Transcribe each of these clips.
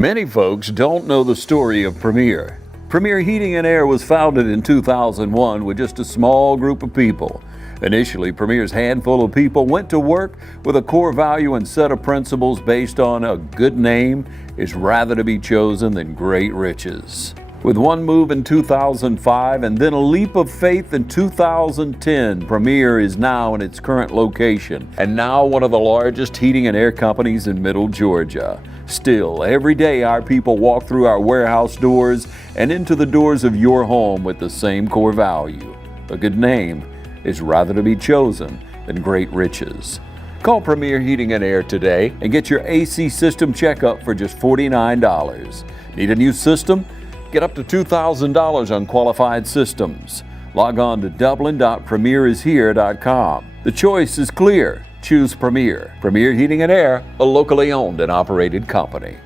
Many folks don't know the story of Premier. Premier Heating and Air was founded in 2001 with just a small group of people. Initially, Premier's handful of people went to work with a core value and set of principles based on a good name is rather to be chosen than great riches. With one move in 2005 and then a leap of faith in 2010, Premier is now in its current location and now one of the largest heating and air companies in Middle Georgia. Still, every day our people walk through our warehouse doors and into the doors of your home with the same core value. A good name is rather to be chosen than great riches. Call Premier Heating and Air today and get your AC system checkup for just $49. Need a new system? Get up to $2,000 on qualified systems. Log on to dublin.premierishere.com. The choice is clear. Choose Premier. Premier Heating and Air, a locally owned and operated company.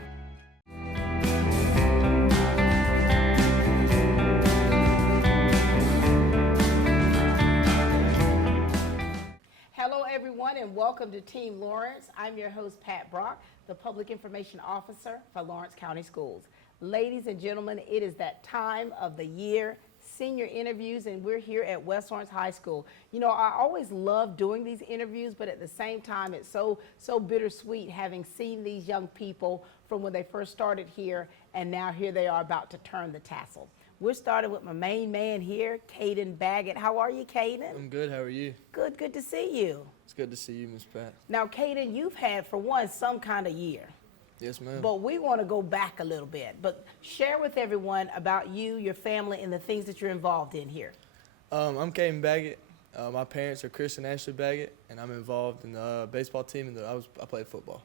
Hello everyone and welcome to Team Lawrence. I'm your host Pat Brock, the Public Information Officer for Lawrence County Schools. Ladies and gentlemen, it is that time of the year, senior interviews, and we're here at West Lawrence High School. You know, I always love doing these interviews, but at the same time, it's so bittersweet having seen these young people from when they first started here, and now here they are about to turn the tassel. We're starting with my main man here, Caden Baggett. How are you, Caden? I'm good. How are you? Good to see you. It's good to see you, Miss Pat. Now, Caden, you've had, for one, some kind of year. Yes, ma'am. But we want to go back a little bit. But share with everyone about you, your family, and the things that you're involved in here. I'm Caden Baggett. My parents are Chris and Ashley Baggett, and I'm involved in the baseball team, and I played football.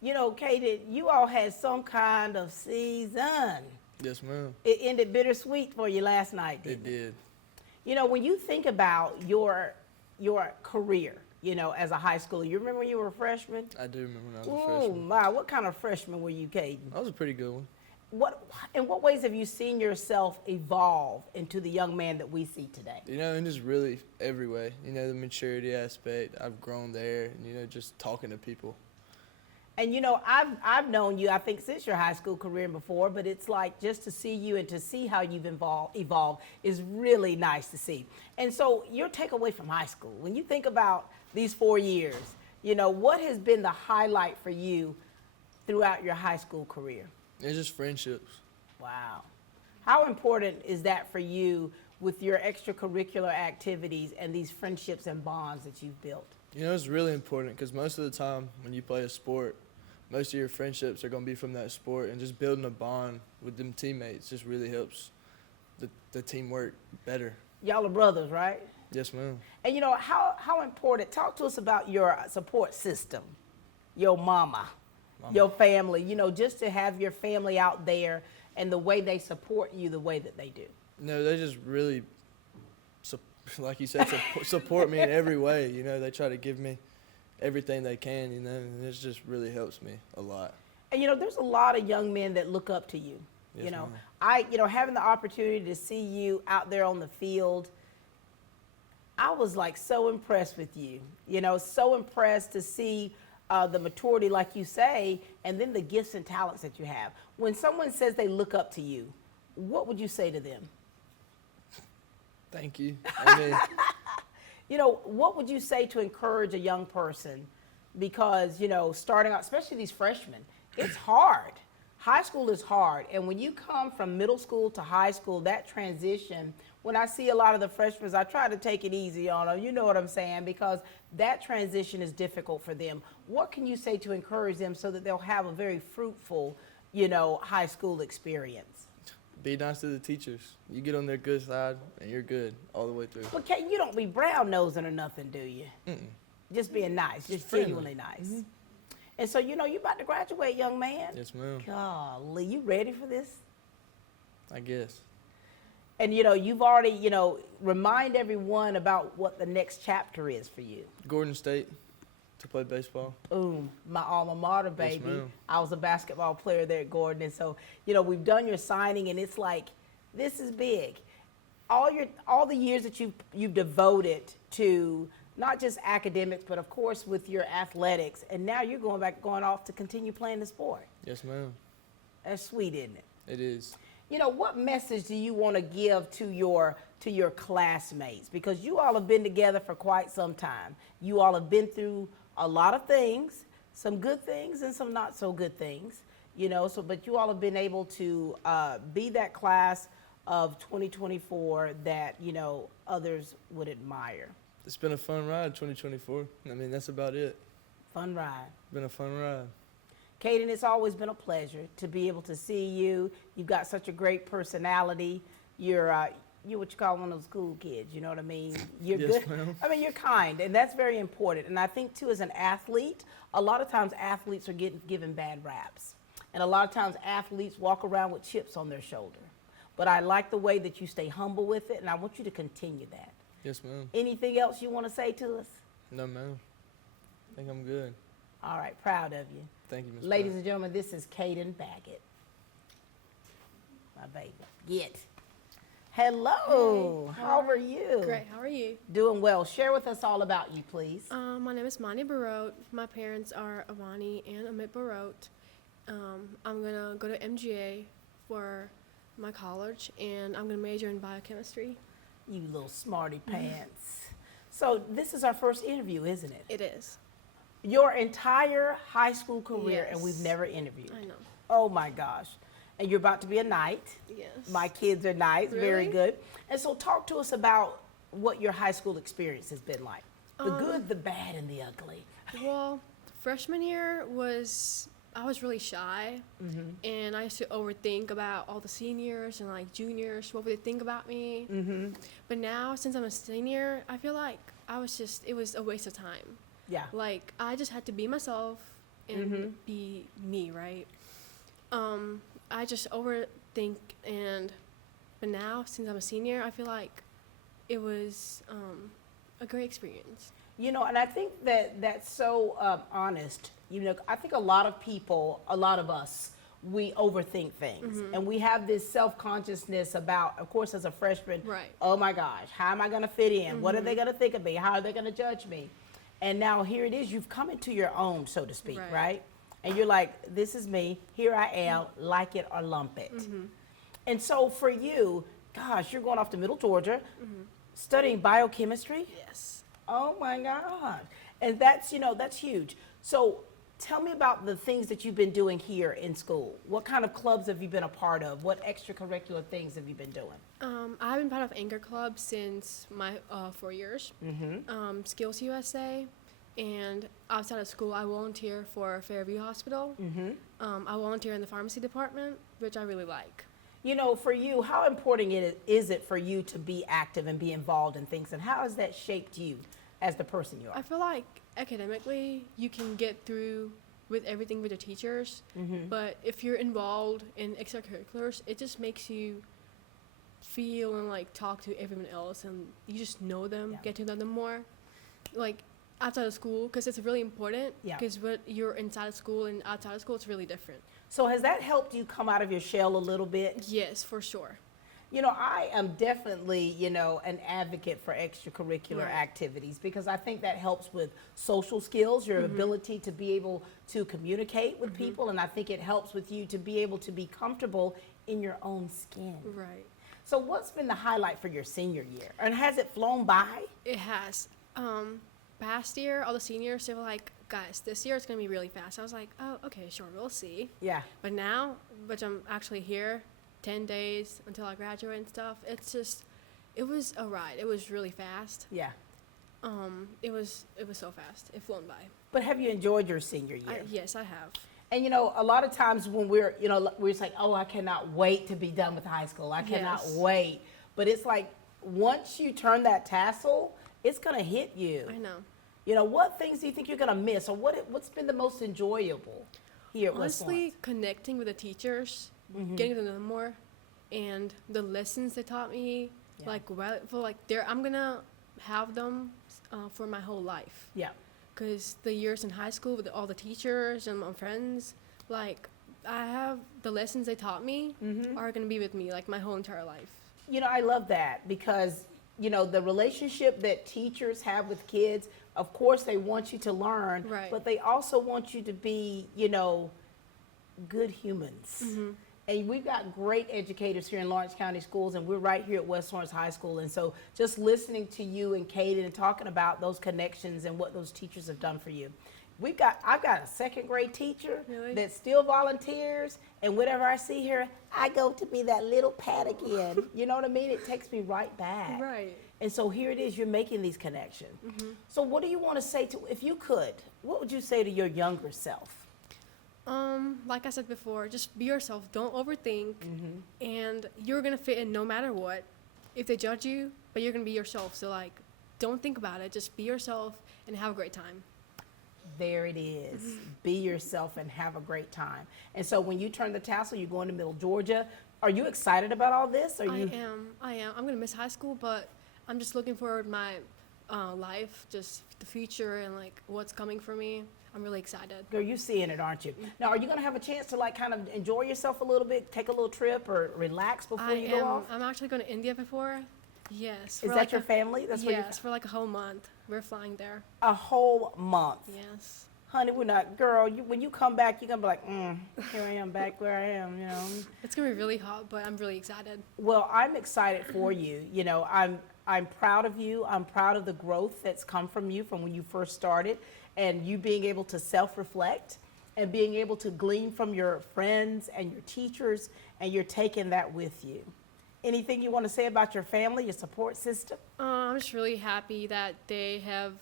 You know, Caden, you all had some kind of season. Yes, ma'am. It ended bittersweet for you last night, didn't it? It did. You know, when you think about your career, you know, as a high schooler, you remember when you were a freshman? I do remember when I was a Oh freshman. my, what kind of freshman were you, Caden? I was a pretty good one. In what ways have you seen yourself evolve into the young man that we see today? You know, and just really every way. You know, the maturity aspect, I've grown there, and, you know, just talking to people. And you know, I've known you, I think, since your high school career and before, but it's like just to see you and to see how you've evolved is really nice to see. And so your takeaway from high school, when you think about these 4 years, you know, what has been the highlight for you throughout your high school career? It's just friendships. Wow. How important is that for you with your extracurricular activities and these friendships and bonds that you've built? You know, it's really important because most of the time when you play a sport, most of your friendships are going to be from that sport, and just building a bond with them teammates just really helps the teamwork better. Y'all are brothers, right? Yes, ma'am. And you know, how important, talk to us about your support system, your mama, your family, you know, just to have your family out there and the way they support you the way that they do. No, they just really, like you said, support me in every way. You know, they try to give me everything they can, you know, and it just really helps me a lot. And you know, there's a lot of young men that look up to you. Yes, you know, ma'am. Having the opportunity to see you out there on the field, I was like so impressed with you, you know, so impressed to see the maturity, like you say, and then the gifts and talents that you have. When someone says they look up to you, what would you say to them? Thank you. I mean, you know, what would you say to encourage a young person? Because, you know, starting out, especially these freshmen, it's hard. High school is hard. And when you come from middle school to high school, that transition, when I see a lot of the freshmen, I try to take it easy on them. You know what I'm saying? Because that transition is difficult for them. What can you say to encourage them so that they'll have a very fruitful, you know, high school experience? be nice to the teachers. You get on their good side, and you're good all the way through. But you don't be brown-nosing or nothing, do you? Just being nice, just genuinely nice. And so, you know, you about to graduate, young man. Yes, ma'am. Golly, you ready for this? I guess. And, you know, you've already, you know, remind everyone about what the next chapter is for you. Gordon State to play baseball. Boom, my alma mater, baby. Yes, ma'am. I was a basketball player there at Gordon. And so, you know, we've done your signing, and it's like, this is big. All the years that you've devoted to not just academics, but of course with your athletics, and now you're going off to continue playing the sport. Yes, ma'am. That's sweet, isn't it? It is. You know, what message do you want to give to your classmates? Because you all have been together for quite some time. You all have been through a lot of things, some good things and some not so good things. You know, but you all have been able to be that class of 2024 that, you know, others would admire. It's been a fun ride, 2024. I mean, that's about it. Fun ride. Been a fun ride. Caden, it's always been a pleasure to be able to see you. You've got such a great personality. You're what you call one of those cool kids, you know what I mean? You're Yes, good. ma'am. I mean, you're kind, and that's very important. And I think, too, as an athlete, a lot of times athletes are given bad raps. And a lot of times athletes walk around with chips on their shoulder. But I like the way that you stay humble with it, and I want you to continue that. Yes, ma'am. Anything else you want to say to us? No, ma'am. I think I'm good. All right, proud of you. Thank you, Ms. Ladies and gentlemen, this is Caden Baggett. My baby. Get. Hello. Hey, how are you? Great. How are you? Doing well. Share with us all about you, please. My name is Mani Barot. My parents are Avani and Amit Barot. I'm going to go to MGA for my college, and I'm going to major in biochemistry. You little smarty pants. So this is our first interview, isn't it? It is. Your entire high school career, and Yes. we've never interviewed. I know. Oh my gosh. And you're about to be a knight. Yes. My kids are knights, very Really? good. And so talk to us about what your high school experience has been like. The good, the bad, and the ugly. Well, freshman year I was really shy, and I used to overthink about all the seniors and like juniors, what would they think about me? But now, since I'm a senior, I feel like it was a waste of time. Yeah. Like, I just had to be myself and be me, right? I just overthink, but now, since I'm a senior, I feel like it was a great experience. You know, and I think that that's so honest. You know, I think a lot of us, we overthink things. And we have this self-consciousness about, of course, as a freshman, Right. oh my gosh, how am I going to fit in? What are they going to think of me? How are they going to judge me? And now here it is, you've come into your own, so to speak, Right. right? And you're like, this is me, here I am, like it or lump it. And so for you, gosh, you're going off to Middle Georgia, studying biochemistry. Yes. Oh my God. And that's, that's huge. So tell me about the things that you've been doing here in school. What kind of clubs have you been a part of? What extracurricular things have you been doing? I've been part of Anchor Club since my 4 years. Skills USA, and outside of school, I volunteer for Fairview Hospital. I volunteer in the pharmacy department, which I really like. You know, for you, how important is it for you to be active and be involved in things, and how has that shaped you as the person you are? I feel like academically, you can get through with everything with the teachers, but if you're involved in extracurriculars, it just makes you feel and like talk to everyone else, and you just know them, Yeah. get to know them more. Like outside of school, because it's really important. Yeah. Because what you're inside of school and outside of school, it's really different. So has that helped you come out of your shell a little bit? Yes, for sure. You know, I am definitely, an advocate for extracurricular Right. activities because I think that helps with social skills, your ability to be able to communicate with people, and I think it helps with you to be able to be comfortable in your own skin. Right. So what's been the highlight for your senior year? And has it flown by? It has. Past year, all the seniors, they were like, guys, this year it's going to be really fast. I was like, oh, okay, sure, we'll see. Yeah. But now, which I'm actually here 10 days until I graduate and stuff, it was a ride. It was really fast. Yeah. It was so fast. It flown by. But have you enjoyed your senior year? Yes, I have. And a lot of times when we're just like, oh, I cannot wait to be done with high school. I cannot Yes. wait. But it's like, once you turn that tassel, it's going to hit you. I know. What things do you think you're going to miss? Or what's been the most enjoyable here at West Honestly, Lawrence? connecting with the teachers, getting to know them more, and the lessons they taught me, Yeah. I'm going to have them for my whole life. Yeah. Because the years in high school with all the teachers and my friends, like, I have the lessons they taught me are going to be with me, like, my whole entire life. I love that because, the relationship that teachers have with kids, of course, they want you to learn, Right. but they also want you to be, good humans. And we've got great educators here in Lawrence County Schools, and we're right here at West Lawrence High School. And so just listening to you and Kaden and talking about those connections and what those teachers have done for you. I've got a second grade teacher that still volunteers, and whenever I see her, I go to be that little Pat again. You know what I mean? It takes me right back. Right. And so here it is, you're making these connections. So what do you want to say to, if you could, what would you say to your younger self? Like I said before, just be yourself. Don't overthink, and you're gonna fit in no matter what. If they judge you, but you're gonna be yourself. So like, don't think about it. Just be yourself and have a great time. There it is. Be yourself and have a great time. And so when you turn the tassel, you're going to Middle Georgia. Are you excited about all this? I am. I'm gonna miss high school, but I'm just looking forward to my life, just the future and like what's coming for me. I'm really excited. Girl, you're seeing it, aren't you? Now, are you going to have a chance to like kind of enjoy yourself a little bit, take a little trip or relax before you go off? I'm actually going to India before. Yes. Is that your family? That's where yes, for like a whole month. We're flying there. A whole month. Yes. Honey, we're not, girl, when you come back, you're going to be like, here I am back where I am, you know. It's going to be really hot, but I'm really excited. Well, I'm excited for you. You know, I'm proud of you. I'm proud of the growth that's come from you from when you first started, and you being able to self-reflect and being able to glean from your friends and your teachers, and you're taking that with you. Anything you want to say about your family, your support system? I'm just really happy that they have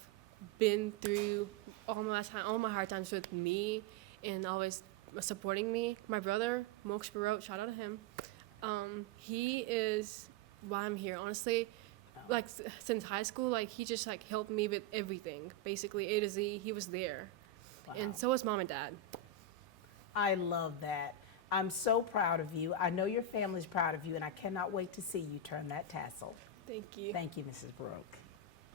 been through all my hard times with me and always supporting me. My brother, Mox Barot, shout out to him. He is why I'm here, honestly. Like since high school, like he just like helped me with everything, basically A to Z. He was there, and so was mom and dad. I love that. I'm so proud of you. I know your family's proud of you, and I cannot wait to see you turn that tassel. Thank you. Thank you, Mrs. Baroque.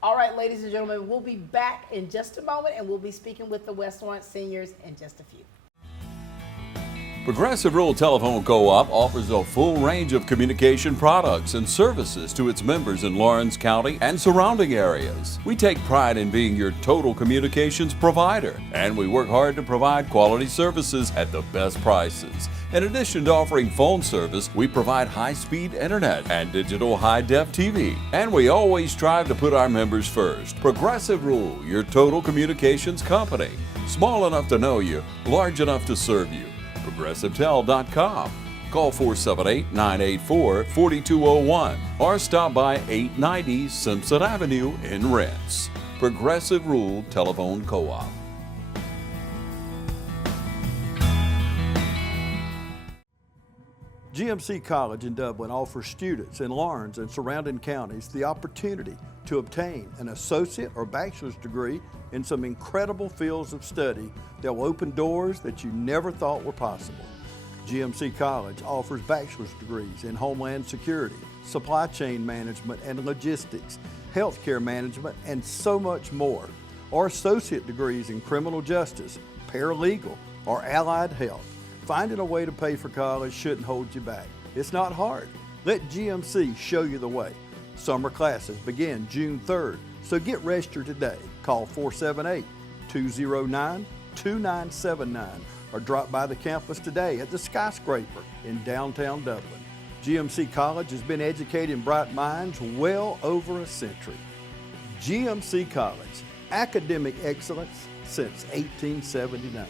All right, ladies and gentlemen, we'll be back in just a moment, and we'll be speaking with the West Lawrence seniors in just a few. Progressive Rural Telephone Co-op offers a full range of communication products and services to its members in Lawrence County and surrounding areas. We take pride in being your total communications provider, and we work hard to provide quality services at the best prices. In addition to offering phone service, we provide high-speed internet and digital high-def TV. And we always strive to put our members first. Progressive Rural, your total communications company. Small enough to know you, large enough to serve you. ProgressiveTel.com. Call 478-984-4201 or stop by 890 Simpson Avenue in Rents. Progressive Rural Telephone Co-op. GMC College in Dublin offers students in Lawrence and surrounding counties the opportunity to obtain an associate or bachelor's degree in some incredible fields of study that will open doors that you never thought were possible. GMC College offers bachelor's degrees in Homeland Security, Supply Chain Management and Logistics, Healthcare Management, and so much more, or associate degrees in Criminal Justice, Paralegal, or Allied Health. Finding a way to pay for college shouldn't hold you back. It's not hard. Let GMC show you the way. Summer classes begin June 3rd, so get registered today. Call 478-209-2979 or drop by the campus today at the Skyscraper in downtown Dublin. GMC College has been educating bright minds well over a century. GMC College, academic excellence since 1879.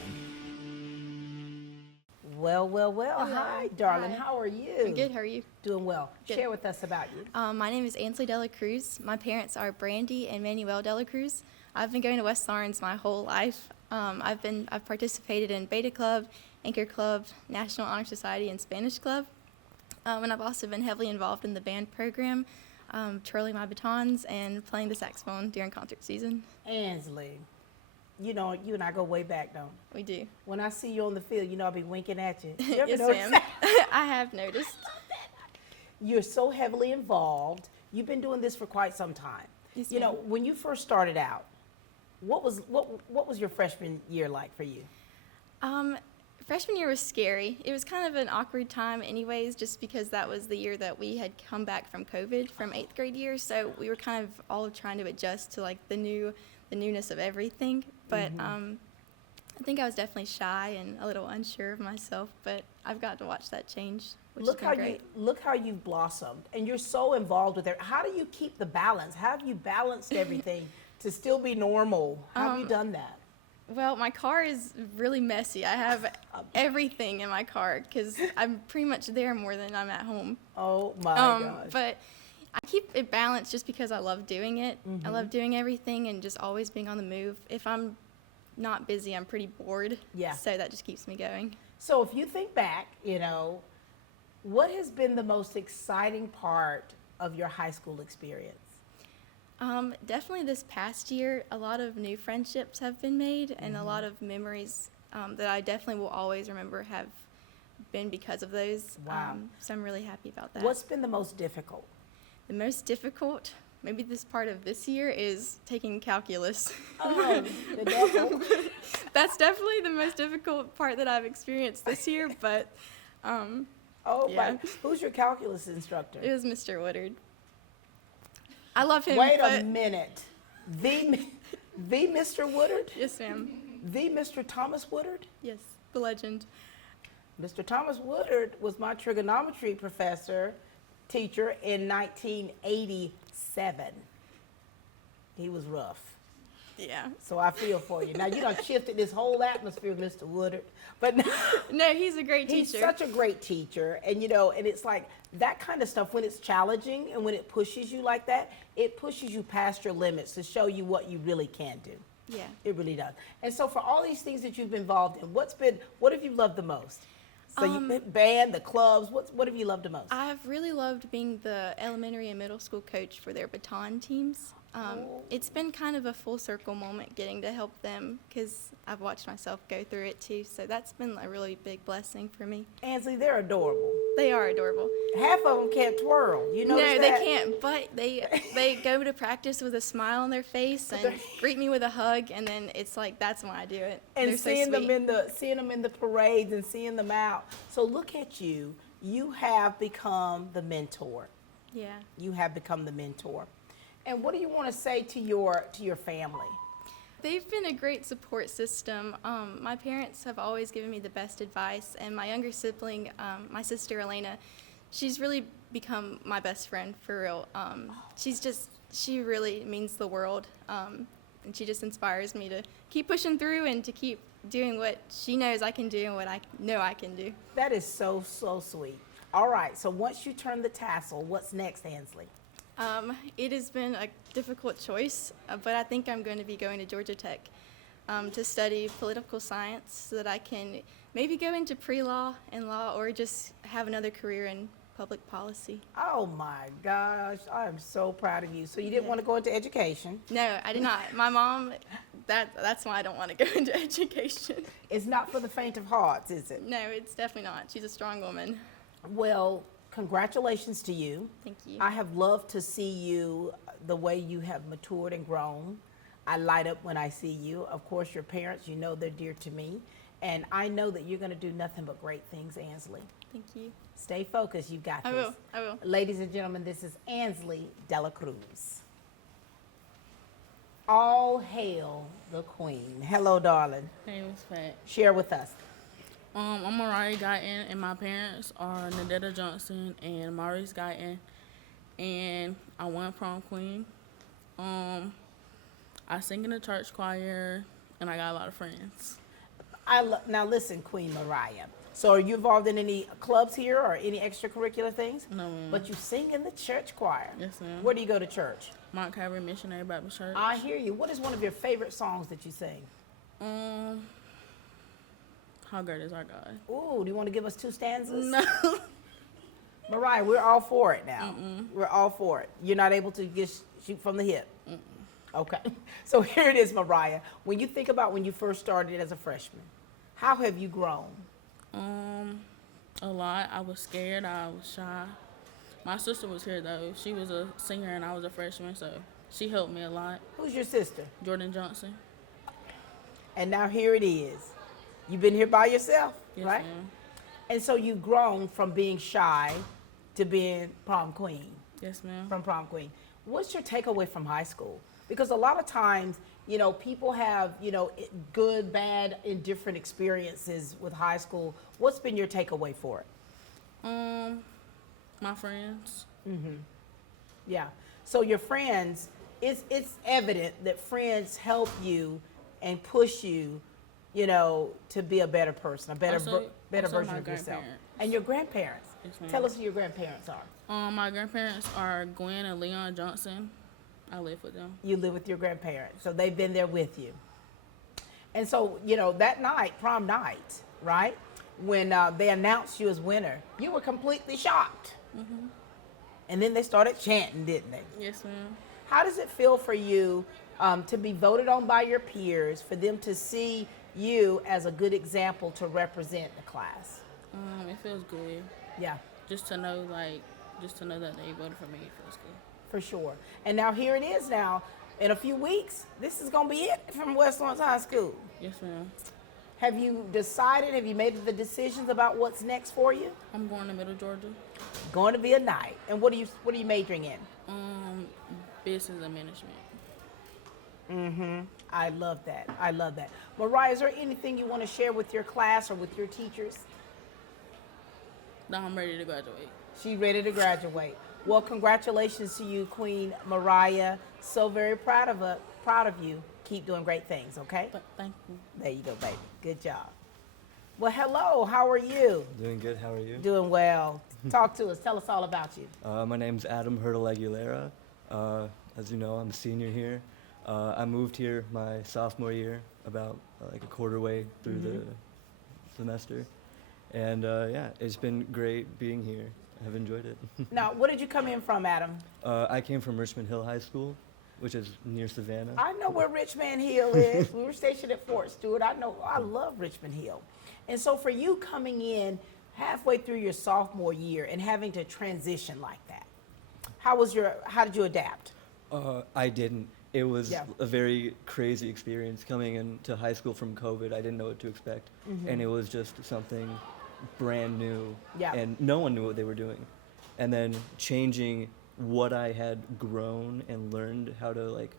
Well. Hello. Hi, darling. Hi. How are you? I'm good. How are you? Doing well. Good. Share with us about you. My name is Ansley Dela Cruz. My parents are Brandy and Manuel Dela Cruz. I've been going to West Lawrence my whole life. I've participated in Beta Club, Anchor Club, National Honor Society, and Spanish Club. And I've also been heavily involved in the band program, twirling my batons and playing the saxophone during concert season. Ansley, you know, you and I go way back, don't we? We do. When I see you on the field, you know I'll be winking at you. You ever Yes, notice ma'am. that? I have noticed. You're so heavily involved. You've been doing this for quite some time. Yes, You know, ma'am. when you first started out, what was your freshman year like for you? Freshman year was scary. It was kind of an awkward time anyways, just because that was the year that we had come back from COVID from 8th grade year. So we were kind of all trying to adjust to like the newness of everything. But I think I was definitely shy and a little unsure of myself, but I've got to watch that change, which Look has how been great. look how you've blossomed, and you're so involved with it. How do you keep the balance? How have you balanced everything to still be normal? How have you done that? Well, my car is really messy. I have everything in my car because I'm pretty much there more than I'm at home. Oh my gosh. But I keep it balanced just because I love doing it. I love doing everything and just always being on the move. If I'm not busy, I'm pretty bored. Yeah. So that just keeps me going. So if you think back, what has been the most exciting part of your high school experience? Definitely this past year, a lot of new friendships have been made and a lot of memories that I definitely will always remember have been because of those. Wow. So I'm really happy about that. What's been the most difficult? The most difficult, maybe this part of this year, is taking calculus. Oh, the devil. That's definitely the most difficult part that I've experienced this year, but Oh, Yeah. my. Who's your calculus instructor? it was Mr. Woodard. I love him, Wait but a minute. The Mr. Woodard? yes, ma'am. The Mr. Thomas Woodard? Yes, the legend. Mr. Thomas Woodard was my trigonometry teacher in 1987. He was rough. Yeah. So I feel for you. Now you done shifted this whole atmosphere, Mr. Woodard. But No, he's a great he's teacher. such a great teacher. And and it's like that kind of stuff, when it's challenging and when it pushes you like that, it pushes you past your limits to show you what you really can do. Yeah. It really does. And so for all these things that you've been involved in, what have you loved the most? So you band, the clubs, what have you loved the most? I've really loved being the elementary and middle school coach for their baton teams. It's been kind of a full circle moment getting to help them because I've watched myself go through it too. So that's been a really big blessing for me. Ansley, they're adorable. They are adorable. Half of them can't twirl. You know No, that? they can't, but they go to practice with a smile on their face and greet me with a hug, and then it's like that's why I do it. And They're so seeing them sweet. in the parades and seeing them out. So look at you. You have become the mentor. Yeah. You have become the mentor. And what do you want to say to your family? They've been a great support system. My parents have always given me the best advice, and my younger sibling, my sister Elena, she's really become my best friend for real. She really means the world, and she just inspires me to keep pushing through and to keep doing what she knows I can do and what I know I can do. That is so sweet. All right, so once you turn the tassel, what's next, Ansley? It has been a difficult choice, but I think I'm going to be going to Georgia Tech to study political science so that I can maybe go into pre-law and law or just have another career in public policy. Oh my gosh, I am so proud of you. So you didn't want to go into education. No, I did not. My mom, that's why I don't want to go into education. It's not for the faint of heart, is it? No, it's definitely not. She's a strong woman. Well, congratulations to you. Thank you. I have loved to see you, the way you have matured and grown. I light up when I see you. Of course, your parents, they're dear to me. And I know that you're going to do nothing but great things, Ansley. Thank you. Stay focused. You've got this. I will. Ladies and gentlemen, this is Ansley Dela Cruz. All hail the queen. Hello, darling. Hey, Miss Pat. Share with us. I'm Mariah Guyton, and my parents are Nadetta Johnson and Maurice Guyton, and I won prom queen. I sing in the church choir, and I got a lot of friends. Now listen, Queen Mariah. So are you involved in any clubs here or any extracurricular things? No, ma'am. But you sing in the church choir. Yes, ma'am. Where do you go to church? Mount Calvary Missionary Baptist Church. I hear you. What is one of your favorite songs that you sing? How great is our God? Ooh, do you want to give us 2 stanzas? No. Mariah, we're all for it now. We're all for it. You're not able to just shoot from the hip. Okay. So here it is, Mariah. When you think about when you first started as a freshman, how have you grown? A lot. I was scared. I was shy. My sister was here though. She was a senior and I was a freshman, so she helped me a lot. Who's your sister? Jordan Johnson. And now here it is. You've been here by yourself, Yes, right? ma'am. And so you've grown from being shy to being prom queen. Yes, ma'am. From prom queen. What's your takeaway from high school? Because a lot of times You know, people have, you know, good, bad, and different experiences with high school. What's been your takeaway for it? My friends. Yeah. So your friends, it's evident that friends help you and push you, you know, to be a better person, a better Also version my of yourself. grandparents. And your grandparents. Yes, ma'am. Tell us who your grandparents are. My grandparents are Gwen and Leon Johnson. I live with them. You live with your grandparents, so they've been there with you. And so, you know, that night, prom night, right, when they announced you as winner, you were completely shocked. And then they started chanting, didn't they? Yes, ma'am. How does it feel for you to be voted on by your peers, for them to see you as a good example to represent the class? It feels good. Yeah, Just to know that they voted for me, it feels good. for sure. And now here it is now. In a few weeks, this is going to be it from West Lawrence High School. Yes, ma'am. Have you decided, have you made the decisions about what's next for you? I'm going to Middle Georgia. Going to be a night. And what are you majoring in? Business and management. I love that. I love that. Mariah, is there anything you want to share with your class or with your teachers? Now I'm ready to graduate. She's ready to graduate. Well, congratulations to you, Queen Mariah. So very proud of you. Keep doing great things, okay? But thank you. There you go, baby. Good job. Well, hello. How are you? Doing good. How are you? Doing well. Talk to us. Tell us all about you. My name's Adam Hurdle Aguilera. As you know, I'm a senior here. I moved here my sophomore year, about like a quarter way through the semester. And yeah, it's been great being here. I've enjoyed it. Now, where did you come in from, Adam? I came from Richmond Hill High School, which is near Savannah. I know where Richmond Hill is. We were stationed at Fort Stewart. I love Richmond Hill. And so for you coming in halfway through your sophomore year and having to transition like that, how did you adapt? I didn't. It was Yeah. a very crazy experience coming into high school from COVID. I didn't know what to expect. And it was just something brand new. Yeah. And no one knew what they were doing. And then changing what I had grown and learned how to like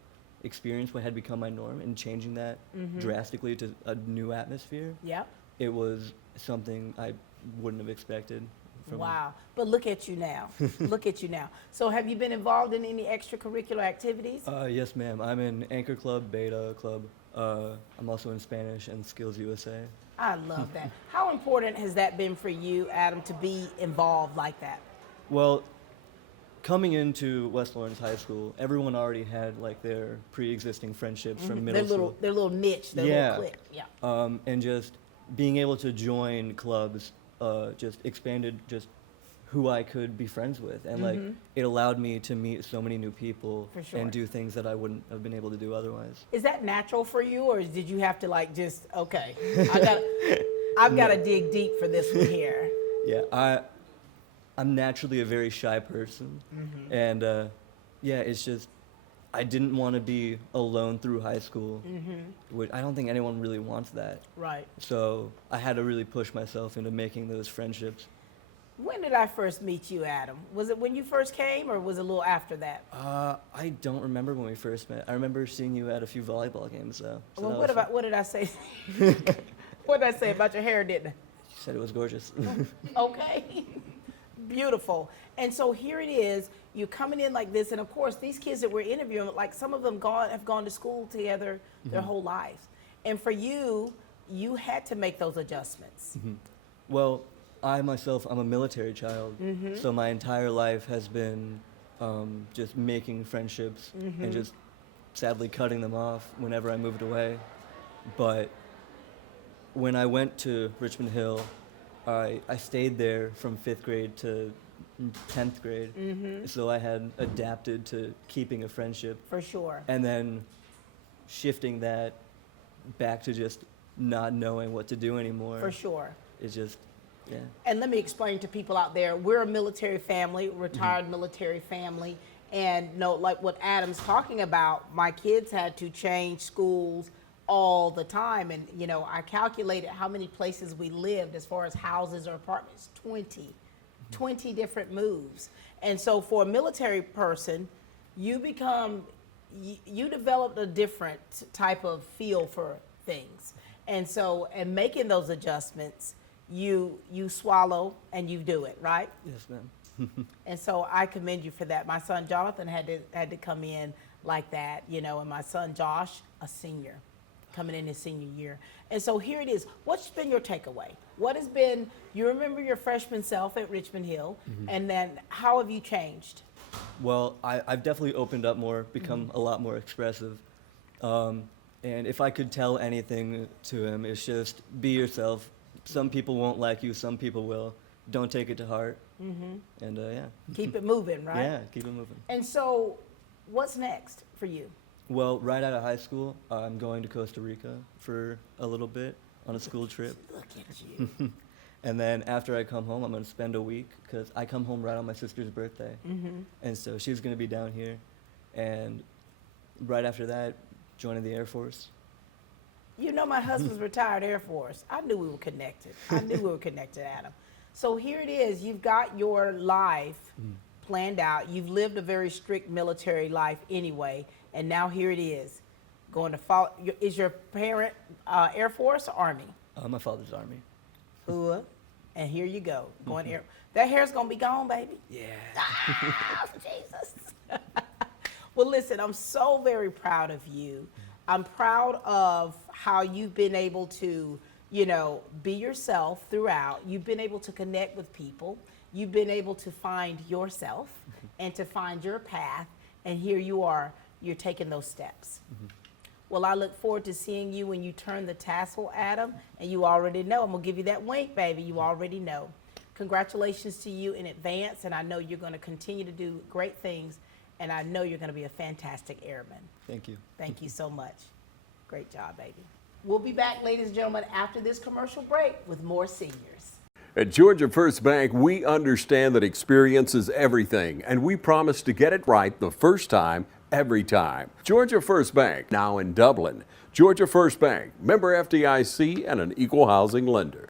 experience what had become my norm and changing that drastically to a new atmosphere. Yeah. It was something I wouldn't have expected. Wow. But look at you now. Look at you now. So have you been involved in any extracurricular activities? Yes, ma'am. I'm in Anchor Club, Beta Club. I'm also in Spanish and Skills USA. I love that. How important has that been for you, Adam, to be involved like that? Well, coming into West Lawrence High School, everyone already had like their pre-existing friendships from middle school. Their little niche, their little clique. Yeah. And just being able to join clubs just expanded just who I could be friends with. And like it allowed me to meet so many new people For sure. and do things that I wouldn't have been able to do otherwise. Is that natural for you, or did you have to like just okay? I've got to dig deep for this one here. Yeah, I'm naturally a very shy person, and yeah, it's just I didn't want to be alone through high school, which I don't think anyone really wants that. Right. So I had to really push myself into making those friendships. When did I first meet you, Adam? Was it when you first came, or was it a little after that? I don't remember when we first met. I remember seeing you at a few volleyball games, though. So Well, that was what did I say? What did I say about your hair, didn't I? You said it was gorgeous. Okay. Beautiful. And so here it is, you're coming in like this, and of course these kids that we're interviewing, like some of them have gone to school together their whole lives. And for you, you had to make those adjustments. Well, I myself, I'm a military child, so my entire life has been just making friendships and just sadly cutting them off whenever I moved away. But when I went to Richmond Hill, I stayed there from 5th grade to 10th grade, so I had adapted to keeping a friendship. For sure. And then shifting that back to just not knowing what to do anymore. For sure. It's just, yeah. And let me explain to people out there, we're a military family, retired military family, and like what Adam's talking about, my kids had to change schools all the time, and I calculated how many places we lived as far as houses or apartments, 20 different moves. And so for a military person, you become you developed a different type of feel for things. And so, and making those adjustments, you swallow and you do it, right? Yes, ma'am. And so I commend you for that. My son Jonathan had to come in like that, you know, and my son Josh, a senior, coming in his senior year. And so here it is. What's been your takeaway? What has been, you remember your freshman self at Richmond Hill, and then how have you changed? Well, I've definitely opened up more, become a lot more expressive. And if I could tell anything to him, it's just be yourself. Some people won't like you, some people will. Don't take it to heart. And yeah. Keep it moving, right? Yeah, keep it moving. And so what's next for you? Well, right out of high school, I'm going to Costa Rica for a little bit on a school trip. Look at you. And then after I come home, I'm going to spend a week because I come home right on my sister's birthday. And so she's going to be down here. And right after that, joining the Air Force. You know, my husband's retired Air Force. I knew we were connected. I knew we were connected, Adam. So here it is. You've got your life planned out. You've lived a very strict military life anyway. And now here it is. Going to follow. Is your parent Air Force or Army? My father's Army. Ooh. And here you go. Going Air. That hair's going to be gone, baby. Yeah. Ah, Jesus. Well, listen, I'm so very proud of you. I'm proud of how you've been able to, you know, be yourself throughout. You've been able to connect with people. You've been able to find yourself and to find your path. And here you are, you're taking those steps. Well, I look forward to seeing you when you turn the tassel, Adam. And you already know. I'm going to give you that wink, baby. You already know. Congratulations to you in advance. And I know you're going to continue to do great things. And I know you're going to be a fantastic airman. Thank you. Thank you so much. Great job, baby. We'll be back, ladies and gentlemen, after this commercial break with more seniors. At Georgia First Bank, we understand that experience is everything, and we promise to get it right the first time, every time. Georgia First Bank, now in Dublin. Georgia First Bank, member FDIC and an equal housing lender.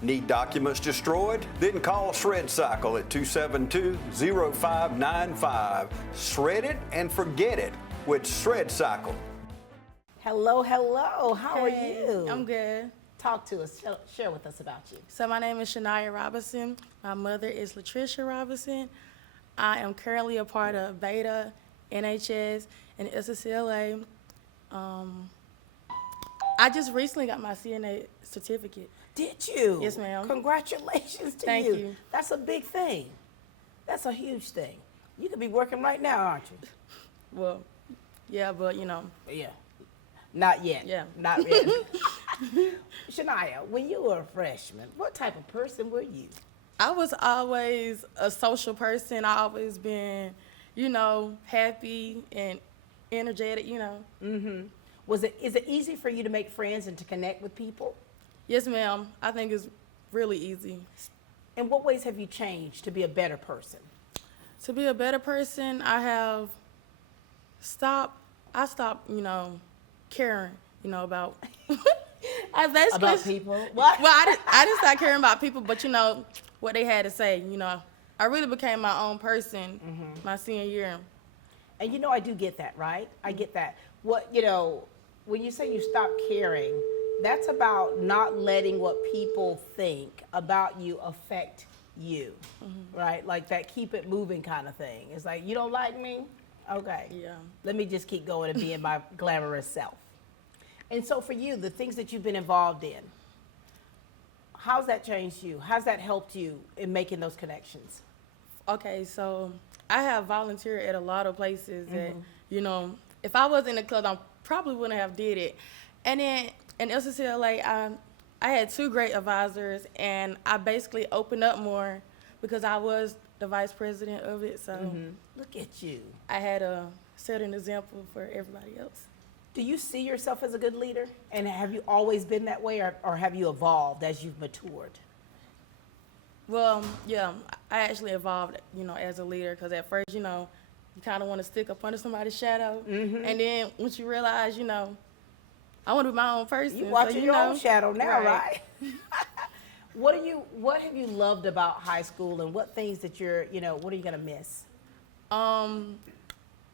Need documents destroyed? Then call Shred Cycle at 272-0595. Shred it and forget it with Shred Cycle. Hello, hello. How are you? I'm good. Talk to us. Share with us about you. So my name is Shania Robinson. My mother is Latricia Robinson. I am currently a part of Beta, NHS, and SSLA. I just recently got my CNA certificate. Did you? Yes, ma'am. Congratulations to Thank you. That's a big thing. That's a huge thing. You could be working right now, aren't you? Well, yeah, but you know. Yeah. Not yet. Yeah. Not yet. Shania, when you were a freshman, what type of person were you? I was always a social person. I always been, you know, happy and energetic, you know. Is it easy for you to make friends and to connect with people? Yes, ma'am. I think it's really easy. In what ways have you changed to be a better person? To be a better person, I stopped, you know, caring, you know, about About people? What? Well, I didn't start caring about people, but you know what they had to say. You know, I really became my own person my senior year. And you know, I do get that, right? I get that. What, you know, when you say you stop caring, that's about not letting what people think about you affect you, right? Like that keep it moving kind of thing. It's like, you don't like me? Okay. Yeah. Let me just keep going and being my glamorous self. And so for you, the things that you've been involved in, how's that changed you? How's that helped you in making those connections? Okay, so I have volunteered at a lot of places that, you know, if I was in the club, I probably wouldn't have did it. And then in SSLA, I had 2 great advisors, and I basically opened up more because I was the vice president of it. So Look at you. I had to set an example for everybody else. Do you see yourself as a good leader? And have you always been that way, or have you evolved as you've matured? Well, yeah, I actually evolved, you know, as a leader because at first, you know, you kind of want to stick up under somebody's shadow. And then once you realize, you know, I want to be my own person. You watching so, your know, own shadow now, right? What have you loved about high school, and what things that what are you gonna miss?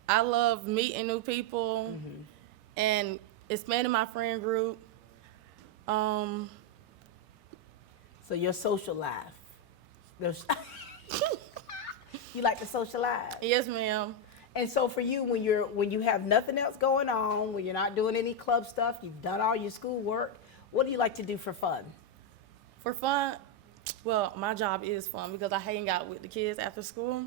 I love meeting new people and expanding my friend group. So your social life. There's- You like to socialize. Yes, ma'am. And so for you, when you have nothing else going on, when you're not doing any club stuff, you've done all your schoolwork, what do you like to do for fun? For fun, well, my job is fun because I hang out with the kids after school.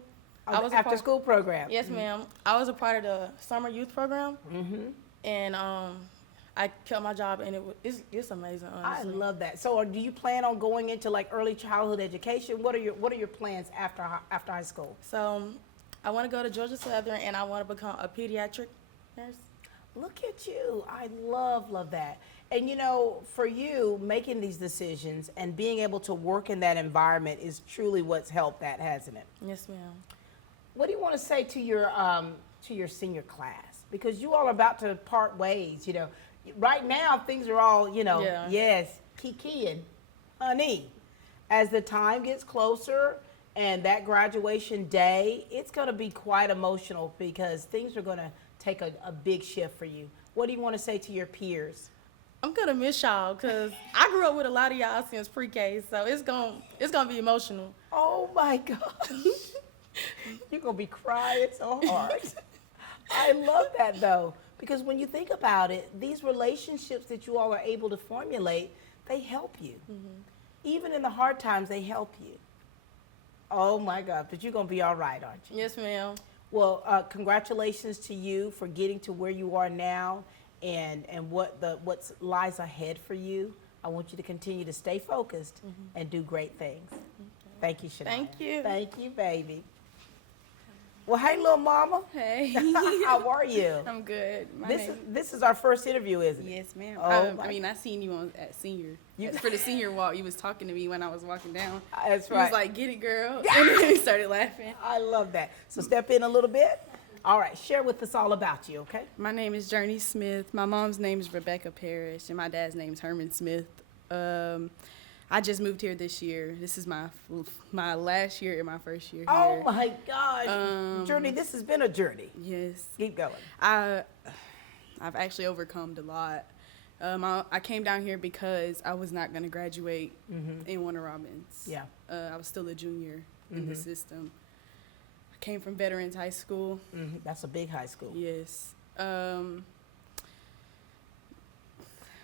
After school program. Yes, ma'am. I was a part of the summer youth program, and I kept my job, and it's amazing. I Honestly. love that. So do you plan on going into like early childhood education? What are your plans after high school? So I want to go to Georgia Southern, and I want to become a pediatric nurse. Look at you. I love that. And you know, for you, making these decisions and being able to work in that environment is truly what's helped that, hasn't it? Yes, ma'am. What do you want to say to your senior class? Because you all are about to part ways, you know. Right now, things are all, you know, Yeah. yes, kikiing, honey. As the time gets closer and that graduation day, it's going to be quite emotional because things are going to take a big shift for you. What do you want to say to your peers? I'm gonna miss y'all because I grew up with a lot of y'all since pre-K, so it's gonna be emotional. Oh my gosh. You're going to be crying so hard. I love that though, because when you think about it, these relationships that you all are able to formulate, they help you. Even in the hard times, they help you. Oh my God, but you're going to be all right, aren't you? Yes, ma'am. Well, congratulations to you for getting to where you are now and what lies ahead for you. I want you to continue to stay focused and do great things. Thank you, Shania. Thank you. Thank you, baby. Well, hey, little mama. Hey. How are you? I'm good. This is our first interview, isn't it? Yes, ma'am. Oh, I mean, I seen you at senior. You- For the senior walk, you was talking to me when I was walking down. That's You right. was like, "Get it, girl," and then we started laughing. I love that. So step in a little bit. All right, share with us all about you, okay? My name is Journey Smith. My mom's name is Rebecca Parrish, and my dad's name is Herman Smith. I just moved here this year. This is my last year and my first year here. Oh my gosh. Journey, this has been a journey. Yes. Keep going. I've actually overcome a lot. I came down here because I was not going to graduate in Warner Robins. Yeah. I was still a junior in the system. I came from Veterans High School. That's a big high school. Yes.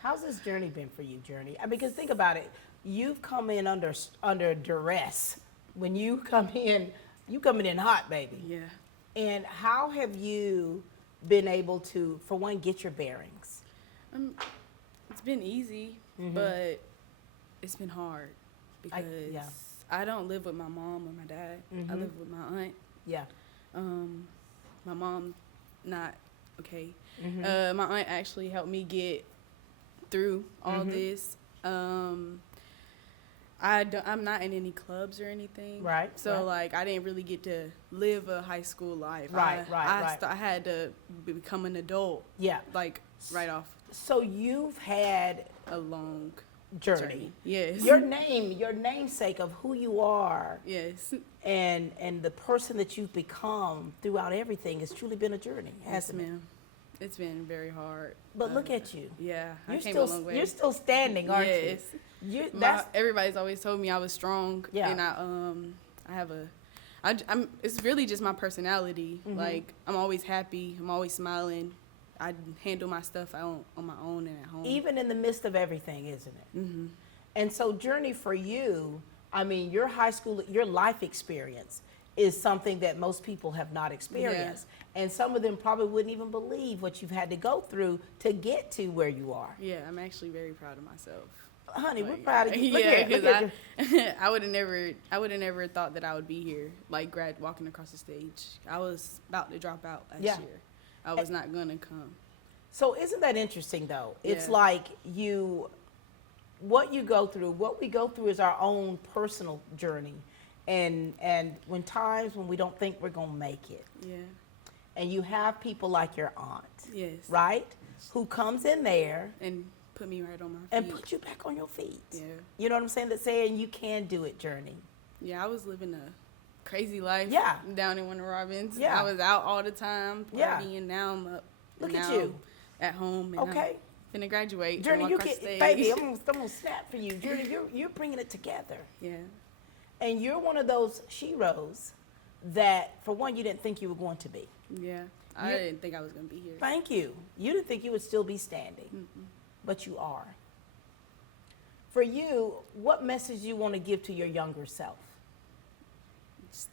How's this journey been for you, Journey? I mean, because think about it. You've come in under duress. When you come in hot, baby. Yeah. And how have you been able to, for one, get your bearings? It's been easy, but it's been hard because yeah. I don't live with my mom or my dad. I live with my aunt. Yeah. My mom, not okay. My aunt actually helped me get through all this. I'm not in any clubs or anything. Right, So right. like I didn't really get to live a high school life. Right. I had to become an adult. Yeah. Like right off So you've had a long journey. Yes. Your namesake of who you are Yes. and the person that you've become throughout everything has truly been a journey, Yes, hasn't it? ma'am. It's been very hard. But look at you. Yeah, I You're came still a long way. you're still standing, aren't Yes. you? Everybody's always told me I was strong. Yeah. And I have I'm. It's really just my personality. Like I'm always happy. I'm always smiling. I handle my stuff on my own and at home. even in the midst of everything, isn't it? And so, Journey, for you, I mean, your life experience is something that most people have not experienced. And some of them probably wouldn't even believe what you've had to go through to get to where you are. Yeah, I'm actually very proud of myself. Honey, we're Like, proud of you. Look Yeah, here, look at because I would have never thought that I would be here, like walking across the stage. I was about to drop out last Yeah. year. I was not gonna come. So isn't that interesting though? It's Yeah. like what we go through is our own personal journey. And when we don't think we're gonna make it. Yeah. And you have people like your aunt, Yes. right? Who comes in there And put me right on my feet. and put you back on your feet. Yeah. You know what I'm saying? That saying you can do it, Journey. Yeah, I was living a crazy life. Yeah. Down in Warner Robins. Yeah. I was out all the time Yeah. partying. Now I'm up. Look and at now you. I'm at home. And Okay. I'm finna graduate. Journey, and you walk get, across stage. baby, I'm gonna snap for you. Journey, you're bringing it together. Yeah. And you're one of those sheroes that, for one, you didn't think you were going to be. Yeah. I You- didn't think I was gonna be here. Thank you. You didn't think you would still be standing, but you are. For you, what message do you want to give to your younger self?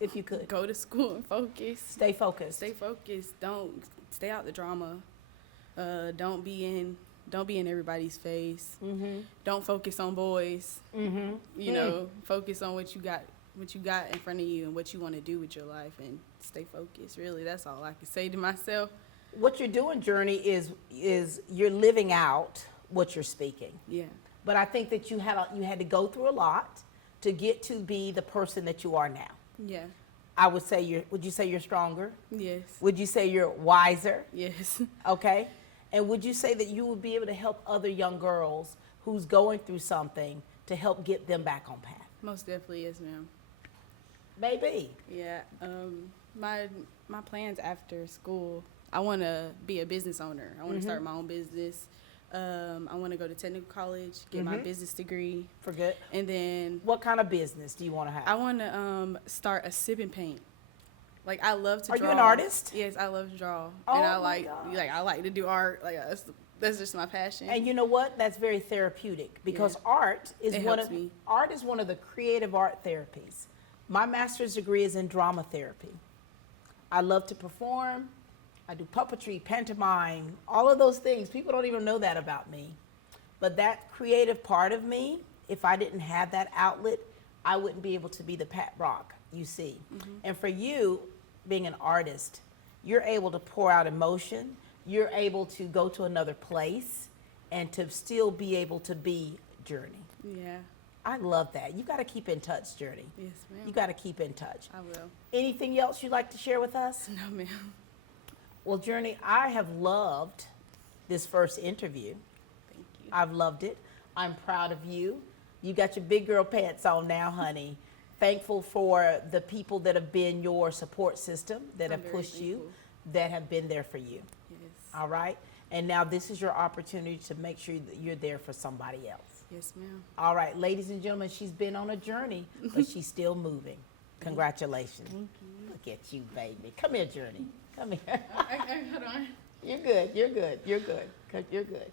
If you could. Go to school and focus. Stay focused. Stay focused. Don't stay out the drama. Don't be in everybody's face. Don't focus on boys. You know, focus on what you got in front of you and what you want to do with your life, and stay focused. Really, that's all I can say to myself. What you're doing, Journey, is you're living out what you're speaking. Yeah. But I think that you had to go through a lot to get to be the person that you are now. Yeah. I would say would you say you're stronger? Yes. Would you say you're wiser? Yes. Okay. And would you say that you would be able to help other young girls who's going through something to help get them back on path? Most definitely, yes, ma'am. Maybe. Yeah. My plans after school, I want to be a business owner. I want to start my own business. I want to go to technical college, get my business degree, For good. and then What kind of business do you want to have? I want to start a sip and paint. Like, I love to Are draw. you an artist? Yes, I love to draw, Oh, and I my gosh. I like to do art. Like, that's just my passion. And you know what? That's very therapeutic because Yeah. art is It one helps of me. art is one of the creative art therapies. My master's degree is in drama therapy. I love to perform. I do puppetry, pantomime, all of those things. People don't even know that about me. But that creative part of me, if I didn't have that outlet, I wouldn't be able to be the Pat Brock you see. And for you, being an artist, you're able to pour out emotion. You're able to go to another place and to still be able to be Journey. Yeah. I love that. You got to keep in touch, Journey. Yes, ma'am. You got to keep in touch. I will. Anything else you'd like to share with us? No, ma'am. Well, Journey, I have loved this first interview. Thank you. I've loved it. I'm proud of you. You got your big girl pants on now, honey. Thankful for the people that have been your support system, that I'm have very pushed you, thankful. that have been there for you. Yes. All right? And now this is your opportunity to make sure that you're there for somebody else. Yes, ma'am. All right, ladies and gentlemen, she's been on a journey, but she's still moving. Congratulations. Thank you. Look at you, baby. Come here, Journey. Come here. Hold on. You're good. You're good. You're good. You're good.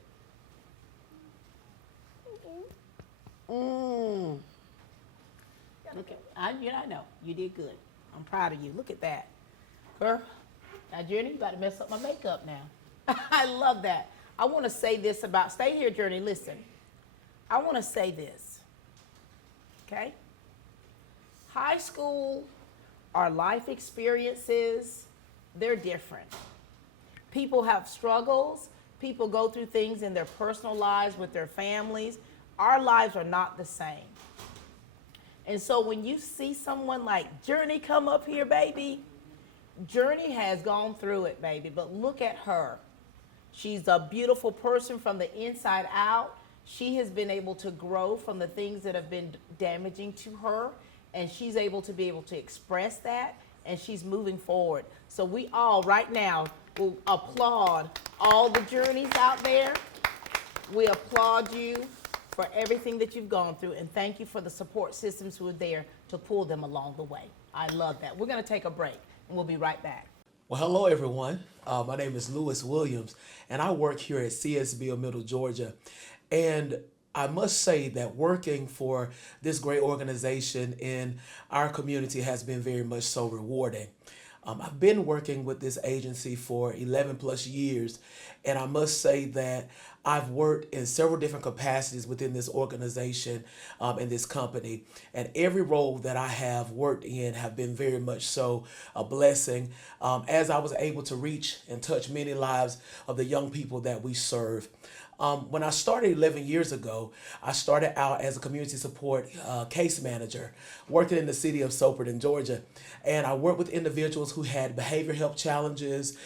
Look at, I know. You did good. I'm proud of you. Look at that. Girl, now, Journey, you about to mess up my makeup now. I love that. I want to say this about, stay here, Journey, listen. I want to say this, okay? High school, our life experiences, they're different. People have struggles. People go through things in their personal lives with their families. Our lives are not the same. And so when you see someone like Journey come up here, baby, Journey has gone through it, baby, but look at her. She's a beautiful person from the inside out. She has been able to grow from the things that have been damaging to her, and she's able to express that, and she's moving forward. So we all right now will applaud all the Journeys out there. We applaud you for everything that you've gone through, and thank you for the support systems who are there to pull them along the way. I love that. We're going to take a break, and we'll be right back. Well, hello, everyone. My name is Lewis Williams, and I work here at CSB of Middle Georgia. And I must say that working for this great organization in our community has been very much so rewarding. I've been working with this agency for 11 plus years, and I must say that I've worked in several different capacities within this organization and this company, and every role that I have worked in have been very much so a blessing as I was able to reach and touch many lives of the young people that we serve. When I started 11 years ago, I started out as a community support case manager, working in the city of Soperton, Georgia. And I worked with individuals who had behavior health challenges,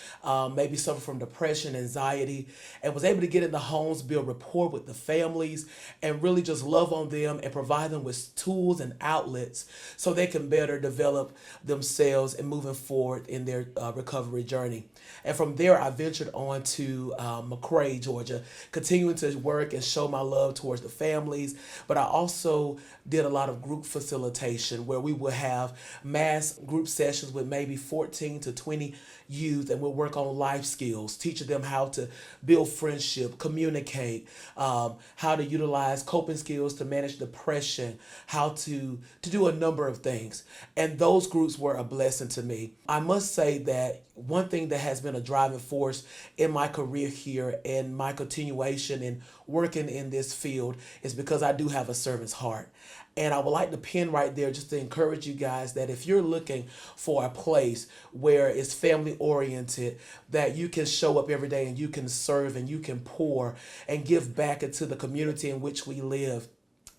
maybe suffer from depression, anxiety, and was able to get in the homes, build rapport with the families, and really just love on them and provide them with tools and outlets so they can better develop themselves and moving forward in their recovery journey. And from there, I ventured on to McRae, Georgia, continuing to work and show my love towards the families. But I also did a lot of group facilitation where we would have mass group sessions with maybe 14 to 20 youth, and we'll work on life skills, teaching them how to build friendship, communicate, how to utilize coping skills to manage depression, how to do a number of things. And those groups were a blessing to me. I must say that one thing that has been a driving force in my career here and my continuation in working in this field is because I do have a servant's heart. And I would like to pin right there just to encourage you guys that if you're looking for a place where it's family oriented, that you can show up every day and you can serve and you can pour and give back into the community in which we live,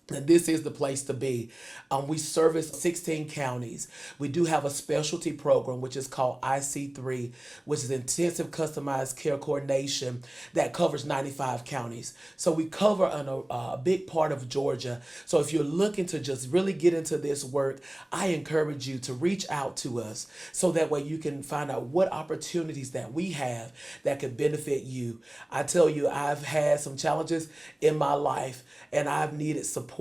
and this is the place to be. We service 16 counties. We do have a specialty program, which is called IC3, which is Intensive Customized Care Coordination, that covers 95 counties. So we cover a big part of Georgia. So if you're looking to just really get into this work, I encourage you to reach out to us so that way you can find out what opportunities that we have that could benefit you. I tell you, I've had some challenges in my life and I've needed support,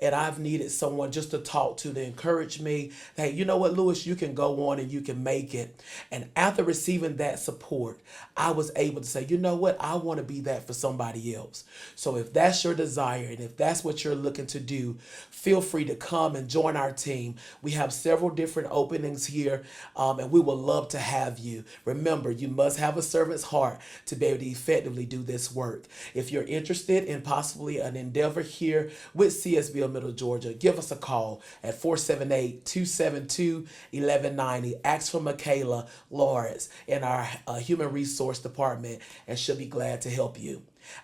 and I've needed someone just to talk to encourage me. Hey, you know what, Lewis, you can go on and you can make it. And after receiving that support, I was able to say, you know what, I want to be that for somebody else. So if that's your desire and if that's what you're looking to do, feel free to come and join our team. We have several different openings here, and we would love to have you. Remember, you must have a servant's heart to be able to effectively do this work. If you're interested in possibly an endeavor here with CSB of Middle Georgia, give us a call at 478-272-1190. Ask for Michaela Lawrence in our Human Resource Department, and she'll be glad to help you.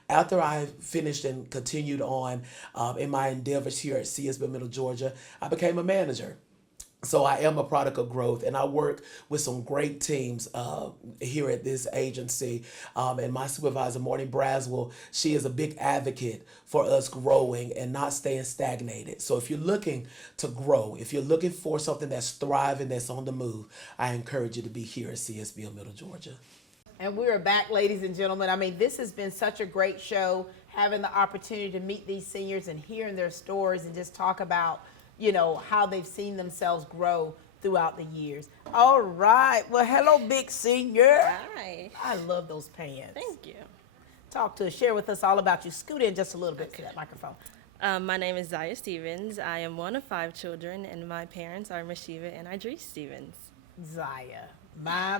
After I finished and continued on in my endeavors here at CSB of Middle Georgia, I became a manager. So I am a product of growth, and I work with some great teams here at this agency. And my supervisor, Morning Braswell, she is a big advocate for us growing and not staying stagnated. So if you're looking to grow, if you're looking for something that's thriving, that's on the move, I encourage you to be here at CSB of Middle Georgia. And we are back, ladies and gentlemen. I mean, this has been such a great show, having the opportunity to meet these seniors and hearing their stories and just talk about, you know, how they've seen themselves grow throughout the years. All right. Well, hello, big senior. Hi. I love those pants. Thank you. Talk to us. Share with us all about you. Scoot in just a little bit to that microphone. My name is Zaya Stevens. I am one of 5 children, and my parents are Mashiva and Idris Stevens. Zaya. My.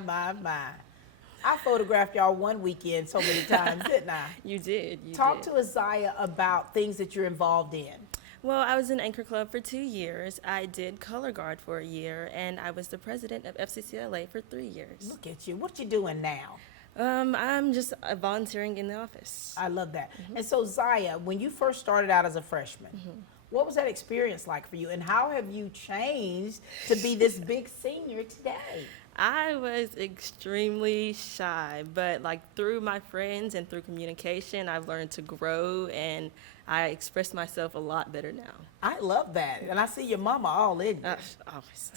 I photographed y'all one weekend so many times, didn't I? You did. Talk to us, Zaya, about things that you're involved in. Well, I was in Anchor Club for 2 years. I did color guard for a year, and I was the president of FCCLA for 3 years. Look at you. What you doing now? I'm just volunteering in the office. I love that. Mm-hmm. And so, Zaya, when you first started out as a freshman, what was that experience like for you, and how have you changed to be this big senior today? I was extremely shy, but like through my friends and through communication, I've learned to grow, and I express myself a lot better now. I love that. And I see your mama all in you. Always.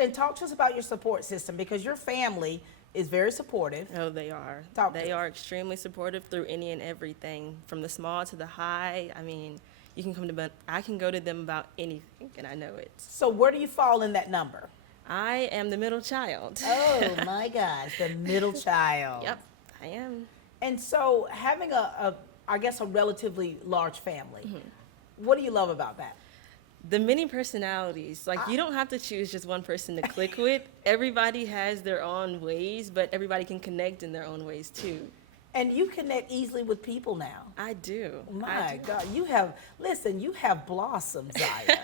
and talk to us about your support system, because your family is very supportive. Oh, they are. They are extremely supportive through any and everything, from the small to the high. I mean, you can come to, I can go to them about anything, and I know it. So where do you fall in that number? I am the middle child. Oh my gosh, the middle child. Yep, I am. And so having I guess a relatively large family, what do you love about that? The many personalities. Like, you don't have to choose just one person to click with. Everybody has their own ways, but everybody can connect in their own ways too. And you connect easily with people now. I do. My God, you have blossomed, Zaya.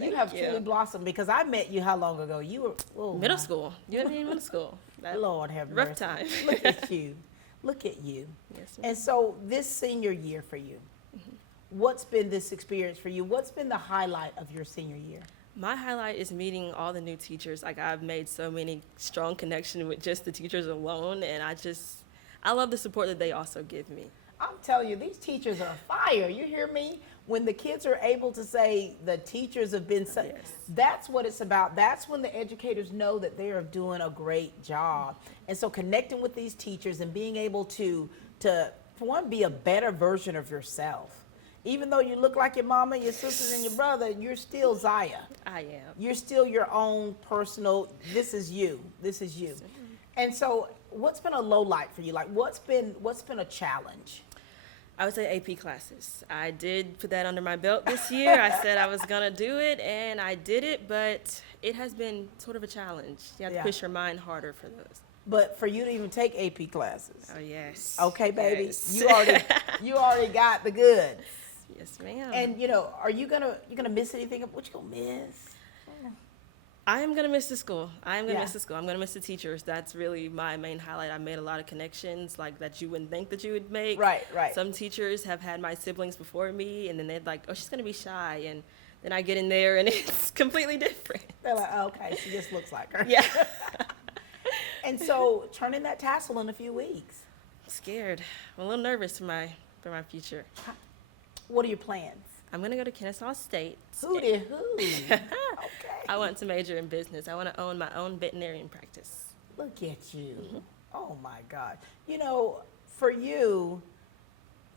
You have truly blossomed, because I met you how long ago? You were middle school. You met me in middle school. Lord have rough mercy. time. Look at you. Look at you. Yes, and so this senior year for you, what's been this experience for you? What's been the highlight of your senior year? My highlight is meeting all the new teachers. Like, I've made so many strong connections with just the teachers alone, and I love the support that they also give me. I'm telling you, these teachers are fire. You hear me? When the kids are able to say the teachers have been, Yes. that's what it's about. That's when the educators know that they are doing a great job. And so connecting with these teachers and being able to for one, be a better version of yourself. Even though you look like your mama, your sisters, and your brother, you're still Zaya. I am. You're still your own personal, this is you, this is you. And so what's been a low light for you? Like what's been a challenge? I would say AP classes. I did put that under my belt this year. I said I was gonna do it, and I did it, but it has been sort of a challenge. You have to push your mind harder for those. But for you to even take AP classes. Oh, yes. Okay, baby. Yes. You already got the goods. Yes, ma'am. And are you gonna miss anything? What you gonna miss? I am gonna miss the school. I am gonna Yeah. miss the school. I'm gonna miss the teachers. That's really my main highlight. I made a lot of connections like that you wouldn't think that you would make. Right, right. Some teachers have had my siblings before me, and then they're like, "Oh, she's gonna be shy," and then I get in there and it's completely different. They're like, oh, okay, she just looks like her. Yeah. And so turning that tassel in a few weeks. I'm scared. I'm a little nervous for my future. What are your plans? I'm gonna go to Kennesaw State. Who did who? Okay. I want to major in business. I want to own my own veterinarian practice. Look at you. Oh my God. For you,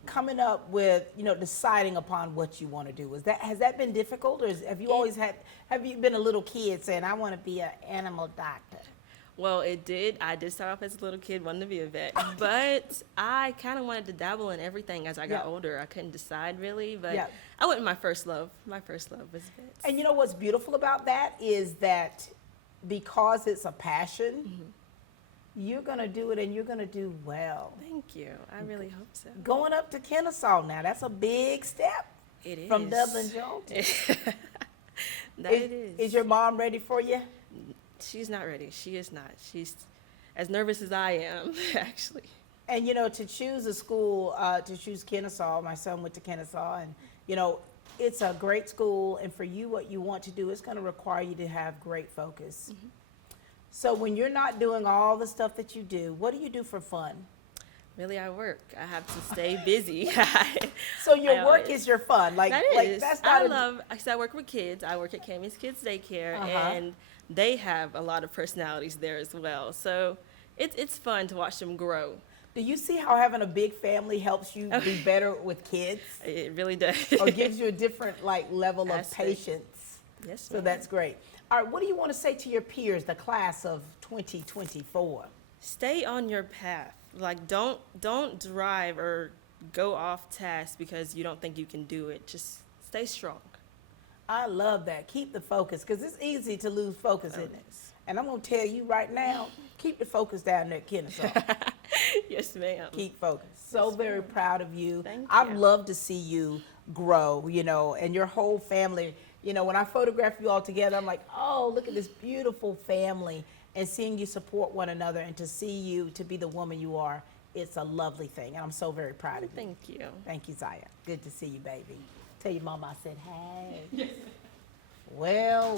coming up with, deciding upon what you want to do, has that been difficult, or have you been a little kid saying, I want to be an animal doctor? Well, it did. I did start off as a little kid wanting to be a vet, but I kind of wanted to dabble in everything as I got older. I couldn't decide really, but I went with my first love. My first love was vets. And you know what's beautiful about that is that because it's a passion, you're going to do it and you're going to do well. Thank you. I really hope so. Going up to Kennesaw now, that's a big step. It is. From Dublin, Georgia. It is. Is your mom ready for you? She's not ready. She is not. She's as nervous as I am, actually. And, to choose a school, to choose Kennesaw, my son went to Kennesaw, and, it's a great school. And for you, what you want to do is going to require you to have great focus. So when you're not doing all the stuff that you do, what do you do for fun? Really, I work. I have to stay busy. So your work is your fun. That's not I work with kids. I work at Cammy's Kids Daycare, and they have a lot of personalities there as well. So it's fun to watch them grow. Do you see how having a big family helps you be better with kids? It really does. Or gives you a different level of patience. Yes, So that's great. All right, what do you want to say to your peers, the class of 2024? Stay on your path. Don't drive or go off task because you don't think you can do it. Just stay strong. I love that. Keep the focus, because it's easy to lose focus in it. And I'm going to tell you right now, keep the focus down there at Kennesaw. Yes, ma'am. Keep focused. So very proud of you. Thank you. I'd love to see you grow, and your whole family. When I photograph you all together, I'm like, oh, look at this beautiful family. And seeing you support one another and to see you to be the woman you are, it's a lovely thing. And I'm so very proud of you. Thank you. Thank you, Zaya. Good to see you, baby. Tell your mama I said hey. Well.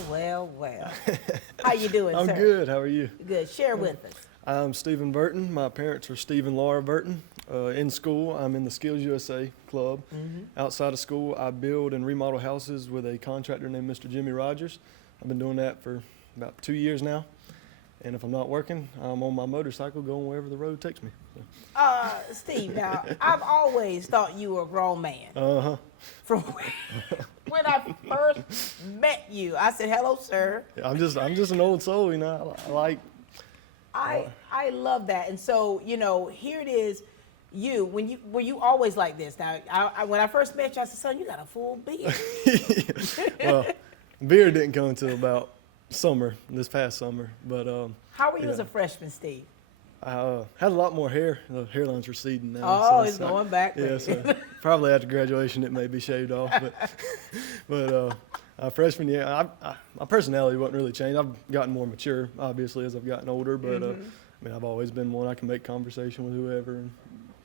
How you doing, I'm sir? good. How are you? Good. Share with us. I'm Stephen Burton. My parents are Steve and Laura Burton. In school, I'm in the Skills USA Club. Outside of school, I build and remodel houses with a contractor named Mr. Jimmy Rogers. I've been doing that for about 2 years now. And if I'm not working, I'm on my motorcycle going wherever the road takes me. Steve, now, I've always thought you were a grown man. Uh-huh. From when I first met you, I said, hello, sir. Yeah, I'm just an old soul, I love that. And so, here it is. Were you always like this? Now, when I first met you, I said, son, you got a full beard. Well, beard didn't come until about this past summer. But how were you as a freshman, Steve? I had a lot more hair. The hairline's receding now. Oh, it's going back. Yeah, so probably after graduation it may be shaved off. But freshman year, my personality wasn't really changed. I've gotten more mature, obviously, as I've gotten older. But I've always been one I can make conversation with whoever. And,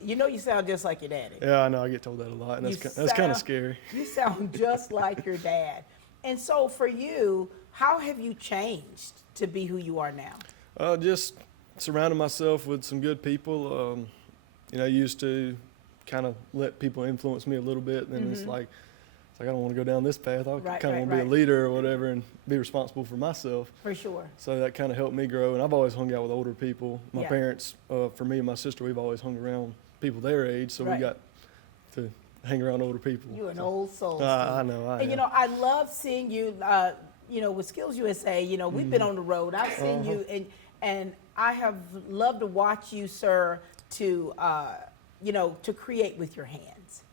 you sound just like your daddy. Yeah, I know. I get told that a lot, and that's kind of scary. You sound just like your dad. And so for you, how have you changed to be who you are now? Just surrounding myself with some good people, used to kind of let people influence me a little bit, and then it's like I don't want to go down this path. I kind of want to be a leader or whatever and be responsible for myself. For sure. So that kind of helped me grow, and I've always hung out with older people. My parents, for me and my sister, we've always hung around people their age, so we got to hang around older people. You're an old soul. I know. And I love seeing you. With Skills USA, we've been on the road. I've seen you, and I have loved to watch you, sir, to create with your hands.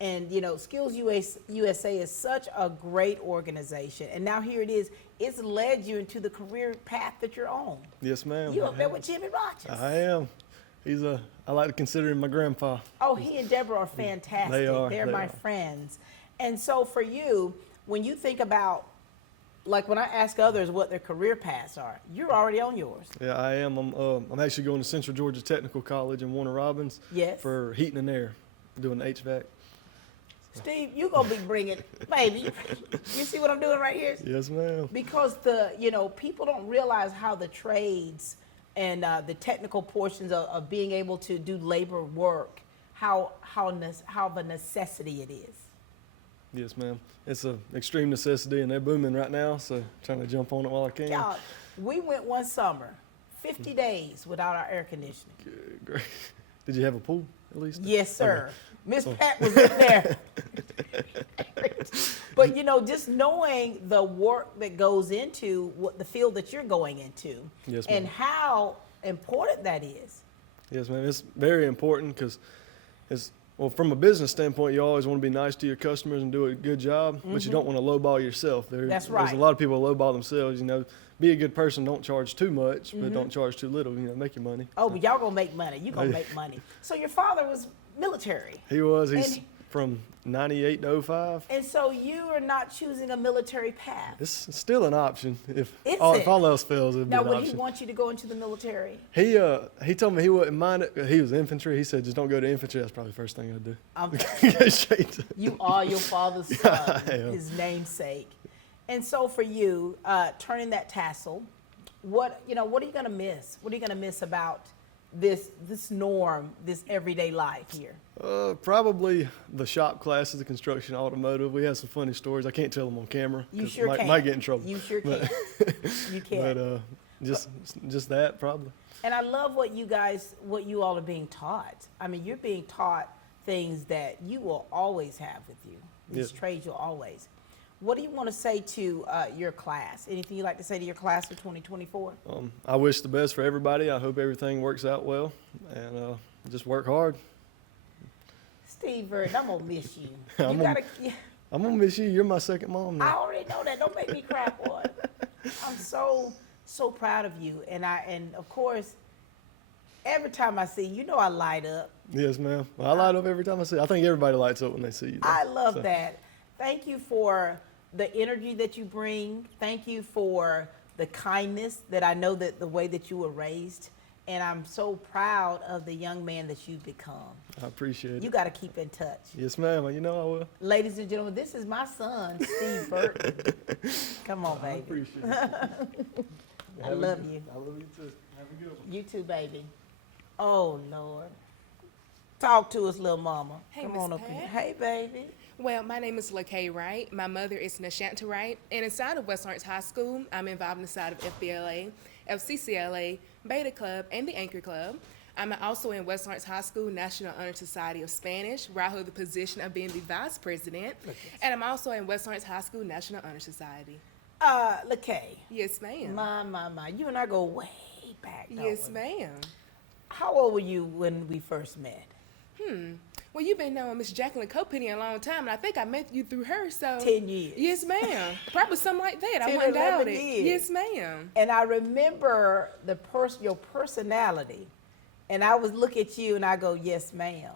And Skills USA is such a great organization, and now here it is. It's led you into the career path that you're on. Yes, ma'am. You up there with Jimmy Rogers? I am. I like to consider him my grandpa. Oh, he and Deborah are fantastic. They are. They're my friends. And so for you, when you think about, like when I ask others what their career paths are, you're already on yours. Yeah, I am. I'm actually going to Central Georgia Technical College in Warner Robins for heating and air, doing HVAC. Steve, you're going to be bringing, baby, you see what I'm doing right here? Yes, ma'am. Because people don't realize how the trades and the technical portions of being able to do labor work, how of a necessity it is. Yes, ma'am. It's an extreme necessity, and they're booming right now, so trying to jump on it while I can. God, we went one summer, 50 days without our air conditioning. Good, great. Did you have a pool at least? Yes, sir. Okay. Miss Pat was in there. But just knowing the work that goes into the field that you're going into, yes, and how important that is. Yes, ma'am. It's very important because from a business standpoint, you always want to be nice to your customers and do a good job, but you don't want to lowball yourself. That's right. There's a lot of people that lowball themselves. Be a good person. Don't charge too much, but don't charge too little. Make your money. Oh, but y'all gonna make money. You gonna make money. So your father was military. He was. He's from 98 to 05. And so you are not choosing a military path. It's still an option if all else fails. It'd be an would option. he want you to go into the military? He told me he wouldn't mind it. He was infantry. He said just don't go to infantry. That's probably the first thing I'd do. Go straight to you are your father's son, his namesake. And so for you, turning that tassel, what are you gonna miss? What are you gonna miss about this norm, this everyday life here? Probably the shop classes, the construction, automotive. We have some funny stories. I can't tell them on camera. You sure can. Might get in trouble. You sure can. You can. But just that probably. And I love what you all are being taught. I mean, you're being taught things that you will always have with you. These trades you'll always. What do you want to say to your class? Anything you'd like to say to your class for 2024? I wish the best for everybody. I hope everything works out well, and just work hard. Steve Bird, I'm gonna miss you. I'm gonna miss you. You're my second mom now. I already know that. Don't make me cry, boy. I'm so proud of you, and of course, every time I see you, I light up. Yes, ma'am. Well, I light up every time I see you. I think everybody lights up when they see you. I love that. Thank you for the energy that you bring. Thank you for the kindness that I know that the way that you were raised. And I'm so proud of the young man that you've become. I appreciate it. You got to keep in touch. Yes, ma'am. I will. Ladies and gentlemen, this is my son, Steve Burton. Come on, baby. I appreciate it. I love you. I love you too. Have a good one. You too, baby. Oh, Lord. Talk to us, little mama. Hey, Come Miss on up Pat. here. Hey, baby. Well, my name is LaKay Wright. My mother is Nashanta Wright. And inside of West Lawrence High School, I'm involved inside of FBLA, FCCLA, Beta Club, and the Anchor Club. I'm also in West Lawrence High School National Honor Society of Spanish, where I hold the position of being the vice president. And I'm also in West Lawrence High School National Honor Society. LaKay. Yes, ma'am. My. You and I go way back. Yes, ma'am. How old were you when we first met? Well, you've been knowing Miss Jacqueline Copenny a long time, and I think I met you through her, so... 10 years. Yes, ma'am. Probably something like that. 10, I wouldn't doubt 11 it. years. Yes, ma'am. And I remember your personality, and I would look at you and I go, yes, ma'am.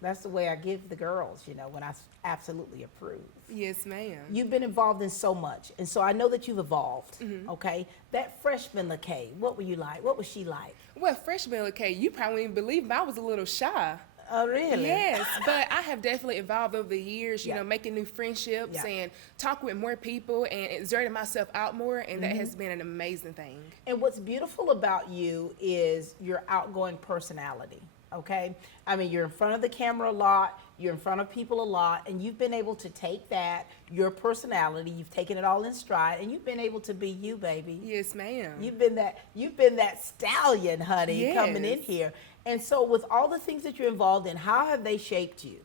That's the way I give the girls, when I absolutely approve. Yes, ma'am. You've been involved in so much, and so I know that you've evolved, okay? That freshman LaKay, what were you like? What was she like? Well, freshman LaKay, you probably wouldn't believe me. I was a little shy. Oh, really? Yes, but I have definitely evolved over the years, making new friendships and talking with more people and exerting myself out more, and that has been an amazing thing. And what's beautiful about you is your outgoing personality. okay? I mean, you're in front of the camera a lot, you're in front of people a lot, and you've been able to take that, your personality, you've taken it all in stride, and you've been able to be you, baby. Yes, ma'am. You've been that stallion, honey, coming in Yes. here. And so with all the things that you're involved in, how have they shaped you?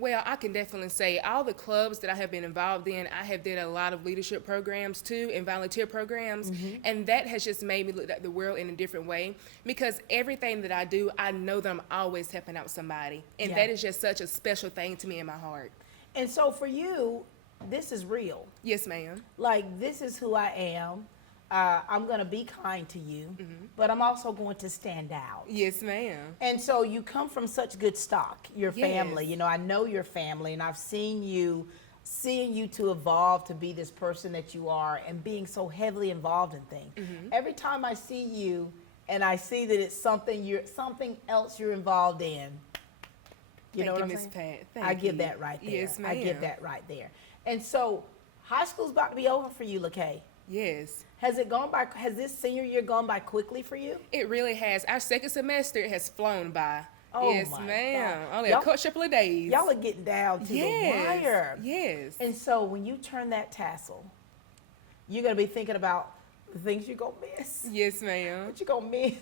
Well, I can definitely say all the clubs that I have been involved in, I have did a lot of leadership programs too and volunteer programs, and that has just made me look at the world in a different way because everything that I do, I know that I'm always helping out somebody, and Yeah. that is just such a special thing to me in my heart. And so for you, this is real. Yes, ma'am. Like, this is who I am. I'm going to be kind to you, but I'm also going to stand out. Yes, ma'am. And so you come from such good stock, your family. Yes. You know, I know your family, and I've seeing you to evolve to be this person that you are and being so heavily involved in things. Every time I see you and I see that it's something else you're involved in, you know what I'm Miss saying? Pat. Thank I give you. that right there. Yes, ma'am. I give that right there. And so high school's about to be over for you, LaKay. Yes. Has this senior year gone by quickly for you? It really has. Our second semester has flown by. Oh yes, my ma'am. God. Only Y'all- a couple of days. Y'all are getting down to the wire. Yes. And so when you turn that tassel, you're going to be thinking about the things you're going to miss. Yes, ma'am. What you going to miss?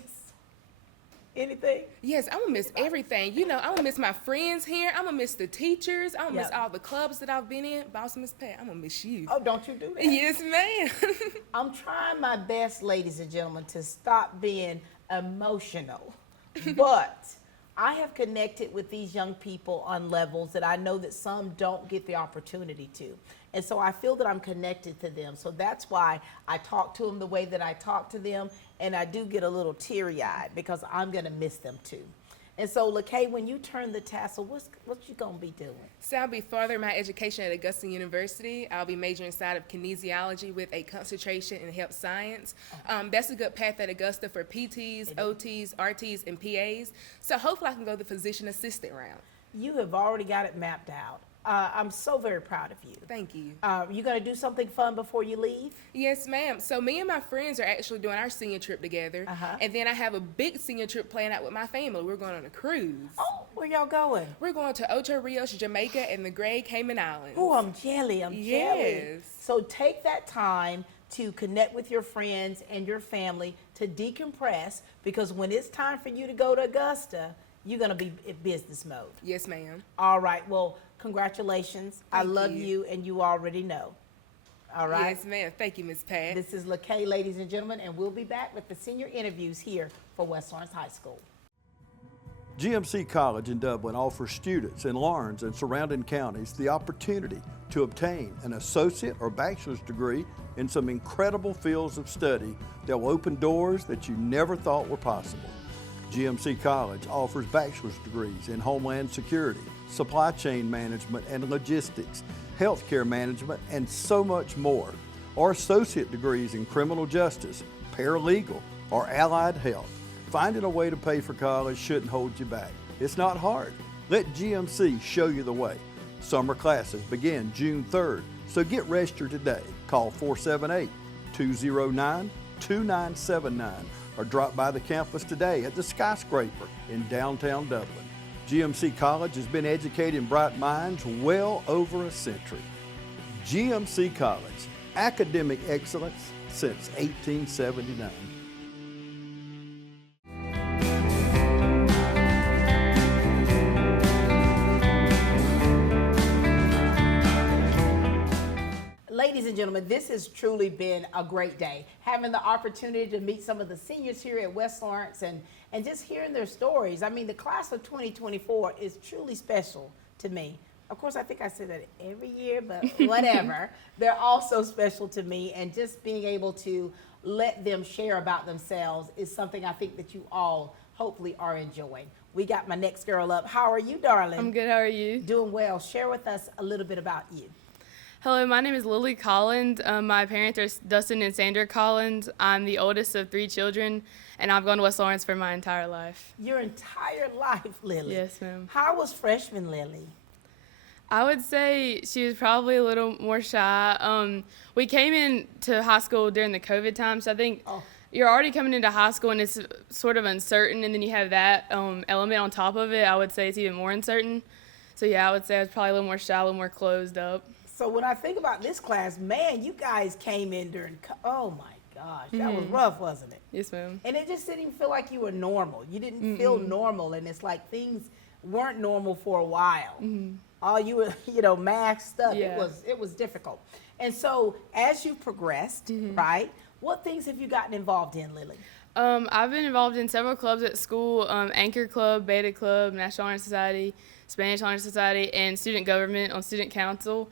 Anything? Yes, I'm gonna miss everything. You know, I'm gonna miss my friends here. I'm gonna miss the teachers. I'm gonna miss Yep. all the clubs that I've been in. Boss Miss Pat, I'm gonna miss you. Oh, don't you do that. Yes, ma'am. I'm trying my best, ladies and gentlemen, to stop being emotional. But I have connected with these young people on levels that I know that some don't get the opportunity to. And so I feel that I'm connected to them. So that's why I talk to them the way that I talk to them. And I do get a little teary-eyed because I'm going to miss them too. And so, LaKay, when you turn the tassel, what you going to be doing? So I'll be furthering my education at Augusta University. I'll be majoring inside of kinesiology with a concentration in health science. That's a good path at Augusta for PTs, OTs, RTs, and PAs. So hopefully I can go the physician assistant route. You have already got it mapped out. I'm so very proud of you. Thank you. You going to do something fun before you leave? Yes, ma'am. So me and my friends are actually doing our senior trip together. And then I have a big senior trip planned out with my family. We're going on a cruise. Oh, where y'all going? We're going to Ocho Rios, Jamaica, and the Great Cayman Islands. Oh, I'm jelly. I'm jelly. Yes. So take that time to connect with your friends and your family to decompress, because when it's time for you to go to Augusta, you're going to be in business mode. Yes, ma'am. All right. Well, congratulations. I Thank love you. you, and you already know. All right. Yes, ma'am. Thank you, Miss Pat. This is LaKay, ladies and gentlemen, and we'll be back with the senior interviews here for West Lawrence High School. GMC College in Dublin offers students in Lawrence and surrounding counties the opportunity to obtain an associate or bachelor's degree in some incredible fields of study that will open doors that you never thought were possible. GMC College offers bachelor's degrees in Homeland Security, Supply Chain Management and Logistics, Healthcare Management, and so much more, or associate degrees in Criminal Justice, Paralegal, or Allied Health. Finding a way to pay for college shouldn't hold you back. It's not hard. Let GMC show you the way. Summer classes begin June 3rd, so get registered today. Call 478-209-2979 or drop by the campus today at the Skyscraper in downtown Dublin. GMC College has been educating bright minds well over a century. GMC College, academic excellence since 1879. Ladies and gentlemen, this has truly been a great day. Having the opportunity to meet some of the seniors here at West Lawrence and just hearing their stories. I mean, the class of 2024 is truly special to me. Of course, I think I say that every year, but whatever. They're also special to me, and just being able to let them share about themselves is something I think that you all hopefully are enjoying. We got my next girl up. How are you, darling? I'm good. How are you? Doing well. Share with us a little bit about you. Hello, my name is Lily Collins. My parents are Dustin and Sandra Collins. I'm the oldest of 3 children, and I've gone to West Lawrence for my entire life. Your entire life, Lily? Yes, ma'am. How was freshman Lily? I would say she was probably a little more shy. We came into high school during the COVID time, so I think you're already coming into high school and it's sort of uncertain, and then you have that element on top of it. I would say it's even more uncertain. So yeah, I would say I was probably a little more shy, a little more closed up. So when I think about this class, man, you guys came in during, oh my gosh, that was rough, wasn't it? Yes, ma'am. And it just didn't feel like you were normal. You didn't feel normal, and it's like things weren't normal for a while. All you were, masked up. Yeah. It was difficult. And so as you progressed, right, what things have you gotten involved in, Lily? I've been involved in several clubs at school, Anchor Club, Beta Club, National Honor Society, Spanish Honor Society, and Student Government on Student Council.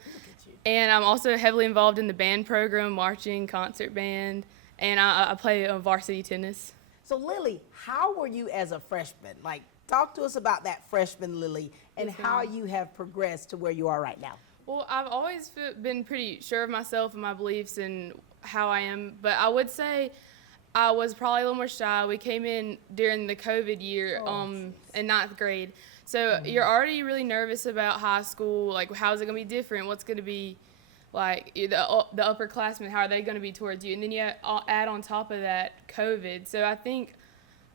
And I'm also heavily involved in the band program, marching, concert band, and I play varsity tennis. So Lily, how were you as a freshman? Like, talk to us about that freshman Lily and how you have progressed to where you are right now. Well, I've always been pretty sure of myself and my beliefs and how I am, but I would say I was probably a little more shy. We came in during the COVID year in 9th grade. So you're already really nervous about high school, like how's it going to be different? What's going to be like the upperclassmen, how are they going to be towards you? And then you add on top of that COVID. So I think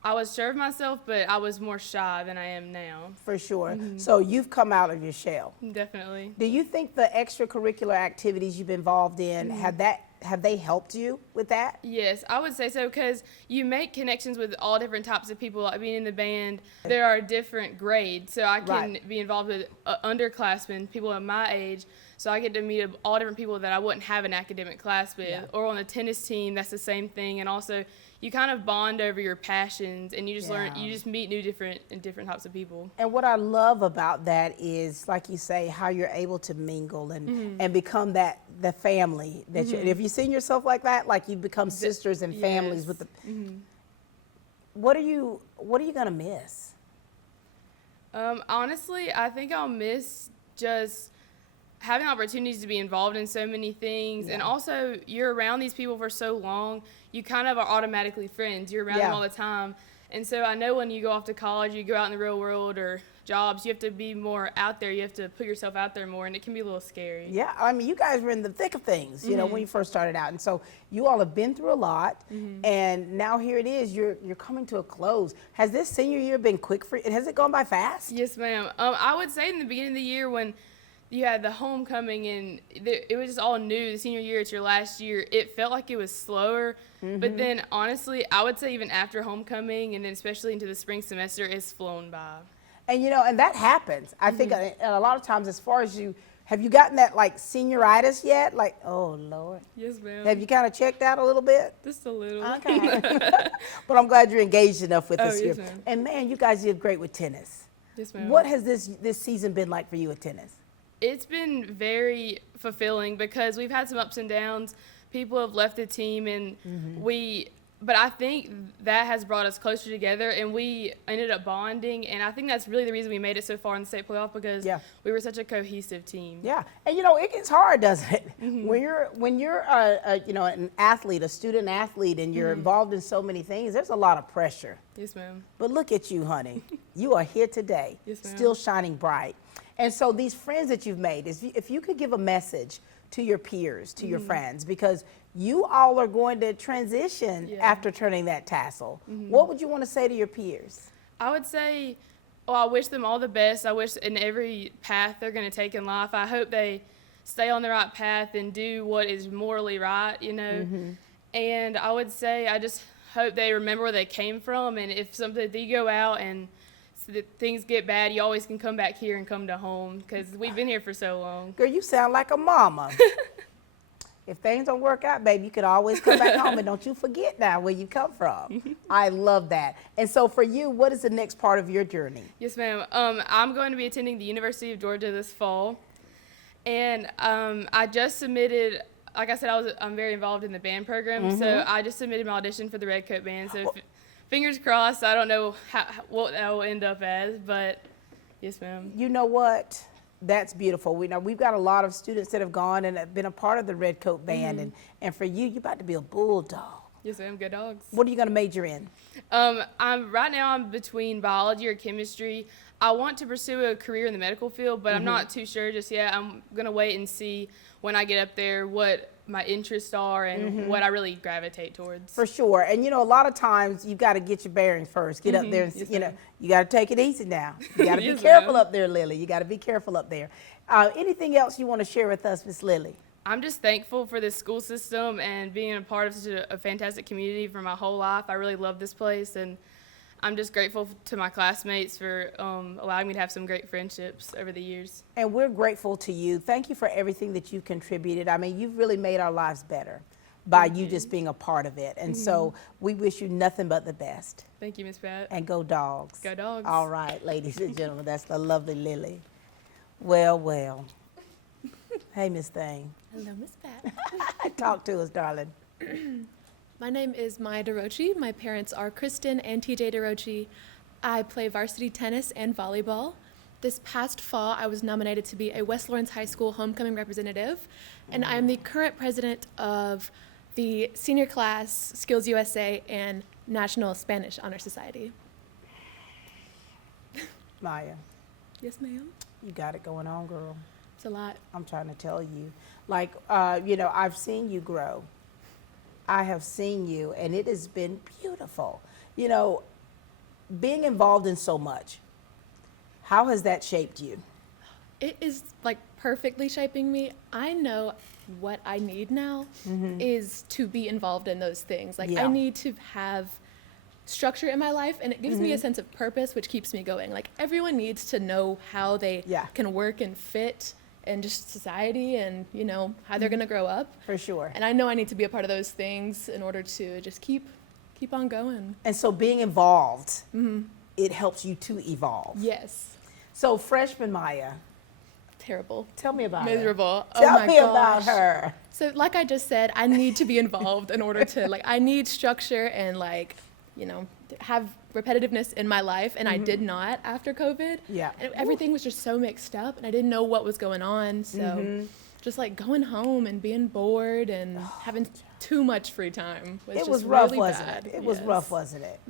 I was sure of myself, but I was more shy than I am now. For sure. So you've come out of your shell. Definitely. Do you think the extracurricular activities you've been involved in, have they helped you with that? Yes, I would say so, because you make connections with all different types of people. Like being in the band, there are different grades, so I can be involved with underclassmen, people of my age, so I get to meet all different people that I wouldn't have an academic class with. Or on the tennis team, that's the same thing. And also, you kind of bond over your passions, and you just learn, you just meet different types of people. And what I love about that is, like you say, how you're able to mingle and become the family that you. If you've seen yourself like that, like you become sisters and families with the. What are you gonna miss? Honestly, I think I'll miss just having opportunities to be involved in so many things, and also you're around these people for so long, you kind of are automatically friends. You're around them all the time. And so I know when you go off to college, you go out in the real world or jobs, you have to be more out there. You have to put yourself out there more, and it can be a little scary. Yeah, I mean, you guys were in the thick of things, you know, when you first started out. And so you all have been through a lot, and now here it is, you're coming to a close. Has this senior year been quick for you? Has it gone by fast? Yes, ma'am. I would say in the beginning of the year when you had the homecoming and it was just all new, the senior year, it's your last year, it felt like it was slower. But then honestly, I would say even after homecoming and then especially into the spring semester, it's flown by. And you know, and that happens. I think a lot of times, as far as have you gotten that like senioritis yet? Like, oh Lord. Yes, ma'am. Have you kind of checked out a little bit? Just a little. Okay. But I'm glad you're engaged enough with us yes, here. ma'am. And man, you guys did great with tennis. Yes, ma'am. What has this season been like for you with tennis? It's been very fulfilling because we've had some ups and downs. People have left the team, and but I think that has brought us closer together, and we ended up bonding, and I think that's really the reason we made it so far in the state playoff, because we were such a cohesive team. Yeah, and you know, it gets hard, doesn't it? When you're you know, an athlete, a student athlete, and you're involved in so many things, there's a lot of pressure. Yes, ma'am. But look at you, honey. You are here today, still shining bright. And so these friends that you've made, if you could give a message to your peers, to your friends, because you all are going to transition after turning that tassel. What would you want to say to your peers? I would say, well, I wish them all the best. I wish in every path they're going to take in life, I hope they stay on the right path and do what is morally right, you know. And I would say I just hope they remember where they came from, and if they go out and things get bad, you always can come back here and come to home, because we've been here for so long. Girl, you sound like a mama. If things don't work out, baby, you could always come back home, and don't you forget now where you come from. I love that. And so for you, what is the next part of your journey? Yes, ma'am. I'm going to be attending the University of Georgia this fall, and I just submitted, like I said, I'm very involved in the band program, so I just submitted my audition for the Redcoat Band. So fingers crossed. I don't know what that will end up as, but yes, ma'am. You know what? That's beautiful. We've got a lot of students that have gone and have been a part of the Redcoat Band, and for you, you're about to be a bulldog. Yes, ma'am. Go Dogs. What are you going to major in? Right now I'm between biology or chemistry. I want to pursue a career in the medical field, but I'm not too sure just yet. I'm going to wait and see when I get up there what my interests are and what I really gravitate towards. For sure. And a lot of times you got to get your bearings first. Get up there and, Yes, you got to take it easy now. You got to be Yes, careful ma'am. up there, Lily. You got to be careful up there. Anything else you want to share with us, Miss Lily? I'm just thankful for this school system and being a part of such a fantastic community for my whole life. I really love this place, and I'm just grateful to my classmates for allowing me to have some great friendships over the years. And we're grateful to you. Thank you for everything that you contributed. I mean, you've really made our lives better by you just being a part of it. And so we wish you nothing but the best. Thank you, Miss Pat. And go Dogs. Go Dogs. All right, ladies and gentlemen, that's the lovely Lily. Well. Hey, Miss Thing. Hello, Miss Pat. Talk to us, darling. My name is Maya DeRochi. My parents are Kristen and TJ DeRochi. I play varsity tennis and volleyball. This past fall, I was nominated to be a West Lawrence High School homecoming representative, and I am the current president of the senior class Skills USA and National Spanish Honor Society. Maya, Yes, ma'am. you got it going on, girl. It's a lot. I'm trying to tell you. Like, I've seen you grow. I have seen you, and it has been beautiful. Being involved in so much, how has that shaped you? It is like perfectly shaping me. I know what I need now is to be involved in those things. Like Yeah. I need to have structure in my life, and it gives me a sense of purpose, which keeps me going. Like everyone needs to know how they can work and fit in just society, and how they're gonna grow up. For sure. And I know I need to be a part of those things in order to just keep on going. And so being involved, it helps you to evolve. Yes. So freshman Maya, Terrible. tell me about Miserable. her. Tell oh my me about gosh. her. So like I just said, I need to be involved in order to I need structure and have repetitiveness in my life, and I did not after COVID. Yeah. And everything was just so mixed up, and I didn't know what was going on. So just going home and being bored and having too much free time was It just was rough, really wasn't bad. it? It was Yes. rough, wasn't it?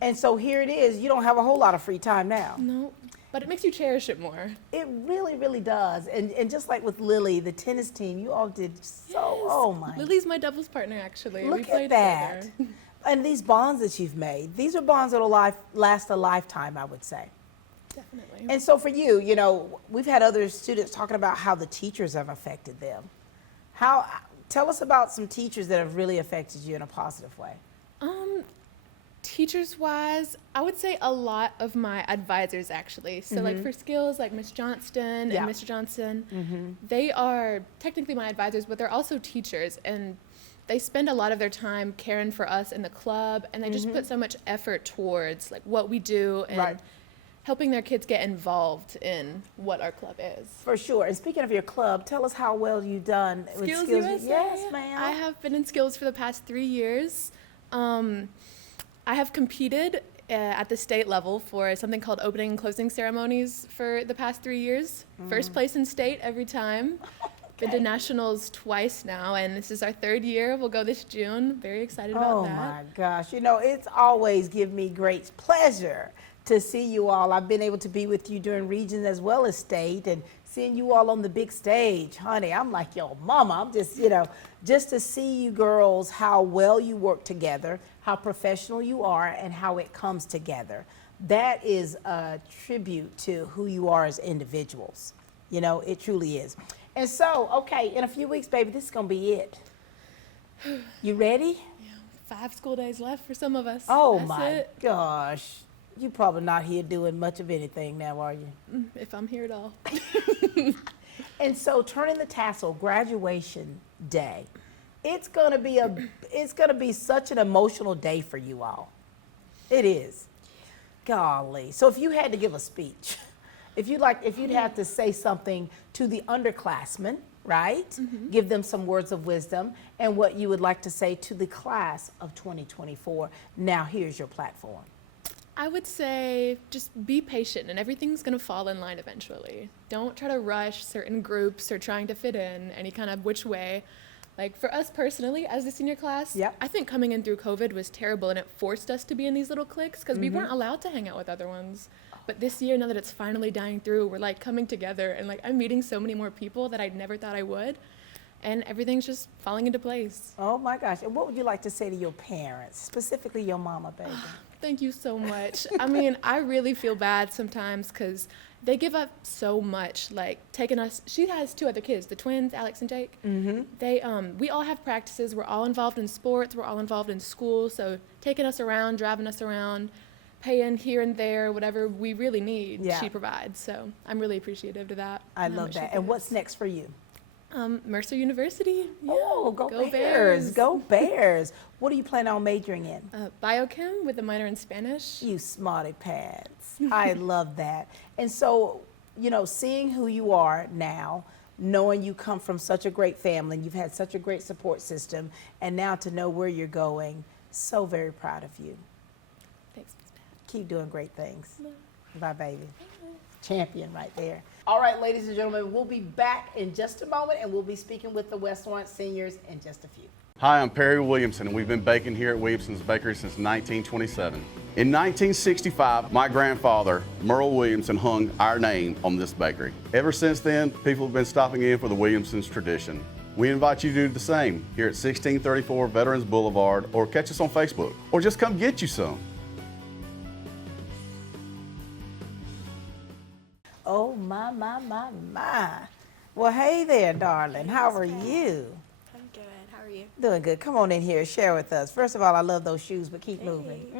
And so here it is. You don't have a whole lot of free time now. No, but it makes you cherish it more. It really, really does. And just like with Lily, the tennis team, you all did so, oh my. Lily's my doubles partner, actually. We Look play at that. together. And these bonds that you've made, these are bonds that will last a lifetime, I would say. Definitely. And so for you, we've had other students talking about how the teachers have affected them. Tell us about some teachers that have really affected you in a positive way. Teachers wise, I would say a lot of my advisors actually. So for skills, like Miss Johnston Yeah. and Mr. Johnson, they are technically my advisors, but they're also teachers, and they spend a lot of their time caring for us in the club, and they just put so much effort towards what we do and helping their kids get involved in what our club is. For sure. And speaking of your club, tell us how well you've done with Skills Skills. USA. Yes, ma'am. I have been in Skills for the past 3 years. I have competed at the state level for something called opening and closing ceremonies for the past 3 years. First place in state every time. Been to nationals twice now, and this is our 3rd year. We'll go this June. Very excited about that. Oh my gosh. It's always given me great pleasure to see you all. I've been able to be with you during regions as well as state, and seeing you all on the big stage, honey, I'm like your mama. I'm just, just to see you girls, how well you work together, how professional you are, and how it comes together. That is a tribute to who you are as individuals. It truly is. And so, okay, in a few weeks, baby, this is going to be it. You ready? 5 school days left for some of us. Oh That's my it. gosh. You're probably not here doing much of anything now, are you? If I'm here at all. And so turning the tassel, graduation day. It's going to be such an emotional day for you all. It is. Golly. So if you had to give a speech, if you'd have to say something to the underclassmen, right? Give them some words of wisdom and what you would like to say to the class of 2024. Now here's your platform. I would say just be patient, and everything's going to fall in line eventually. Don't try to rush certain groups or trying to fit in any kind of which way. Like for us personally, as the senior class, I think coming in through COVID was terrible, and it forced us to be in these little cliques because we weren't allowed to hang out with other ones. But this year, now that it's finally dying through, we're coming together, and I'm meeting so many more people that I never thought I would. and everything's just falling into place. Oh my gosh. And what would you like to say to your parents, specifically your mama, baby? Thank you so much. I mean, I really feel bad sometimes because they give up so much, like taking us. She has 2 other kids, the twins, Alex and Jake. We all have practices. We're all involved in sports. We're all involved in school. So taking us around, driving us around, paying here and there, whatever we really need, she provides. So I'm really appreciative to that. I love that. And what's next for you? Mercer University. Yeah. Oh, go Bears. Go Bears. What are you planning on majoring in? Biochem with a minor in Spanish. You smarty pants. I love that. And so, you know, seeing who you are now, knowing you come from such a great family, and you've had such a great support system, and now to know where you're going, so very proud of you. Thanks, Ms. Pat. Keep doing great things. Bye, baby. Champion right there. All right, ladies and gentlemen, we'll be back in just a moment, and we'll be speaking with the West Lawrence seniors in just a few. Hi, I'm Perry Williamson, and we've been baking here at Williamson's Bakery since 1927. In 1965, my grandfather, Merle Williamson, hung our name on this bakery. Ever since then, people have been stopping in for the Williamson's tradition. We invite you to do the same here at 1634 Veterans Boulevard, or catch us on Facebook, or just come get you some. Oh, my. Well, hey there, darling. How are you? I'm good. How are you? Doing good. Come on in here. Share with us. First of all, I love those shoes, but keep moving.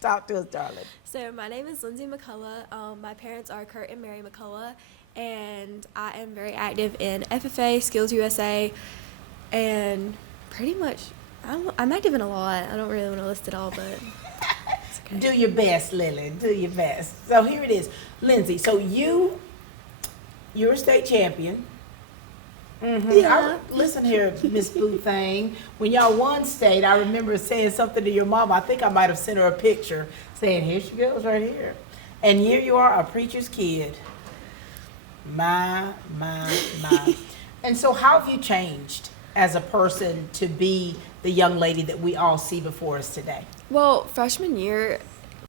Talk to us, darling. So my name is Lindsay McCullough. My parents are Kurt and Mary McCullough, and I am very active in FFA, Skills USA, and pretty much I'm active in a lot. I don't really want to list it all, but it's okay. Do your best, Lily. Do your best. So here it is. Lindsay, so you're a state champion. Yeah. Listen here, Miss Boo Thing. When y'all won state, I remember saying something to your mama. I think I might have sent her a picture saying, here she goes right here. And here you are, a preacher's kid. My. And so how have you changed as a person to be the young lady that we all see before us today? Well, freshman year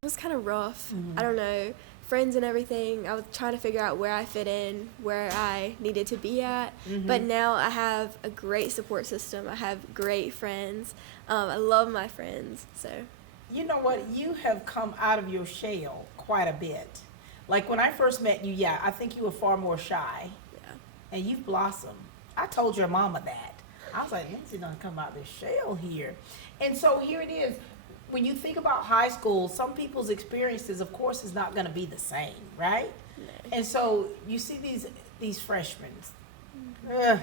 was kind of rough. I don't know. Friends and everything. I was trying to figure out where I fit in, where I needed to be at. But now I have a great support system. I have great friends. I love my friends. So, you know what? You have come out of your shell quite a bit. Like when I first met you, I think you were far more shy. Yeah. And you've blossomed. I told your mama that. I was like, Lindsay done come out of this shell here. And so here it is. When you think about high school, some people's experiences, of course, is not going to be the same, right? No. And so you see these freshmen, and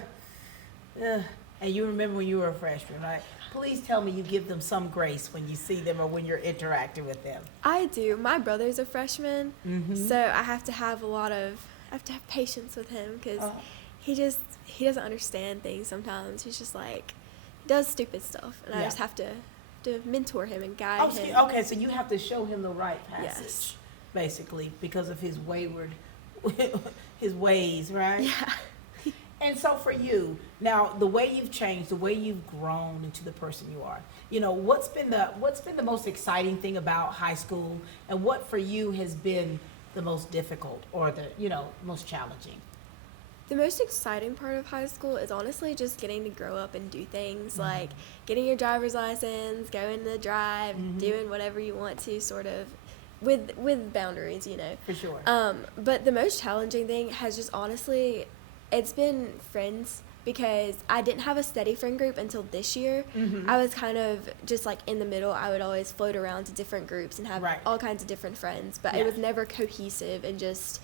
you remember when you were a freshman, right? Please tell me you give them some grace when you see them or when you're interacting with them. I do. My brother's a freshman, so I have to have patience with him because he doesn't understand things sometimes. He's just like, does stupid stuff, and I just have to mentor him and guide him. Okay, so you have to show him the right passage, basically, because of his his ways, right? Yeah. And so for you, now the way you've changed, the way you've grown into the person you are, you know, what's been the most exciting thing about high school, and what for you has been the most difficult or the most challenging? The most exciting part of high school is honestly just getting to grow up and do things like getting your driver's license, going to drive, doing whatever you want to, sort of with boundaries, you know. For sure. But the most challenging thing has just honestly, it's been friends, because I didn't have a steady friend group until this year. I was kind of just like in the middle. I would always float around to different groups and have all kinds of different friends, but it was never cohesive and just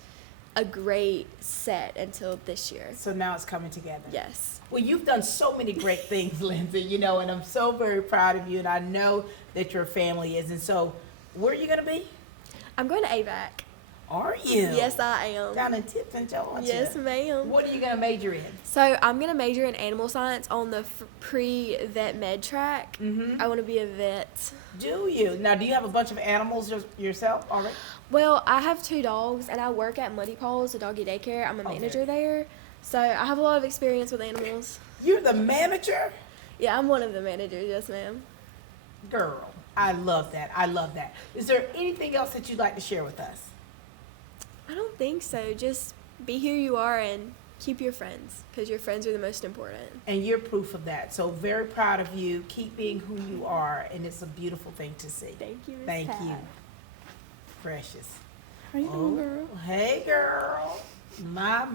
a great set until this year. So now it's coming together. Yes. Well, you've done so many great things, Lindsay, and I'm so very proud of you, and I know that your family is. And so, where are you going to be? I'm going to AVAC. Are you? Yes, I am. Down in Tipton, Georgia. Yes, ma'am. What are you going to major in? So I'm going to major in animal science on the pre-vet med track. I want to be a vet. Do you? Now, do you have a bunch of animals yourself already? Well, I have 2 dogs, and I work at Muddy Paws, a doggy daycare. I'm a manager there. So I have a lot of experience with animals. You're the manager? Yeah, I'm one of the managers. Yes, ma'am. Girl, I love that. I love that. Is there anything else that you'd like to share with us? I don't think so. Just be who you are and keep your friends, because your friends are the most important. And you're proof of that. So very proud of you. Keep being who you are, and it's a beautiful thing to see. Thank you, Ms. Thank Pat. you. Precious. How you doing, girl? Hey, girl. My.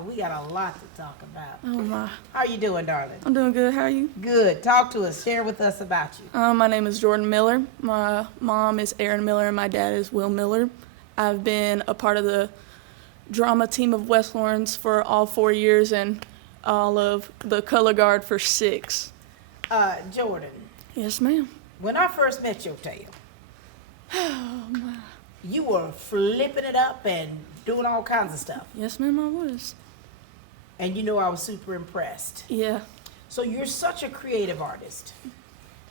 We got a lot to talk about. Oh my. How you doing, darling? I'm doing good. How are you? Good. Talk to us. Share with us about you. My name is Jordan Miller. My mom is Erin Miller, and my dad is Will Miller. I've been a part of the drama team of West Lawrence for all 4 years and all of the color guard for 6. Jordan. Yes, ma'am. When I first met your tail, Oh my. you were flipping it up and doing all kinds of stuff. Yes, ma'am, I was. And you know I was super impressed. Yeah. So you're such a creative artist.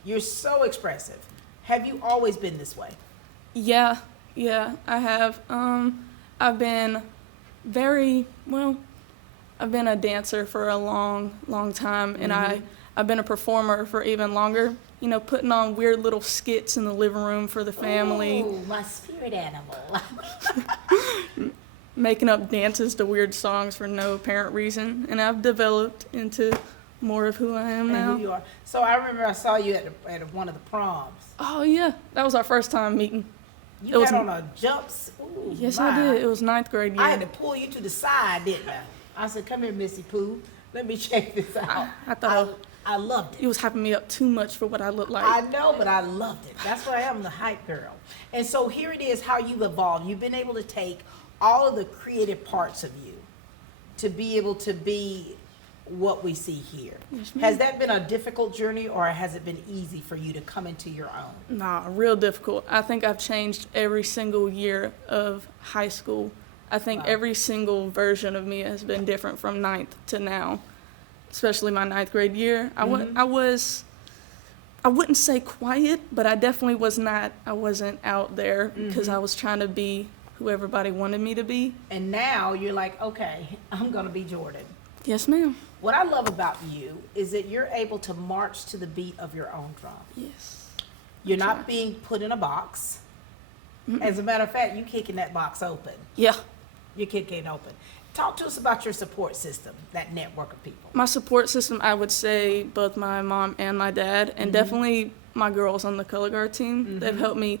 You're so expressive. Have you always been this way? Yeah, I have. I've been I've been a dancer for a long time, and I've been a performer for even longer. You know, putting on weird little skits in the living room for the family. Oh, my spirit animal. Making up dances to weird songs for no apparent reason, and I've developed into more of who I am And now. who you are. So I remember I saw you at one of the proms. Oh yeah, that was our first time meeting. You It was- had on a jumps. Ooh, Yes, my. I did. It was 9th grade year. I had to pull you to the side, didn't I? I said, "Come here, Missy Pooh. Let me check this out." I thought I loved it. it was hyping me up too much for what I looked like. I know, but I loved it. That's why I am the hype girl. And so here it is, how you've evolved. You've been able to take all of the creative parts of you to be able to be what we see here. Yes, ma'am. Has that been a difficult journey, or has it been easy for you to come into your own? Nah, real difficult. I think I've changed every single year of high school. I think every single version of me has been different from 9th to now, especially my 9th grade year. I wouldn't say quiet, but I definitely wasn't out there because I was trying to be who everybody wanted me to be. And now you're like, okay, I'm gonna be Jordan. Yes, ma'am. What I love about you is that you're able to march to the beat of your own drum. Yes. You're not being put in a box. As a matter of fact, you kicking that box open. Yeah. You're kicking it open. Talk to us about your support system, that network of people. My support system, I would say both my mom and my dad, and definitely my girls on the color guard team. They've helped me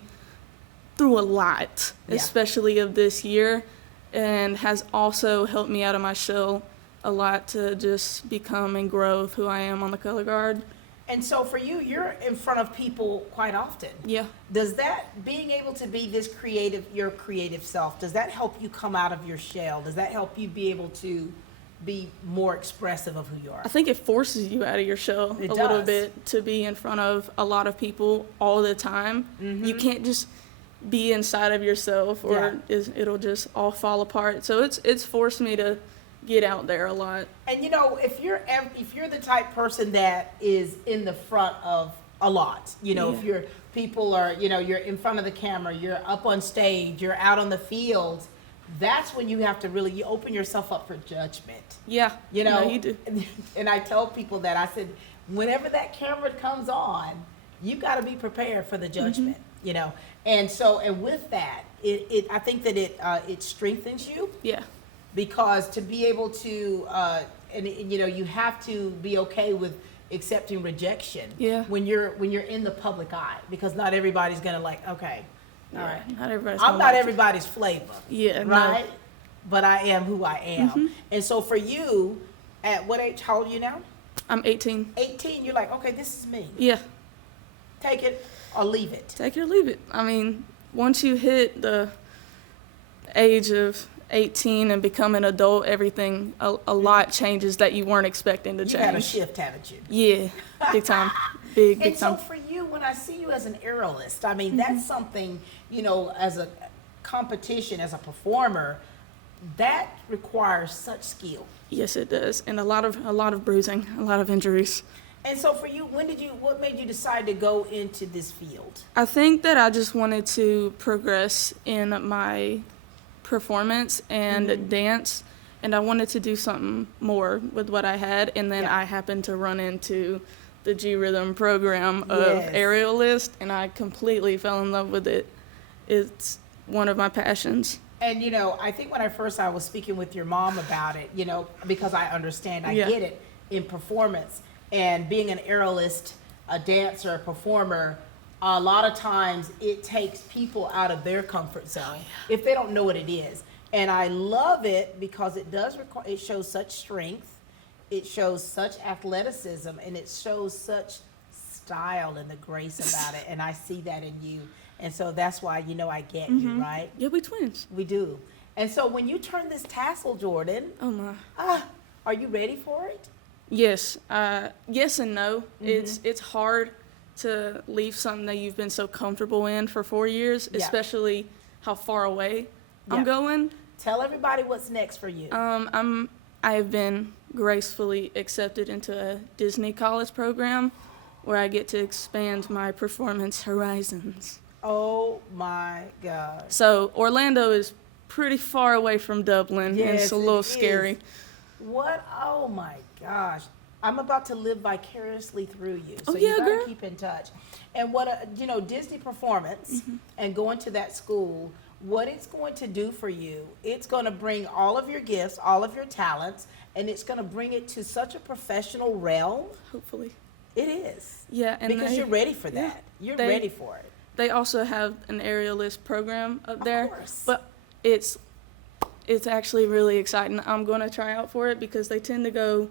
through a lot, especially of this year, and has also helped me out of my shell a lot to just become and grow who I am on the color guard. And so for you, you're in front of people quite often. Yeah. Does that, being able to be this creative, your creative self, does that help you come out of your shell? Does that help you be able to be more expressive of who you are? I think it forces you out of your shell It a little does. bit to be in front of a lot of people all the time. You can't just be inside of yourself, or it'll just all fall apart. So it's forced me to get out there a lot. And you know, if you're the type person that is in the front of a lot, you know, if you're people are, you know, you're in front of the camera, you're up on stage, you're out on the field, that's when you have to really, you open yourself up for judgment. Yeah. You know, No, you do. And I tell people that, I said, whenever that camera comes on, you got to be prepared for the judgment, you know. And so, and with that, I think that it strengthens you. Yeah. Because to be able to, and you know, you have to be okay with accepting rejection. Yeah. When you're in the public eye, because not everybody's gonna like, okay, all right. Not everybody's I'm gonna not like it. everybody's flavor. Yeah. Right. But I am who I am. And so for you, at what age? How old are you now? I'm 18. 18. You're like, okay, this is me. Yeah. Take it or leave it. Take it or leave it. I mean, once you hit the age of 18 and become an adult, everything, a lot changes that you weren't expecting to change. You had a shift, haven't you? Yeah, big time. Big And so time. for you, when I see you as an aerialist, I mean, that's something, you know, as a competition, as a performer, that requires such skill. Yes, it does. And a lot of bruising, a lot of injuries. And so for you, what made you decide to go into this field? I think that I just wanted to progress in my performance and dance, and I wanted to do something more with what I had, and then I happened to run into the G Rhythm program of aerialist, and I completely fell in love with it. It's one of my passions. And, you know, I think when I was speaking with your mom about it, you know, because I understand, I get it in performance and being an aerialist, a dancer, a performer, a lot of times it takes people out of their comfort zone if they don't know what it is. And I love it because it does require, it shows such strength, it shows such athleticism, and it shows such style and the grace about it. And I see that in you. And so that's why, you know, I get you, right? Yeah, we twins. We do. And so when you turn this tassel, Jordan, Oh my. Are you ready for it? Yes. Yes and no. It's hard to leave something that you've been so comfortable in for 4 years, especially how far away I'm going. Tell everybody what's next for you. I have been gracefully accepted into a Disney college program where I get to expand my performance horizons. Oh my God. So Orlando is pretty far away from Dublin, and it's a little scary. What? Oh my gosh. I'm about to live vicariously through you. So Oh, yeah, you gotta girl. keep in touch. And what, you know, Disney performance and going to that school, what it's going to do for you, it's going to bring all of your gifts, all of your talents, and it's going to bring it to such a professional realm. Hopefully. It is. Yeah, and because you're ready for that. You're ready for it. They also have an aerialist program up there, course. but it's actually really exciting. I'm going to try out for it because they tend to go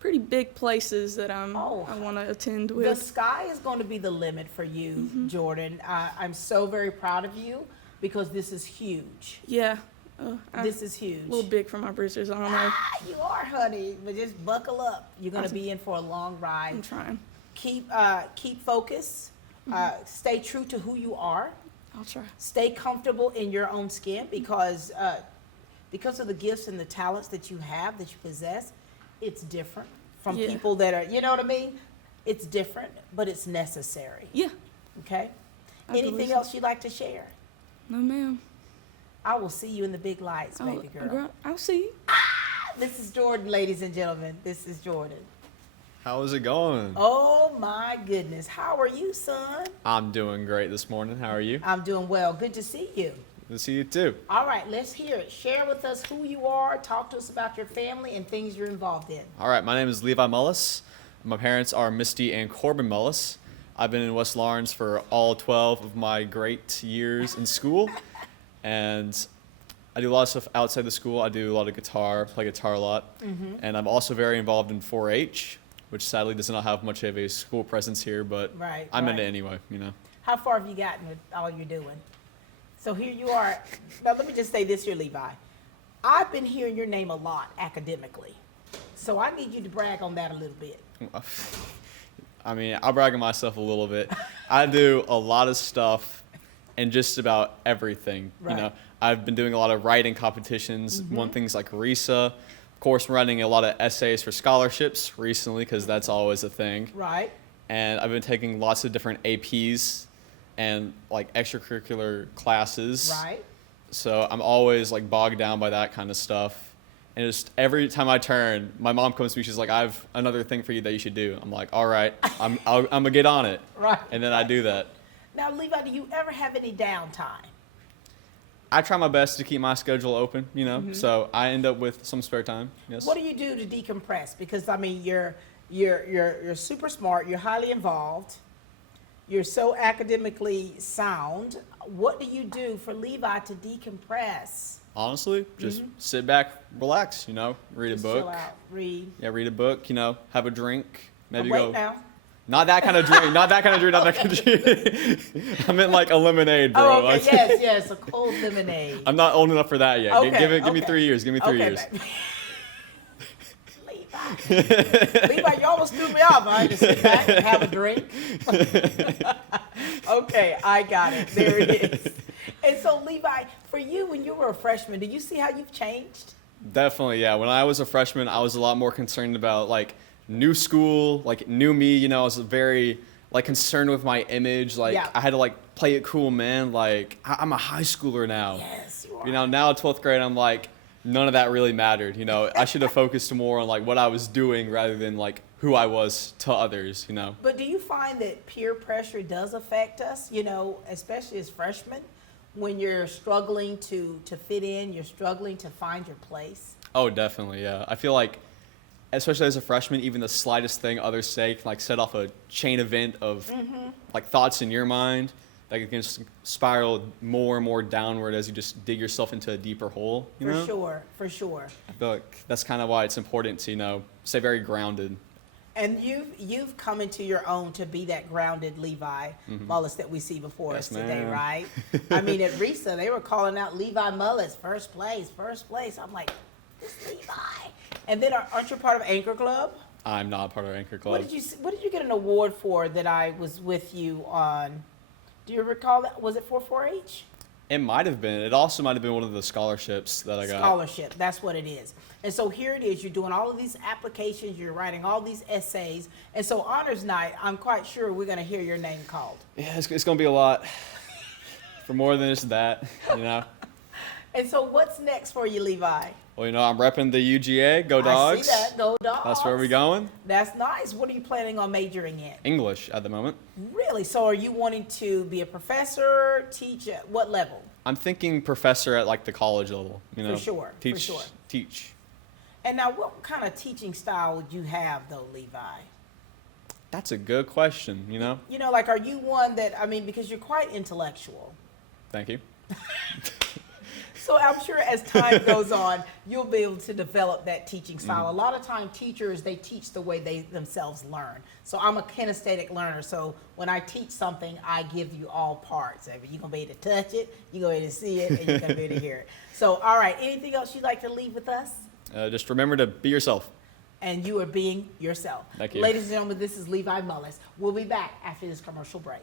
pretty big places that I want to attend with. The sky is going to be the limit for you, Jordan. I'm so very proud of you because this is huge. Yeah. This is huge. A little big for my bruises, I don't know. You are, honey, but just buckle up. You're going to be in for a long ride. I'm trying. Keep focus. Stay true to who you are. I'll try. Stay comfortable in your own skin because of the gifts and the talents that you have, that you possess. It's different from people that are, you know what I mean? It's different, but it's necessary. Yeah. Okay? Absolutely. Anything else you'd like to share? No, ma'am. I will see you in the big lights, baby girl. I'll see you. This is Jordan, ladies and gentlemen. This is Jordan. How's it going? Oh my goodness. How are you, son? I'm doing great this morning. How are you? I'm doing well. Good to see you. Good to see you too. All right, let's hear it. Share with us who you are. Talk to us about your family and things you're involved in. All right, my name is Levi Mullis. My parents are Misty and Corbin Mullis. I've been in West Lawrence for all 12 of my great years in school. And I do a lot of stuff outside the school. I do a lot of guitar, play guitar a lot. And I'm also very involved in 4-H, which sadly does not have much of a school presence here, but I'm in it anyway, you know. How far have you gotten with all you're doing? So here you are. Now let me just say this here, Levi. I've been hearing your name a lot academically. So I need you to brag on that a little bit. I mean, I'll brag on myself a little bit. I do a lot of stuff and just about everything. You know, I've been doing a lot of writing competitions, won things like RISA. Of course, I'm writing a lot of essays for scholarships recently because that's always a thing. Right. And I've been taking lots of different APs and like extracurricular classes. Right. So I'm always like bogged down by that kind of stuff. And just every time I turn, my mom comes to me, she's like, I have another thing for you that you should do. I'm like, all right, I'm gonna get on it. Right. And then I do that. Now, Levi, do you ever have any downtime? I try my best to keep my schedule open, you know, so I end up with some spare time. Yes. What do you do to decompress? Because I mean, you're super smart. You're highly involved. You're so academically sound. What do you do for Levi to decompress? Honestly, just sit back, relax, you know, read Just a book. chill out, read. Yeah, read a book, you know, have a drink, maybe Wait go. now. Not that kind of drink, not that kind of drink, not that kind of drink. I meant like a lemonade, bro. Oh, okay, Like, yes, a cold lemonade. I'm not old enough for that yet. Okay, Give me 3 years. Give me 3 years. Levi, you almost threw me off. I just sit back and have a drink. Okay, I got it. There it is. And so, Levi, for you, when you were a freshman, did you see how you've changed? Definitely, yeah. When I was a freshman, I was a lot more concerned about like new school, like new me. You know, I was very like concerned with my image. Like I had to like play it cool, man. Like I'm a high schooler now. Yes, you are. You know, now 12th grade, I'm like, none of that really mattered. You know, I should have focused more on like what I was doing rather than like who I was to others. You know. But do you find that peer pressure does affect us? You know, especially as freshmen, when you're struggling to fit in, you're struggling to find your place? Oh, definitely, yeah. I feel like, especially as a freshman, even the slightest thing others say can like set off a chain event of like thoughts in your mind that can just spiral more and more downward as you just dig yourself into a deeper hole. You know? For sure. I feel like that's kind of why it's important to, stay very grounded. And you've come into your own to be that grounded Levi Mullis that we see before us today, ma'am. right? I mean, at RISA, they were calling out Levi Mullis, first place. I'm like, this Levi. And then aren't you part of Anchor Club? I'm not part of Anchor Club. What did you get an award for that I was with you on? Do you recall that? Was it for 4-H? It might have been. It also might have been one of the scholarships that I got. Scholarship, that's what it is. And so here it is, you're doing all of these applications, you're writing all these essays, and so honors night, I'm quite sure we're gonna hear your name called. Yeah, it's going to be a lot. For more than just that, And so what's next for you, Levi? Well, I'm repping the UGA. Go Dogs. I see that, go Dogs. That's where we're going. That's nice. What are you planning on majoring in? English at the moment. Really? So are you wanting to be a professor, teach at what level? I'm thinking professor at like the college level. For sure, for Teach. sure. Teach. And now what kind of teaching style would you have though, Levi? That's a good question, Like are you one that, because you're quite intellectual. Thank you. So I'm sure as time goes on, you'll be able to develop that teaching style. A lot of time teachers, they teach the way they themselves learn. So I'm a kinesthetic learner. So when I teach something, I give you all parts. You're going to be able to touch it, you're going to be able to see it, and you're going to be able to hear it. So, all right, anything else you'd like to leave with us? Just remember to be yourself. And you are being yourself. Thank you. Ladies and gentlemen, this is Levi Mullis. We'll be back after this commercial break.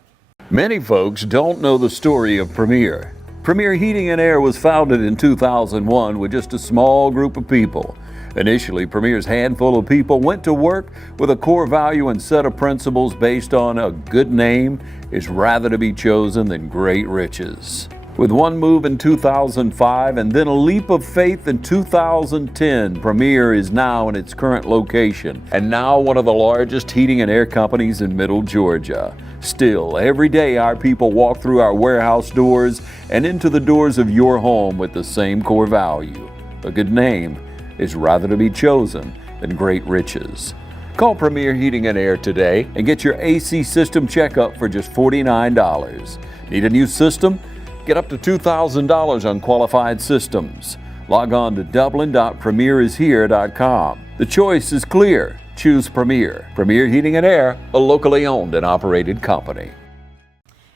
Many folks don't know the story of Premier. Premier Heating and Air was founded in 2001 with just a small group of people. Initially, Premier's handful of people went to work with a core value and set of principles based on a good name is rather to be chosen than great riches. With one move in 2005 and then a leap of faith in 2010, Premier is now in its current location and now one of the largest heating and air companies in Middle Georgia. Still, every day our people walk through our warehouse doors and into the doors of your home with the same core value. A good name is rather to be chosen than great riches. Call Premier Heating and Air today and get your AC system checkup for just $49. Need a new system? Get up to $2,000 on qualified systems. Log on to dublin.premierishere.com. The choice is clear. Choose Premier. Premier Heating and Air, a locally owned and operated company.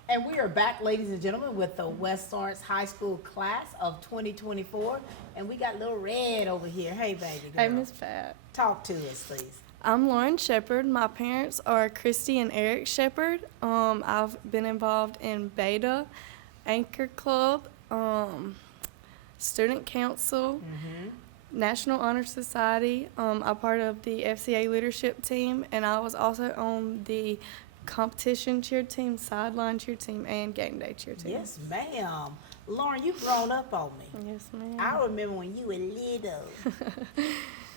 And we are back, ladies and gentlemen, with the West Lawrence High School class of 2024. And we got Little Red over here. Hey, baby girl. Hey, Miss Pat. Talk to us, please. I'm Lauren Shepard. My parents are Christy and Eric Shepard. I've been involved in Beta, Anchor Club, Student Council, National Honor Society. I'm part of the FCA leadership team, and I was also on the competition cheer team, sideline cheer team, and game day cheer team. Yes, ma'am. Lauren, you've grown up on me. Yes, ma'am. I remember when you were little.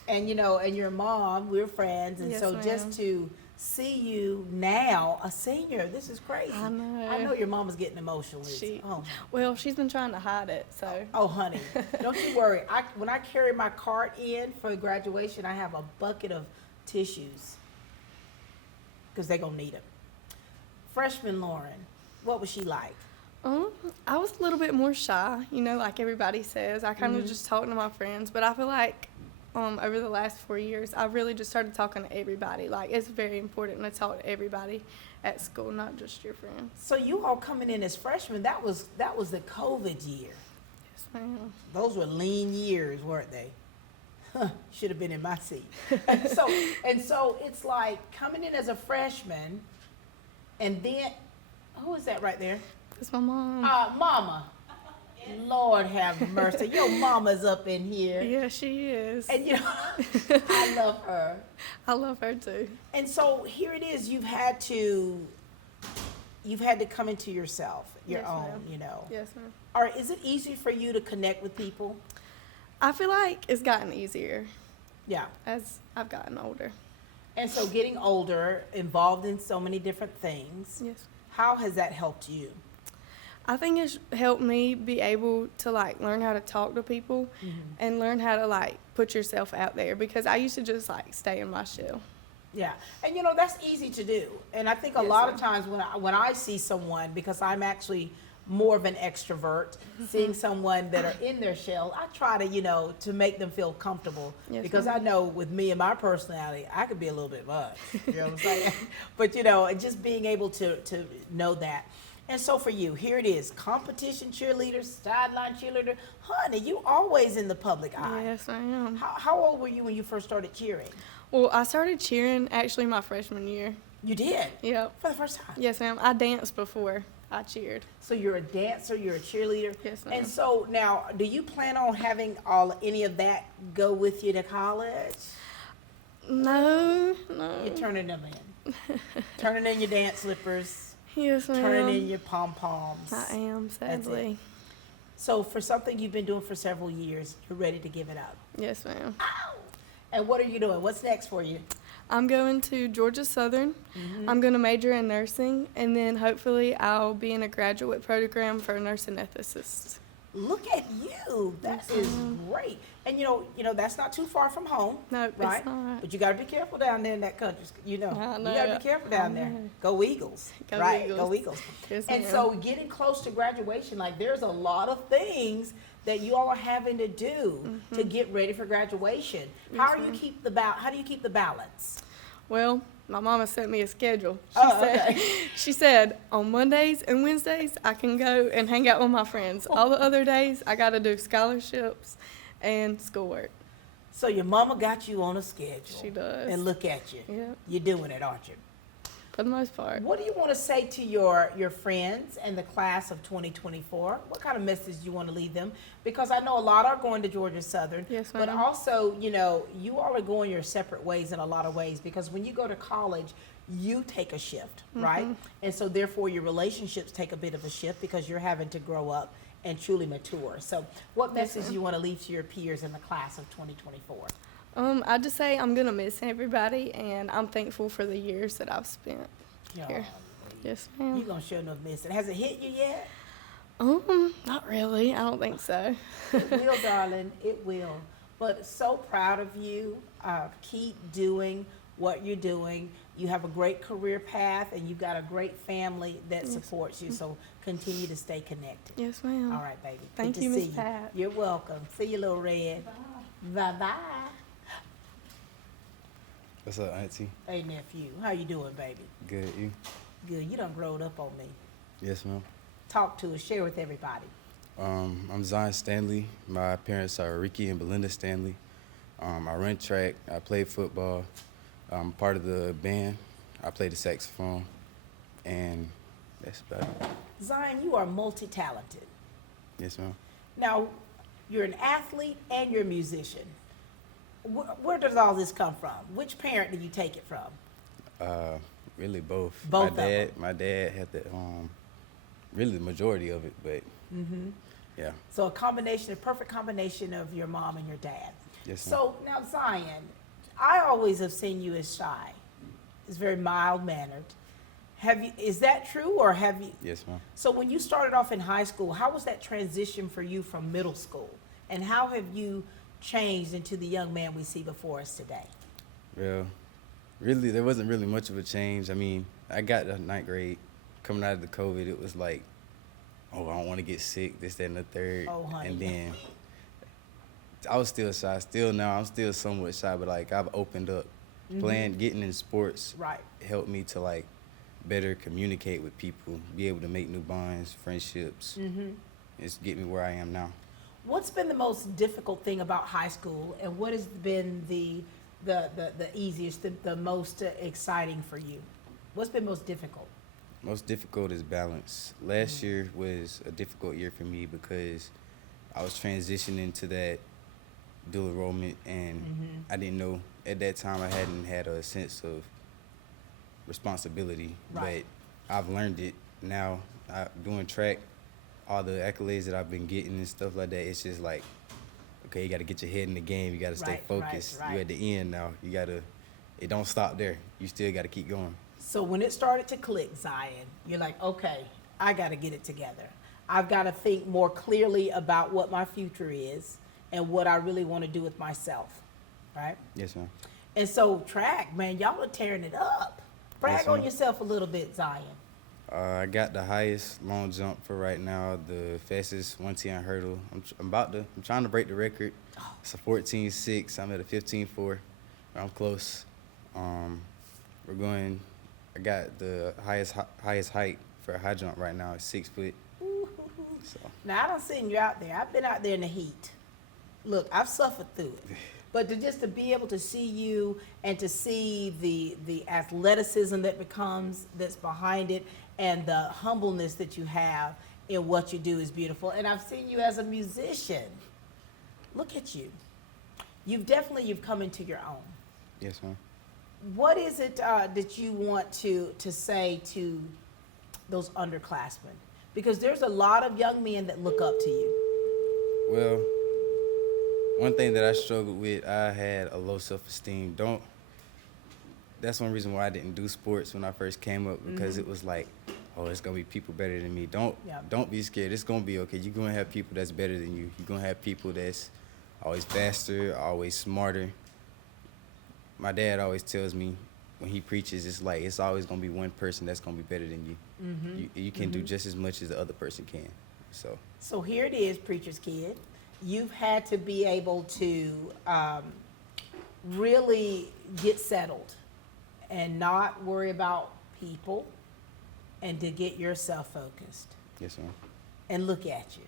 And, and your mom, we're friends. And yes, so ma'am. just to see you now, a senior, this is crazy. I know. I know your mama's getting emotional. Well, she's been trying to hide it, so. Oh, honey, don't you worry. When I carry my cart in for graduation, I have a bucket of tissues because they're going to need them. Freshman Lauren, what was she like? I was a little bit more shy, like everybody says. I kind of just talked to my friends, but I feel like over the last 4 years, I've really just started talking to everybody. Like, it's very important to talk to everybody at school, not just your friends. So you all coming in as freshmen, that was the COVID year. Yes, ma'am. Those were lean years, weren't they? Should have been in my seat. and so it's like coming in as a freshman, and then, who is that right there? It's my mom. Mama. Lord have mercy. Your mama's up in here. Yeah, she is. And I love her. I love her too. And so here it is, you've had to come into yourself, your yes, own, ma'am. Yes, ma'am. Or is it easy for you to connect with people? I feel like it's gotten easier. Yeah. As I've gotten older. And so getting older, involved in so many different things. Yes. How has that helped you? I think it's helped me be able to like learn how to talk to people and learn how to like put yourself out there, because I used to just like stay in my shell. Yeah, and that's easy to do. And I think a lot of times when I see someone, because I'm actually more of an extrovert, seeing someone that are in their shell, I try to, to make them feel comfortable. Yes, Because ma'am. I know with me and my personality, I could be a little bit much. You know what I'm saying? But, just being able to know that. And so for you, here it is, competition cheerleader, sideline cheerleader. Honey, you always in the public eye. Yes, I am. How old were you when you first started cheering? Well, I started cheering actually my freshman year. You did? Yep. For the first time? Yes, ma'am. I danced before I cheered. So you're a dancer, you're a cheerleader. Yes, ma'am. And so now, do you plan on having any of that go with you to college? No. You're turning them in. Turning in your dance slippers. Yes, ma'am. Turning in your pom-poms. I am, That's sadly. it. So for something you've been doing for several years, you're ready to give it up. Yes, ma'am. And what are you doing? What's next for you? I'm going to Georgia Southern. I'm going to major in nursing, and then hopefully I'll be in a graduate program for a nurse anesthetist. Look at you. That is great. And that's not too far from home. No, right? it's not. But you got to be careful down there in that country. You I got know. to be careful down there. Go Eagles. Go right? Eagles. Go Eagles. Yes, And ma'am. so getting close to graduation, like there's a lot of things that you all are having to do to get ready for graduation. How do you keep the balance? Well, my mama sent me a schedule. Okay. She said on Mondays and Wednesdays I can go and hang out with my friends. All the other days I got to do scholarships and schoolwork. So your mama got you on a schedule. She does. And look at you. Yep. You're doing it, aren't you? For the most part. What do you want to say to your friends and the class of 2024? What kind of message do you want to leave them? Because I know a lot are going to Georgia Southern. Yes, but ma'am. also, you all are going your separate ways in a lot of ways, because when you go to college, you take a shift, right? And so therefore your relationships take a bit of a shift because you're having to grow up and truly mature. So what Yes, message ma'am. do you want to leave to your peers in the class of 2024? I just say I'm gonna miss everybody, and I'm thankful for the years that I've spent here. Yes, ma'am. You're going to sure enough miss it. Has it hit you yet? Not really. I don't think so. It will, darling. It will. But so proud of you. Keep doing what you're doing. You have a great career path, and you've got a great family that supports you. So continue to stay connected. Yes, ma'am. All right, baby. Thank Good you, to Miss see you. Pat. You're welcome. See you, little red. Bye-bye. What's up, Auntie? Hey, nephew. How you doing, baby? Good, you? Good. You done growed up on me. Yes, ma'am. Talk to us. Share with everybody. I'm Zion Stanley. My parents are Ricky and Belinda Stanley. I run track. I play football. I'm part of the band. I play the saxophone. And that's about it. Zion, you are multi-talented. Yes, ma'am. Now, you're an athlete and you're a musician. Where does all this come from? Which parent do you take it from? Really both. Both of them. My dad had the really the majority of it, but yeah. So a perfect combination of your mom and your dad. Yes, ma'am. So now, Zion, I always have seen you as shy. It's very mild-mannered. Is that true, or have you? Yes, ma'am. So when you started off in high school, how was that transition for you from middle school? And how have you changed into the young man we see before us today? Well, really, there wasn't really much of a change. I mean, I got to ninth grade. Coming out of the COVID, it was like, oh, I don't want to get sick, this, that, and the third. Oh, honey. And then I was still shy. Still now, I'm still somewhat shy, but like I've opened up. Getting in sports helped me to like better communicate with people, be able to make new bonds, friendships. It's get me where I am now. What's been the most difficult thing about high school, and what has been the easiest, the most exciting for you? What's been most difficult? Most difficult is balance. Last year was a difficult year for me because I was transitioning to that dual enrollment, and I didn't know at that time I hadn't had a sense of responsibility, but I've learned it now. Doing track, all the accolades that I've been getting and stuff like that, it's just like, okay, you got to get your head in the game. You got to stay focused. You're at the end now. It don't stop there. You still got to keep going. So when it started to click, Zion, you're like, okay, I got to get it together. I've got to think more clearly about what my future is and what I really want to do with myself, right? Yes, ma'am. And so track, man, y'all are tearing it up. Brag Yes, on ma'am. yourself a little bit, Zion. I got the highest long jump for right now, the fastest 110 hurdle. I'm trying to break the record. It's a 14.6. I'm at a 15.4. I'm close. I got the highest height for a high jump right now. It's 6 foot. So. Now, I done seen you out there. I've been out there in the heat. Look, I've suffered through it. But to be able to see you and to see the athleticism that's behind it, and the humbleness that you have in what you do is beautiful. And I've seen you as a musician. Look at you. You've come into your own. Yes, ma'am. What is it that you want to say to those underclassmen? Because there's a lot of young men that look up to you. Well, one thing that I struggled with, I had a low self-esteem. That's one reason why I didn't do sports when I first came up, because it was like, oh, it's gonna be people better than me. Don't be scared. It's gonna be okay. You're gonna have people that's better than you. You're gonna have people that's always faster, always smarter. My dad always tells me when he preaches, it's always gonna be one person that's gonna be better than you. You can do just as much as the other person can. So here it is, preacher's kid. You've had to be able to really get settled and not worry about people, and to get yourself focused. Yes, ma'am. And look at you.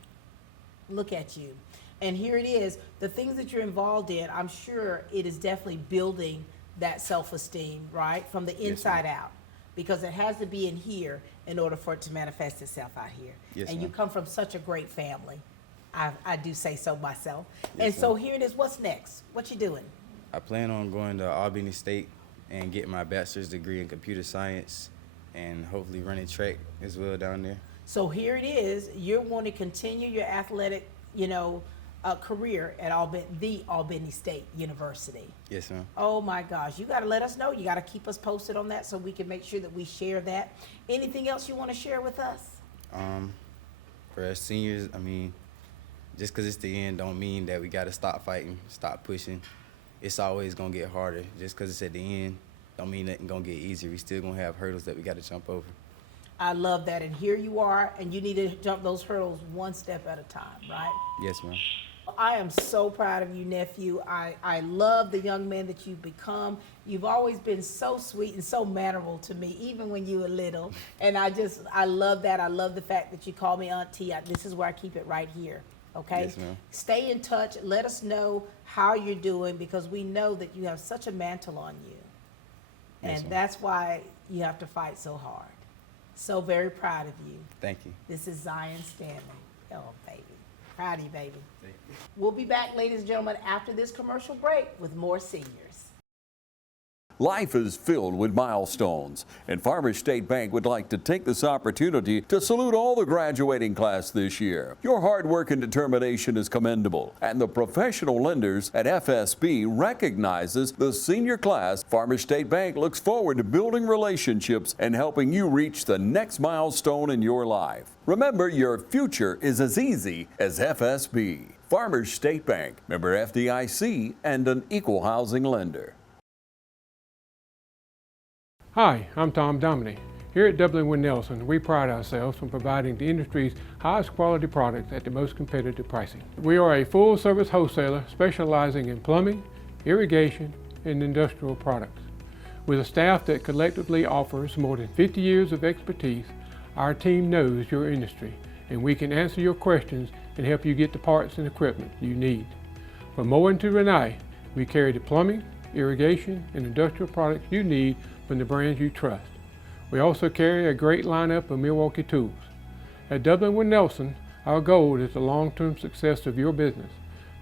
Look at you. And here it is, the things that you're involved in, I'm sure it is definitely building that self-esteem, right? From the inside out. Because it has to be in here in order for it to manifest itself out here. Yes, and you ma'am. come from such a great family. I do say so myself. Yes, and so ma'am. here it is, what's next? What you doing? I plan on going to Albany State and getting my bachelor's degree in computer science, and hopefully running track as well down there. So here it is, you're wanting to continue your athletic, career at the Albany State University. Yes, ma'am. Oh my gosh, you got to let us know. You got to keep us posted on that so we can make sure that we share that. Anything else you want to share with us? For us seniors, just because it's the end don't mean that we got to stop fighting, stop pushing. It's always going to get harder. Just because it's at the end don't mean nothing going to get easier. We still going to have hurdles that we got to jump over. I love that. And here you are, and you need to jump those hurdles one step at a time, right? Yes, ma'am. I am so proud of you, nephew. I love the young man that you've become. You've always been so sweet and so mannerable to me, even when you were little. And I love that. I love the fact that you call me auntie. This is where I keep it right here, okay? Yes, ma'am. Stay in touch. Let us know how you're doing, because we know that you have such a mantle on you. Yes, And ma'am. that's why you have to fight so hard. So very proud of you. Thank you. This is Zion Stanley. Oh, baby. Proud of you, baby. We'll be back, ladies and gentlemen, after this commercial break with more seniors. Life is filled with milestones, and Farmers State Bank would like to take this opportunity to salute all the graduating class this year. Your hard work and determination is commendable, and the professional lenders at FSB recognizes the senior class. Farmers State Bank looks forward to building relationships and helping you reach the next milestone in your life. Remember, your future is as easy as FSB. Farmers State Bank, member FDIC, and an equal housing lender. Hi, I'm Tom Dominy. Here at W. Nelson, we pride ourselves on providing the industry's highest quality products at the most competitive pricing. We are a full-service wholesaler specializing in plumbing, irrigation, and industrial products. With a staff that collectively offers more than 50 years of expertise, our team knows your industry, and we can answer your questions and help you get the parts and equipment you need. From Moen to Renee, we carry the plumbing, irrigation, and industrial products you need from the brands you trust. We also carry a great lineup of Milwaukee tools. At W. Nelson, our goal is the long-term success of your business.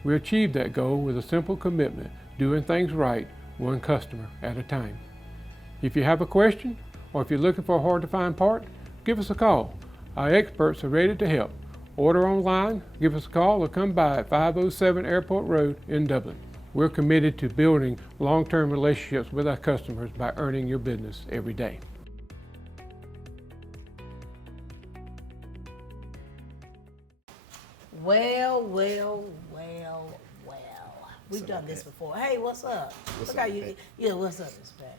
We achieve that goal with a simple commitment, doing things right, one customer at a time. If you have a question, or if you're looking for a hard-to-find part, give us a call. Our experts are ready to help. Order online, give us a call, or come by at 507 Airport Road in Dublin. We're committed to building long-term relationships with our customers by earning your business every day. Well. We've done this before. Hey, what's up? Look how you. Yeah, what's up, Miss Pat?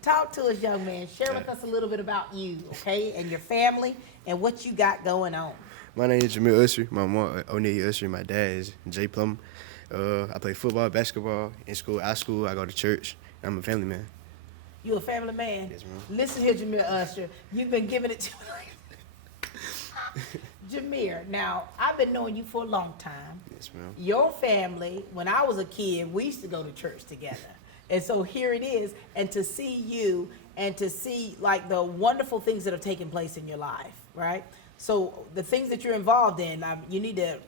Talk to us, young man. Share with us a little bit about you, okay, and your family, and what you got going on. My name is Jamil Usher. My mom, O'Neal Usher. My dad is Jay Plum. I play football, basketball. In school, I go to church. I'm a family man. You a family man? Yes, ma'am. Listen here, Jameer Usher. You've been giving it to Jameer, now, I've been knowing you for a long time. Yes, ma'am. Your family, when I was a kid, we used to go to church together. And so here it is, and to see you and to see like the wonderful things that have taken place in your life, right? So the things that you're involved in, you need to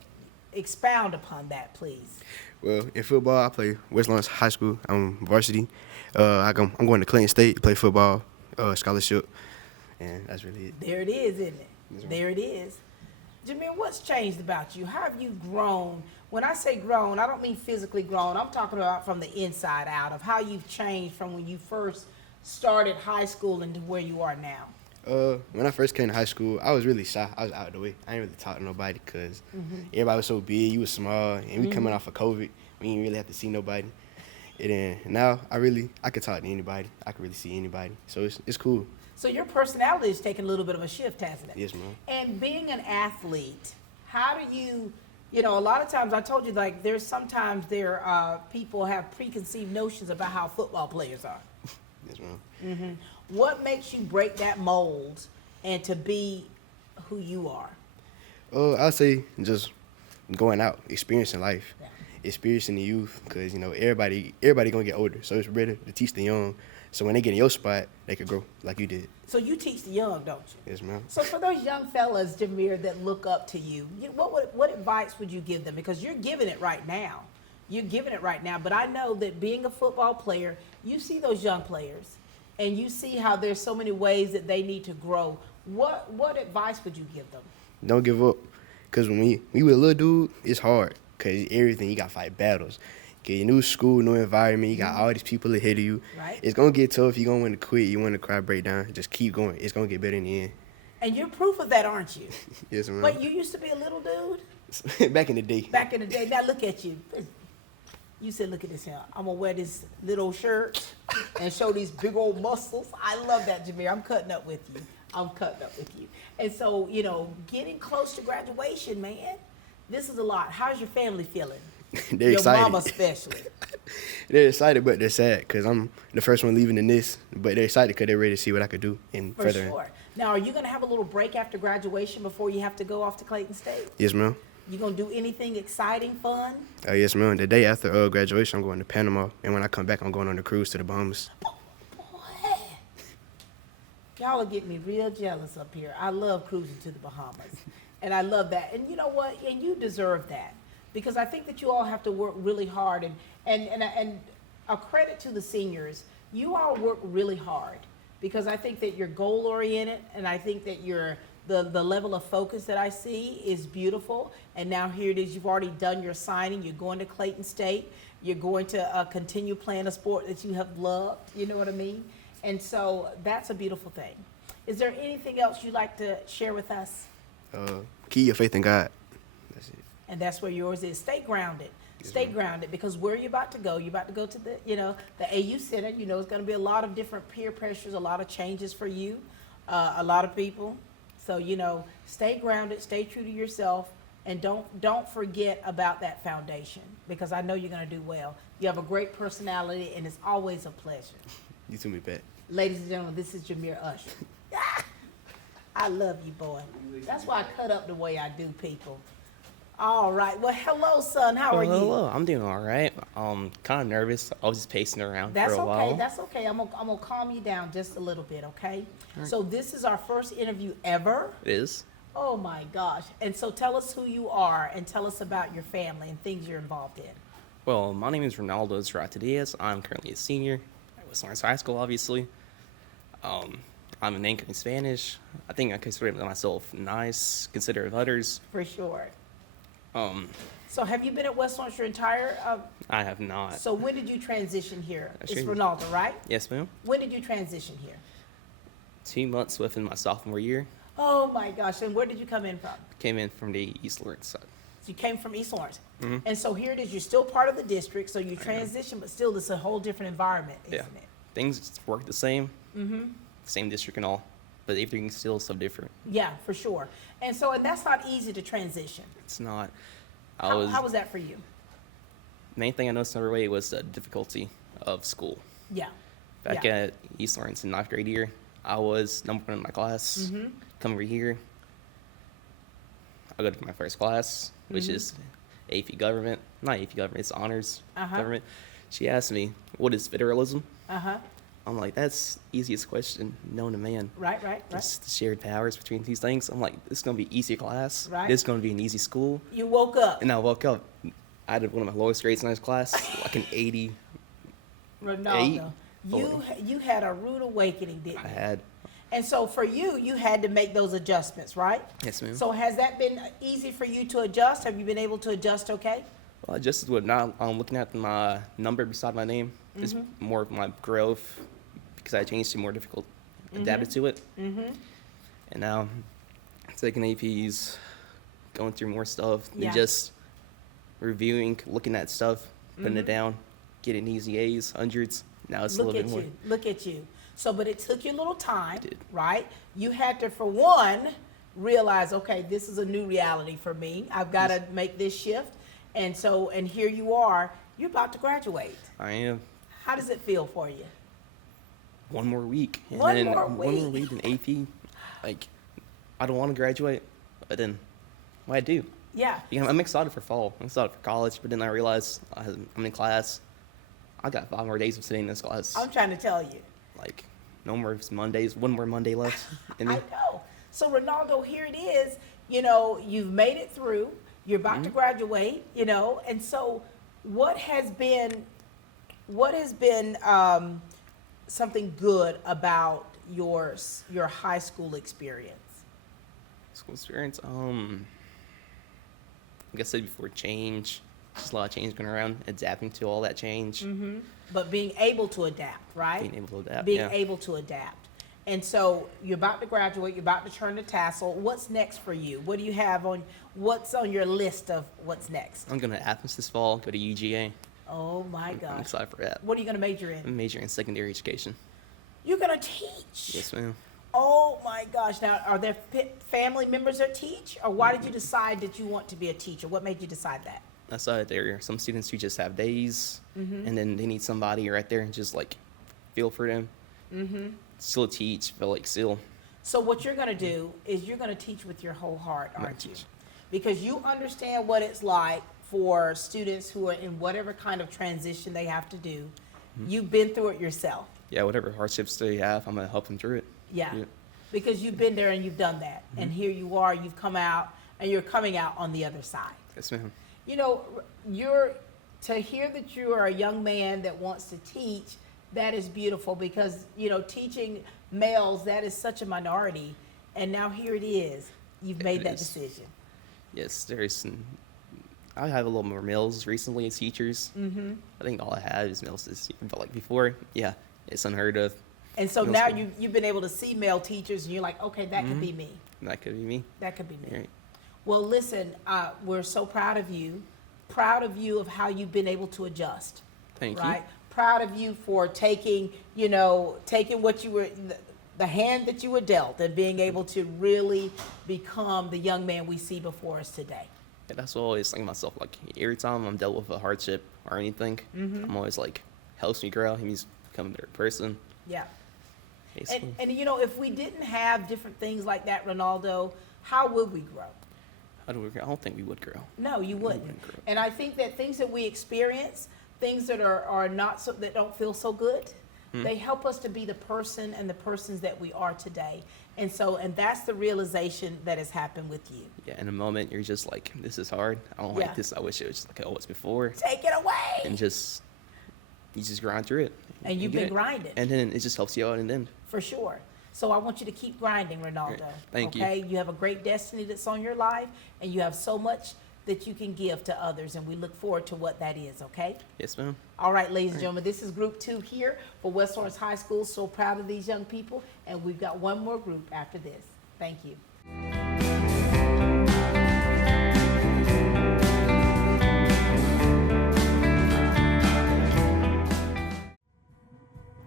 expound upon that, please. Well, in football, I play West Lawrence High School. I'm varsity. I'm going to Clayton State to play football, scholarship, and that's really it. There it is, isn't it? Yes, there it is. Jameer, what's changed about you? How have you grown? When I say grown, I don't mean physically grown. I'm talking about from the inside out, of how you've changed from when you first started high school into where you are now. When I first came to high school, I was really shy. I was out of the way. I didn't really talk to nobody because everybody was so big. You was small, and we coming off of COVID. We didn't really have to see nobody. And then now I can talk to anybody. I can really see anybody. So it's cool. So your personality is taking a little bit of a shift, hasn't it? Yes, ma'am. And being an athlete, how do you know, a lot of times I told you, like, there's sometimes people have preconceived notions about how football players are. Yes, ma'am. Mm-hmm. What makes you break that mold and to be who you are? I'd say just going out, experiencing life, experiencing the youth, because, you know, everybody going to get older. So it's better to teach the young. So when they get in your spot, they could grow like you did. So you teach the young, don't you? Yes, ma'am. So for those young fellas, Jameer, that look up to you, what advice would you give them? Because you're giving it right now. You're giving it right now. But I know that being a football player, you see those young players, and you see how there's so many ways that they need to grow. What advice would you give them? Don't give up. Because when we were a little dude, it's hard. Because everything, you got to fight battles. Get your new school, new environment. You got all these people ahead of you. Right. It's going to get tough. You're going to want to quit. You want to cry, break down. Just keep going. It's going to get better in the end. And you're proof of that, aren't you? Yes, ma'am. But you used to be a little dude? Back in the day. Back in the day. Now look at you. You said, look at this here. I'm going to wear this little shirt and show these big old muscles. I love that, Jameer. I'm cutting up with you. And so, you know, getting close to graduation, man, this is a lot. How's your family feeling? They're your excited. mama especially. They're excited, but they're sad because I'm the first one leaving the NIST. But they're excited because they're ready to see what I could do in For further. sure. Now, are you going to have a little break after graduation before you have to go off to Clayton State? Yes, ma'am. You going to do anything exciting, fun? Yes, ma'am. The day after graduation, I'm going to Panama. And when I come back, I'm going on a cruise to the Bahamas. Y'all are getting me real jealous up here. I love cruising to the Bahamas. And I love that. And you know what? And you deserve that. Because I think that you all have to work really hard. And a credit to the seniors, you all work really hard. Because I think that you're goal oriented, and I think that the level of focus that I see is beautiful. And now here it is, you've already done your signing. You're going to Clayton State. You're going to continue playing a sport that you have loved. You know what I mean? And so that's a beautiful thing. Is there anything else you'd like to share with us? Keep your faith in God. That's it. And that's where yours is. Stay grounded. Stay grounded, because where you're about to go to the, the AU Center. You know, it's going to be a lot of different peer pressures, a lot of changes for you, a lot of people. So, stay grounded, stay true to yourself, and don't forget about that foundation, because I know you're going to do well. You have a great personality, and it's always a pleasure. You too, me, Pat. Ladies and gentlemen, this is Jameer Usher. I love you, boy. That's why I cut up the way I do, people. All right. Well, hello, son. How are you? Hello. I'm doing all right. Kind of nervous. I was just pacing around That's for a while. That's okay. I'm gonna calm you down just a little bit, okay? Right. So this is our first interview ever. It is. Oh my gosh. And so tell us who you are and tell us about your family and things you're involved in. Well, my name is Ronaldo Zarate Diaz. I'm currently a senior at West Lawrence High School, obviously. I'm an anchor in Spanish. I think I consider myself nice, considerate of others. For sure. So have you been at West Lawrence your entire? I have not. So when did you transition here? It's Sure. Ronaldo, right? Yes, ma'am. When did you transition here? 2 months within my sophomore year. Oh my gosh, and where did you come in from? Came in from the East Lawrence side. So you came from East Lawrence. Mhm. And so here it is, you're still part of the district, so you transition, but still it's a whole different environment, isn't Yeah. it? Things work the same, Mm-hmm. same district and all, but everything's still so different. Yeah, for sure. And so, and that's not easy to transition. It's not. How was that for you? Main thing I noticed right away was the difficulty of school. Yeah. Back Yeah. at East Lawrence in 9th grade year, I was number 1 in my class. Mhm. Come over here, I go to my first class, which Mhm. is AP government. Not AP government, it's honors Uh-huh. government. She asked me, what is federalism? Uh-huh. I'm like, that's the easiest question known to man. Right. Just the shared powers between these things. I'm like, this is going to be easy class. Right. This is going to be an easy school. You woke up. And I woke up. I had one of my lowest grades in this class, like an 80. Ronaldo, Fully. you had a rude awakening, didn't you? I had. And so for you, you had to make those adjustments, right? Yes, ma'am. So has that been easy for you to adjust? Have you been able to adjust okay? Well, just with now looking at my number beside my name is Mhm. more of my growth because I changed to more difficult, adapted to it. Mm-hmm. And now taking APs, going through more stuff, Yeah. and just reviewing, looking at stuff, putting it Mhm. down, getting easy A's, hundreds. Now it's a Look little at bit more. you. Look at you. So, but it took you a little time, right? You had to, for one, realize, okay, this is a new reality for me. I've got to make this shift. And so, and here you are, you're about to graduate. I am. How does it feel for you? One more week. And One then more one more week. week in AP. Like, I don't want to graduate, but then, well, I do. Yeah. Yeah, I'm excited for fall. I'm excited for college, but then I realize I'm in class. I got 5 more days of sitting in this class. I'm trying to tell you. Like, no more Mondays. One more Monday left. And I know. So Ronaldo, here it is. You know, you've made it through. You're about to graduate. You know, and so what has been something good about your high school experience? school experience, like I said before, change. Just a lot of change going around, adapting to all that change. Mm-hmm. But being able to adapt, right? Being able to adapt, Being yeah. able to adapt. And so you're about to graduate, you're about to turn the tassel. What's next for you? What do you have what's on your list of what's next? I'm going to Athens this fall, go to UGA. Oh my I'm gosh. excited for that. What are you going to major in? I'm majoring in secondary education. You're going to teach? Yes, ma'am. Oh my gosh. Now, are there family members that teach? Or why did you decide that you want to be a teacher? What made you decide that? I saw that there are some students who just have days, Mhm. and then they need somebody right there and just like feel for them. Mm-hmm. Still teach, but like still. So what you're going to do is you're going to teach with your whole heart, I'm gonna aren't you? teach. Because you understand what it's like for students who are in whatever kind of transition they have to do. Mhm. You've been through it yourself. Yeah, whatever hardships they have, I'm gonna help them through it. Yeah. Because you've been there and you've done that. And here you are, you've come out, and you're coming out on the other side. Yes, ma'am. You know, to hear that you are a young man that wants to teach, that is beautiful because, you know, teaching males, that is such a minority. And now here it is. You've made It that is. decision. Yes, there's some. I have a little more males recently as teachers. Mm-hmm. I think all I have is males this year, but like before, yeah, it's unheard of. And so Male now school. you've been able to see male teachers and you're like, okay, that could be me. That could be me. That could be me. Right. Well, listen, we're so proud of you of how you've been able to adjust. Thank you. Right? Proud of you for taking what you were, the hand that you were dealt and being able to really become the young man we see before us today. Yeah, that's what I always think to myself. Like every time I'm dealt with a hardship or anything, Mhm. I'm always like, helps me grow. He means become a better person. Yeah. Basically. And you know, if we didn't have different things like that, Ronaldo, how would we grow? How do we grow? I don't think we would grow. No, you wouldn't. wouldn't grow. And I think that things that we experience, things that are not so, that don't feel so good, they help us to be the person and the persons that we are today. And that's the realization that has happened with you. Yeah, in a moment you're just like, this is hard. I don't Yeah. like this. I wish it was just like it was before. Take it away. And you just grind through it. And you've get been it. grinding. And then it just helps you out in the end. For sure. So I want you to keep grinding, Ronaldo. Thank you. Okay? You have a great destiny that's on your life, and you have so much that you can give to others, and we look forward to what that is, okay? Yes, ma'am. All right, ladies and gentlemen, this is group 2 here for West Lawrence High School. So proud of these young people, and we've got one more group after this. Thank you.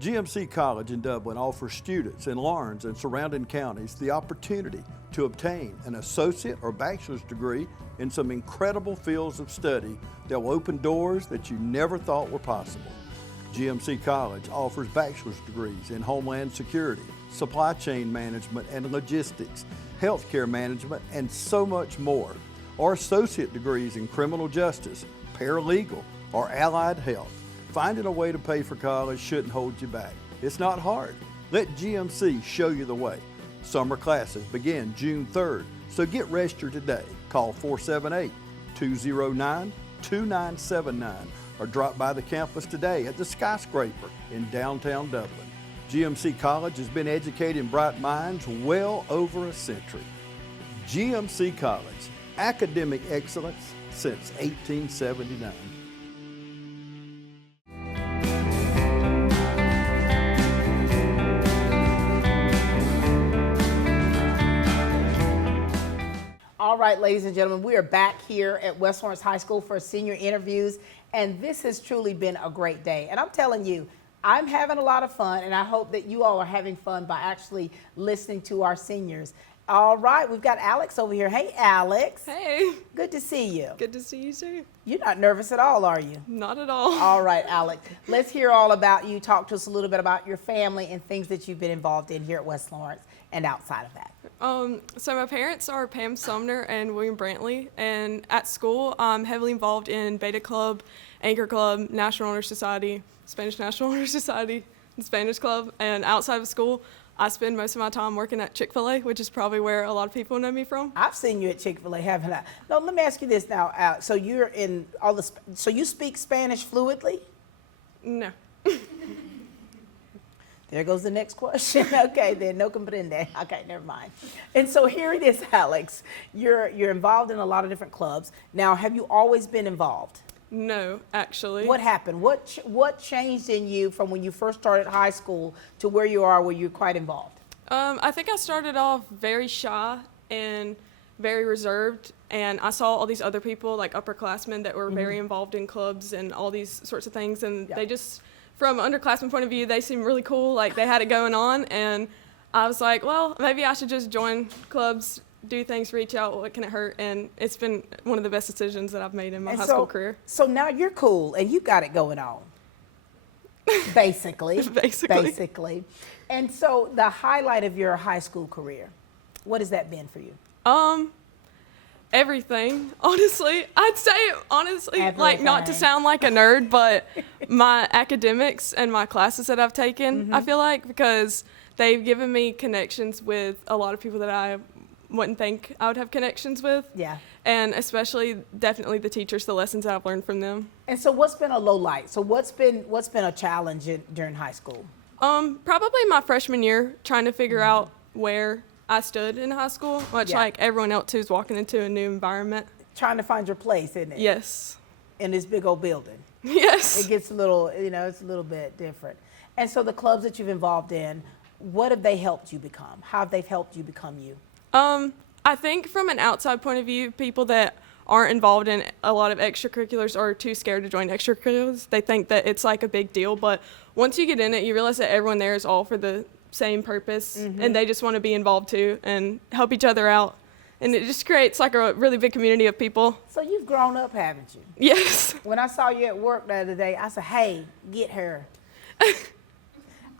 GMC College in Dublin offers students in Lawrence and surrounding counties the opportunity to obtain an associate or bachelor's degree in some incredible fields of study that will open doors that you never thought were possible. GMC College offers bachelor's degrees in Homeland Security, Supply Chain Management and Logistics, Healthcare Management, and so much more, or associate degrees in Criminal Justice, Paralegal, or Allied Health. Finding a way to pay for college shouldn't hold you back. It's not hard. Let GMC show you the way. Summer classes begin June 3rd, so get registered today. Call 478-209-2979 or drop by the campus today at the Skyscraper in downtown Dublin. GMC College has been educating bright minds well over a century. GMC College, academic excellence since 1879. All right, ladies and gentlemen, we are back here at West Lawrence High School for senior interviews, and this has truly been a great day. And I'm telling you, I'm having a lot of fun, and I hope that you all are having fun by actually listening to our seniors. All right, we've got Alex over here. Hey, Alex. Hey. Good to see you. Good to see you too. You're not nervous at all, are you? Not at all. All right, Alex. Let's hear all about you. Talk to us a little bit about your family and things that you've been involved in here at West Lawrence and outside of that. So my parents are Pam Sumner and William Brantley, and at school I'm heavily involved in Beta Club, Anchor Club, National Honor Society, Spanish National Honor Society, and Spanish Club, and outside of school I spend most of my time working at Chick-fil-A, which is probably where a lot of people know me from. I've seen you at Chick-fil-A, haven't I? No, let me ask you this now, Alex. So you're in all the, so you speak Spanish fluently? No. There goes the next question. Okay, then no comprende. Okay, never mind. And so here it is, Alex. You're involved in a lot of different clubs. Now, have you always been involved? No, actually. What happened? What changed in you from when you first started high school to where you are, where you're quite involved? I think I started off very shy and very reserved, and I saw all these other people, like upperclassmen, that were very involved in clubs and all these sorts of things, and they just, from an underclassman point of view, they seemed really cool, like they had it going on, and I was like, well, maybe I should just join clubs, do things, reach out, what can it hurt? And it's been one of the best decisions that I've made in my high school career. So now you're cool and you got it going on. Basically. Basically. And so the highlight of your high school career, what has that been for you? Everything, honestly. I'd say, honestly, like, not to sound like a nerd, but my academics and my classes that I've taken, I feel like, because they've given me connections with a lot of people that I wouldn't think I would have connections with. Yeah. And especially, definitely the teachers, the lessons that I've learned from them. And so what's been a low light? So what's been a challenge during high school? Probably my freshman year, trying to figure out where I stood in high school, much like everyone else who's walking into a new environment. Trying to find your place, isn't it? Yes. In this big old building. Yes. It gets a little, it's a little bit different. And so the clubs that you've involved in, what have they helped you become? How have they helped you become you? I think from an outside point of view, people that aren't involved in a lot of extracurriculars or are too scared to join extracurriculars, they think that it's like a big deal. But once you get in it, you realize that everyone there is all for the same purpose, and they just want to be involved too and help each other out. And it just creates like a really big community of people. So you've grown up, haven't you? Yes. When I saw you at work the other day, I said, hey, get her.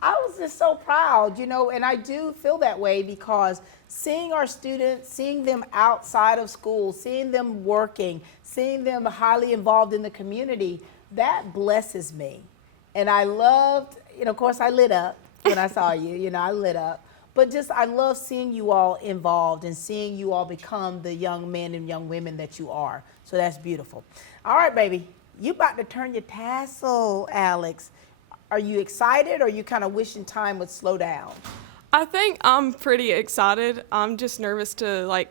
I was just so proud, and I do feel that way because seeing our students, seeing them outside of school, seeing them working, seeing them highly involved in the community, that blesses me. And I loved, of course I lit up when I saw you, I lit up. But just, I love seeing you all involved and seeing you all become the young men and young women that you are. So that's beautiful. All right, baby, you about to turn your tassel, Alex. Are you excited or are you kind of wishing time would slow down? I think I'm pretty excited. I'm just nervous to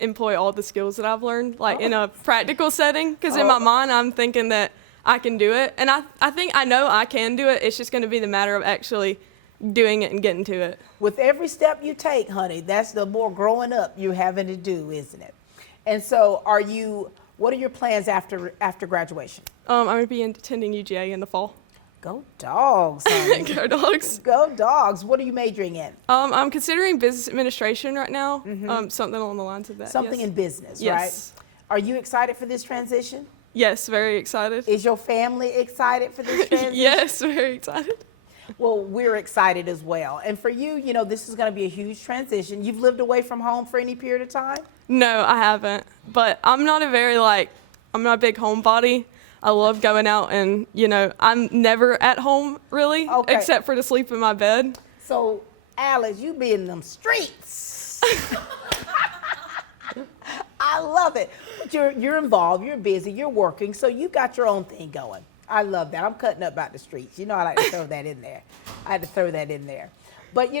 employ all the skills that I've learned in a practical setting, because in my mind I'm thinking that I can do it, and I think I know I can do it. It's just going to be the matter of actually doing it and getting to it. With every step you take, honey, that's the more growing up you're having to do, isn't it? And so what are your plans after graduation? I'm going to be attending UGA in the fall. Go Dogs, honey. Go Dogs. Go Dogs. What are you majoring in? I'm considering business administration right now. Something along the lines of that. Something yes. in business, Yes. right? Are you excited for this transition? Yes, very excited. Is your family excited for this transition? Yes, very excited. Well, we're excited as well. And for you, this is going to be a huge transition. You've lived away from home for any period of time? No, I haven't. But I'm not a big homebody. I love going out and, I'm never at home really, except for to sleep in my bed. So, Alex, you be in them streets. I love it. But you're involved, you're busy, you're working, so you got your own thing going. I love that. I'm cutting up about the streets. I like to throw that in there. I had to throw that in there. But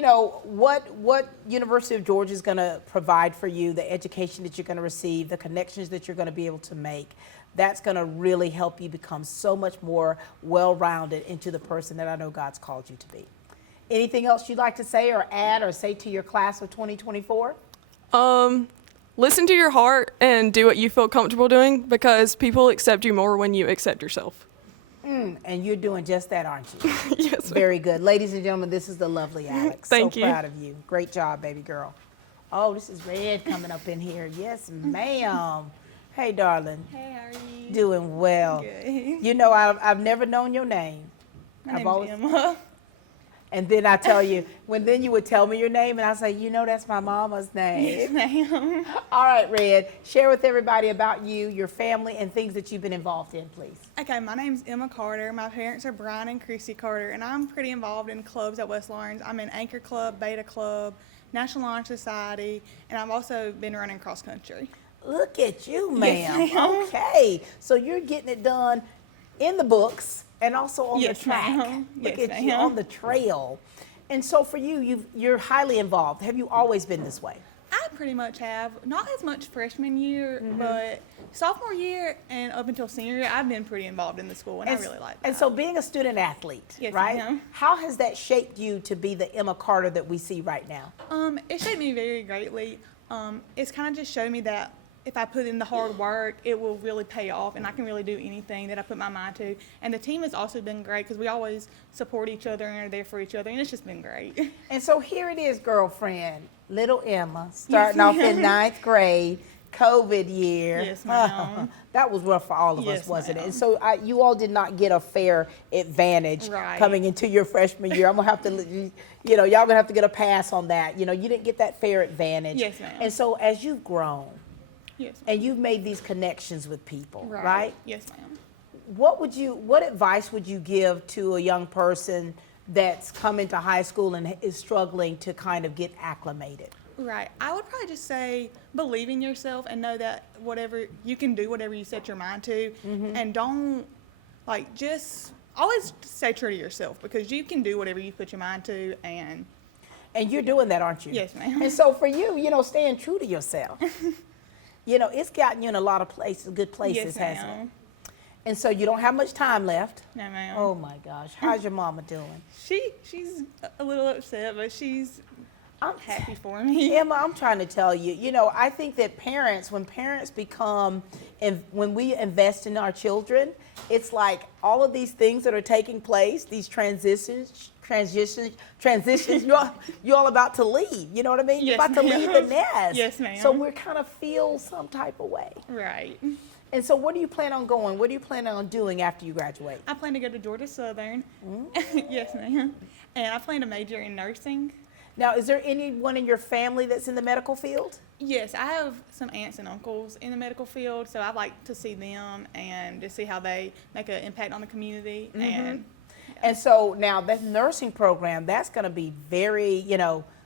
what University of Georgia is going to provide for you, the education that you're going to receive, the connections that you're going to be able to make, that's going to really help you become so much more well-rounded into the person that I know God's called you to be. Anything else you'd like to say or add or say to your class of 2024? Listen to your heart and do what you feel comfortable doing, because people accept you more when you accept yourself. And you're doing just that, aren't you? Yes. Very good. Ladies and gentlemen, this is the lovely Alex. Thank you. So proud of you. Great job, baby girl. Oh, this is Red coming up in here. Yes, ma'am. Hey, darling. Hey, how are you? Doing well. Good. I've never known your name. My name's Emma. And then I tell you, then you would tell me your name, and I say, that's my mama's name. Yes, ma'am. All right, Red, share with everybody about you, your family, and things that you've been involved in, please. Okay, my name's Emma Carter. My parents are Brian and Chrissy Carter, and I'm pretty involved in clubs at West Lawrence. I'm in Anchor Club, Beta Club, National Honor Society, and I've also been running cross country. Look at you, ma'am. Yes, ma'am. Okay, so you're getting it done in the books and also on the track. Ma'am. Look Yes, at you ma'am. on the trail. And so for you're highly involved. Have you always been this way? I pretty much have. Not as much freshman year, but sophomore year and up until senior year, I've been pretty involved in the school, and I really like that. And so being a student athlete, Yes, right? ma'am. How has that shaped you to be the Emma Carter that we see right now? It shaped me very greatly. It's kind of just showed me that if I put in the hard work, it will really pay off, and I can really do anything that I put my mind to. And the team has also been great because we always support each other and are there for each other, and it's just been great. And so here it is, girlfriend, little Emma, starting off in 9th grade, COVID year. Yes, ma'am. That was rough for all of us, Yes, wasn't it? ma'am. And so you all did not get a fair advantage Right. coming into your freshman year. I'm gonna have to, y'all gonna have to get a pass on that. You didn't get that fair advantage. Yes, ma'am. And so as you've grown, Yes, ma'am. and you've made these connections with people, right? Yes, ma'am. What advice would you give to a young person that's come into high school and is struggling to kind of get acclimated? Right. I would probably just say believe in yourself and know that whatever you can do, whatever you set your mind to, and don't just always stay true to yourself, because you can do whatever you put your mind to, and you're doing that, aren't you? Yes, ma'am. And so for you, staying true to yourself, it's gotten you in a lot of places, good places, Yes, hasn't it? ma'am. And so you don't have much time left. No, ma'am. Oh my gosh, how's your mama doing? She's a little upset, but she's happy for me. Emma, I'm trying to tell you, I think that when parents become, and when we invest in our children, it's like all of these things that are taking place, these transitions, you're all about to leave. You know what I mean? You're Yes, about to leave the ma'am. nest. Yes, ma'am. So we're kind of feel some type of way. Right. And so what do you plan on going? What do you plan on doing after you graduate? I plan to go to Georgia Southern. Yes, ma'am. And I plan to major in nursing. Now, is there anyone in your family that's in the medical field? Yes, I have some aunts and uncles in the medical field, so I'd like to see them and to see how they make an impact on the community. And so now that nursing program, that's going to be very,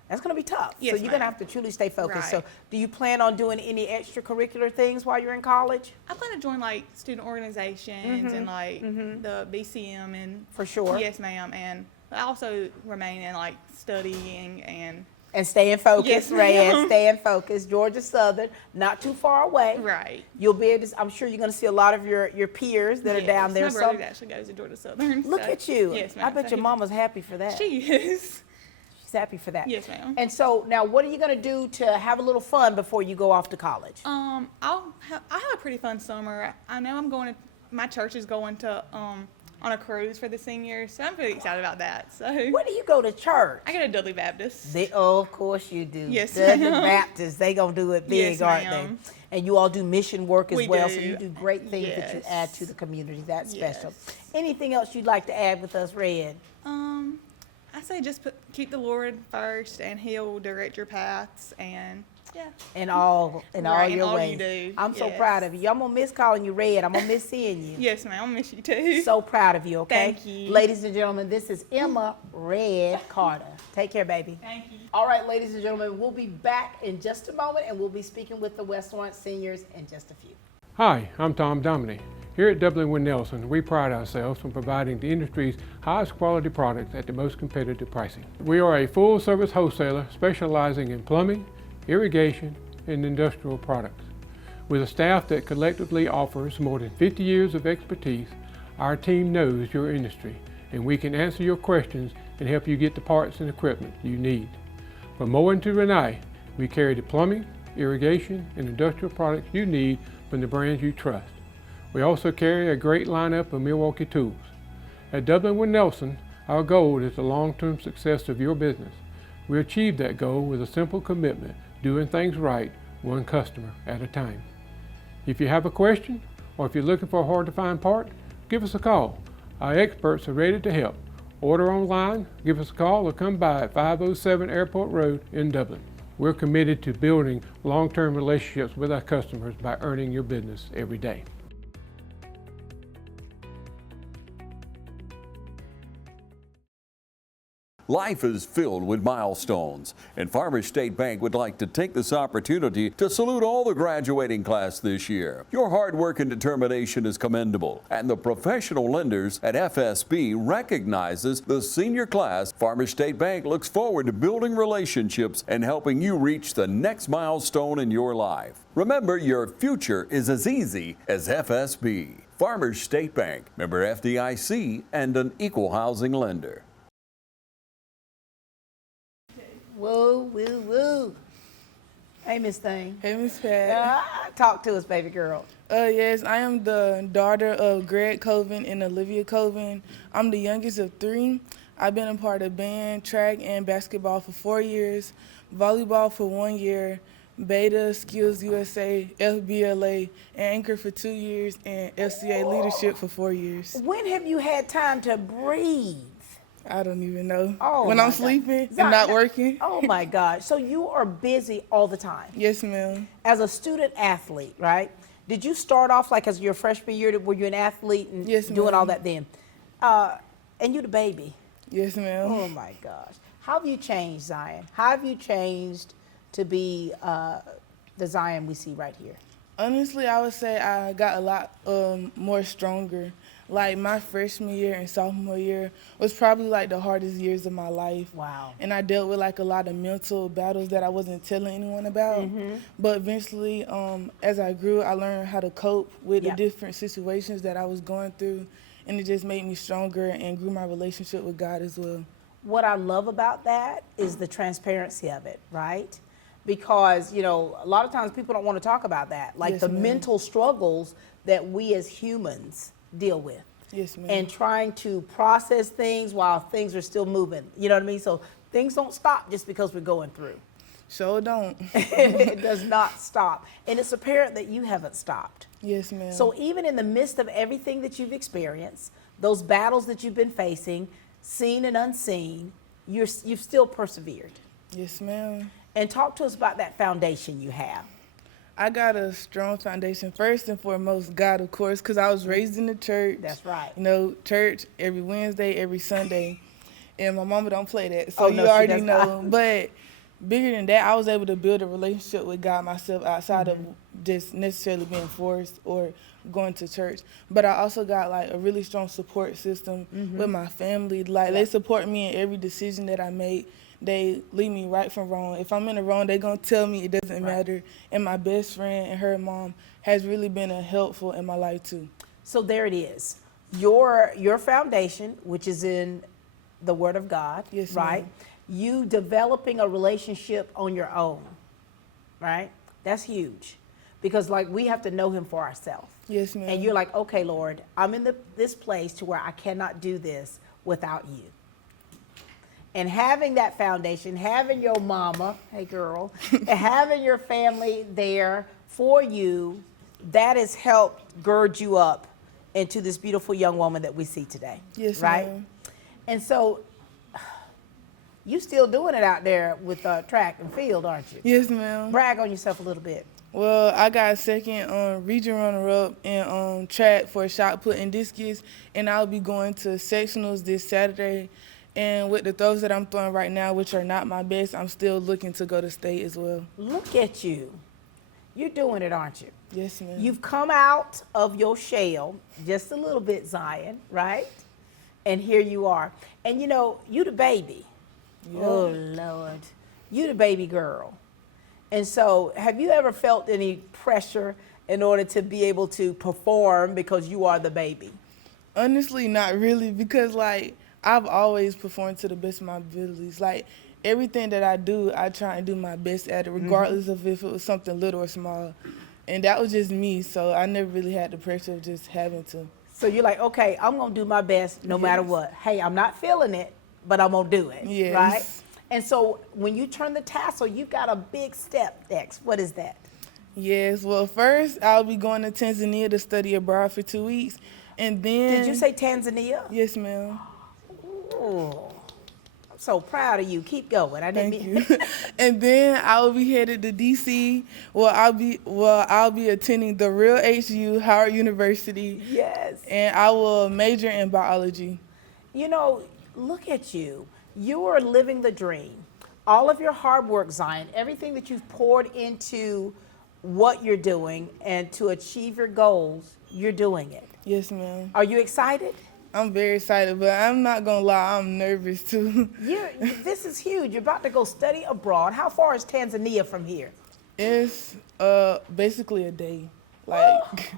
that's going to be tough. Yes, so you're going to ma'am. have to truly stay focused. Right. So do you plan on doing any extracurricular things while you're in college? I plan to join student organizations and the BCM and For sure. Yes, ma'am. And I also remain in studying and staying focused, Yes, Reyes, ma'am. staying focused. Georgia Southern, not too far away. Right. You'll be able to, I'm sure you're going to see a lot of your peers that are down there. My brother actually goes to Georgia Southern. Look so- at you. Yes, I ma'am. bet So your he- mama's happy for that. She is. happy for that. Yes, ma'am. And so now, what are you going to do to have a little fun before you go off to college? I have a pretty fun summer. I know my church is going to on a cruise for the seniors, so I'm pretty excited about that. So Where do you go to church? I go to Dudley Baptist. Of course you do. Yes, Dudley ma'am. Baptist, they gonna do it big, Yes, aren't ma'am. they? And you all do mission work as We well, do. so you do great things that you Yes. add to the community. That's special. Yes. Anything else you'd like to add with us, Red? I say just keep the Lord first, and He'll direct your paths, and yeah. In all Right, in your all ways. you do. I'm so Yes. proud of you. I'm gonna miss calling you Red. I'm gonna miss seeing you. Yes, ma'am. I'll miss you too. So proud of you, okay? Thank you. Ladies and gentlemen, this is Emma Red Carter. Take care, baby. Thank you. All right, ladies and gentlemen, we'll be back in just a moment, and we'll be speaking with the West Lawrence seniors in just a few. Hi, I'm Tom Dominy. Here at W.D.I.G. Nelson, we pride ourselves on providing the industry's highest quality products at the most competitive pricing. We are a full-service wholesaler specializing in plumbing, irrigation, and industrial products. With a staff that collectively offers more than 50 years of expertise, our team knows your industry, and we can answer your questions and help you get the parts and equipment you need. From Moen to Renee, we carry the plumbing, irrigation, and industrial products you need from the brands you trust. We also carry a great lineup of Milwaukee tools. At W.D.I.G. Nelson, our goal is the long-term success of your business. We achieve that goal with a simple commitment, doing things right, one customer at a time. If you have a question, or if you're looking for a hard-to-find part, give us a call. Our experts are ready to help. Order online, give us a call, or come by at 507 Airport Road in Dublin. We're committed to building long-term relationships with our customers by earning your business every day. Life is filled with milestones, and Farmers State Bank would like to take this opportunity to salute all the graduating class this year. Your hard work and determination is commendable, and the professional lenders at FSB recognizes the senior class. Farmers State Bank looks forward to building relationships and helping you reach the next milestone in your life. Remember, your future is as easy as FSB. Farmers State Bank, member FDIC, and an equal housing lender. Woo, woo, woo. Hey, Miss Thing. Hey, Miss Pat. Talk to us, baby girl. Yes, I am the daughter of Greg Coven and Olivia Coven. I'm the youngest of three. I've been a part of band, track, and basketball for 4 years, volleyball for 1 year, Beta, Skills USA, FBLA, and Anchor for 2 years, and FCA Leadership for 4 years. When have you had time to breathe? I don't even know. Oh, when my I'm God. sleeping and Zion, not working. Oh my God. So you are busy all the time. Yes, ma'am. As a student athlete, right? Did you start off like as your freshman year, were you an athlete and Yes, doing all ma'am. that then? And you the baby. Yes, ma'am. Oh my gosh. How have you changed, Zion? How have you changed to be the Zion we see right here? Honestly, I would say I got a lot more stronger. Like my freshman year and sophomore year was probably like the hardest years of my life. Wow. And I dealt with like a lot of mental battles that I wasn't telling anyone about. Mm-hmm. But eventually, as I grew, I learned how to cope with Yeah. the different situations that I was going through. And it just made me stronger and grew my relationship with God as well. What I love about that is the transparency of it, right? Because, you know, a lot of times people don't want to talk about that, like Yes, the ma'am. mental struggles that we as humans deal with. Yes, ma'am. And trying to process things while things are still moving. You know what I mean? So things don't stop just because we're going through. Sure don't. It does not stop. And it's apparent that you haven't stopped. Yes, ma'am. So even in the midst of everything that you've experienced, those battles that you've been facing, seen and unseen, you've still persevered. Yes, ma'am. And talk to us about that foundation you have. I got a strong foundation. First and foremost, God, of course, because I was raised in the church. That's right. You know, church every Wednesday, every Sunday. And my mama don't play that, so Oh, no, you she already does know. not. But bigger than that, I was able to build a relationship with God myself outside of just necessarily being forced or going to church. But I also got like a really strong support system with my family. Like they support me in every decision that I make. They lead me right from wrong. If I'm in the wrong, they're going to tell me it doesn't matter. And my best friend and her mom has really been helpful in my life too. So there it is. Your foundation, which is in the Word of God, Yes, right? ma'am. you developing a relationship on your own, right? That's huge. Because like we have to know him for ourselves. Yes, ma'am. And you're like, okay, Lord, I'm in this place to where I cannot do this without you. And having that foundation, having your mama, hey girl, and having your family there for you, that has helped gird you up into this beautiful young woman that we see today. Yes, right? ma'am. And so you still doing it out there with track and field, aren't you? Yes, ma'am. Brag on yourself a little bit. Well, I got second region runner-up in track for shot put and discus, and I'll be going to sectionals this Saturday. And with the throws that I'm throwing right now, which are not my best, I'm still looking to go to state as well. Look at you. You're doing it, aren't you? Yes, ma'am. You've come out of your shell just a little bit, Zion, right? And here you are. And you know, you the baby. Yeah. Oh, Lord. You the baby girl. And so have you ever felt any pressure in order to be able to perform because you are the baby? Honestly, not really, because like I've always performed to the best of my abilities. Like everything that I do, I try and do my best at it, regardless of if it was something little or small. And that was just me, so I never really had the pressure of just having to. So you're like, okay, I'm gonna do my best no matter what. Hey, I'm not feeling it, but I'm gonna do it, Yes. right? And so when you turn the tassel, you've got a big step next. What is that? Yes, well, first I'll be going to Tanzania to study abroad for 2 weeks, and then... Did you say Tanzania? Yes, ma'am. Oh, I'm so proud of you. Keep going. Thank you. And then I will be headed to DC. I'll be attending the real HU, Howard University. Yes. And I will major in biology. You know, look at you. You are living the dream. All of your hard work, Zion, everything that you've poured into what you're doing and to achieve your goals, you're doing it. Yes, ma'am. Are you excited? I'm very excited, but I'm not gonna lie, I'm nervous too. This is huge. You're about to go study abroad. How far is Tanzania from here? It's basically a day. Like.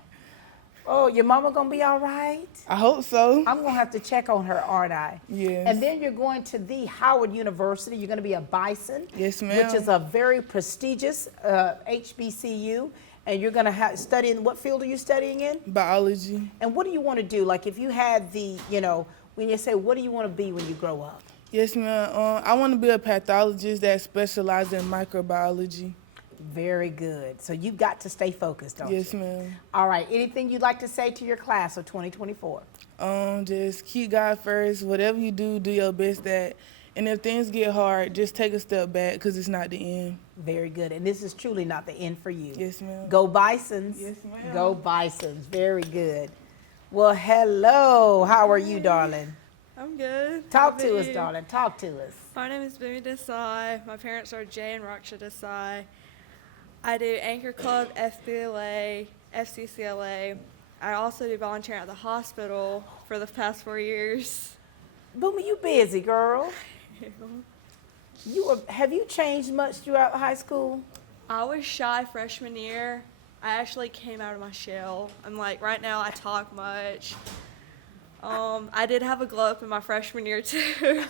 Oh, your mama gonna be all right? I hope so. I'm gonna have to check on her, aren't I? Yes. And then you're going to the Howard University. You're gonna be a Bison. Yes, ma'am. Which is a very prestigious HBCU. And you're gonna study in, what field are you studying in? Biology. And what do you wanna do? Like if you had the, you know, when you say, what do you wanna be when you grow up? Yes, ma'am. I wanna be a pathologist that specializes in microbiology. Very good. So you've got to stay focused, don't you? Yes, ma'am. All right. Anything you'd like to say to your class of 2024? Just keep God first. Whatever you do, do your best at. And if things get hard, just take a step back because it's not the end. Very good. And this is truly not the end for you. Yes, ma'am. Go Bisons. Yes, ma'am. Go Bisons. Very good. Well, hello. How are you, darling? I'm good. Talk How to about us, you? darling. Talk to us. My name is Boomy Desai. My parents are Jay and Raksha Desai. I do Anchor Club, FBLA, FCCLA. I also do volunteering at the hospital for the past 4 years. Boomy, you busy, girl. Have you changed much throughout high school? I was shy freshman year. I actually came out of my shell. I'm like, right now I talk much. I did have a glow up in my freshman year too.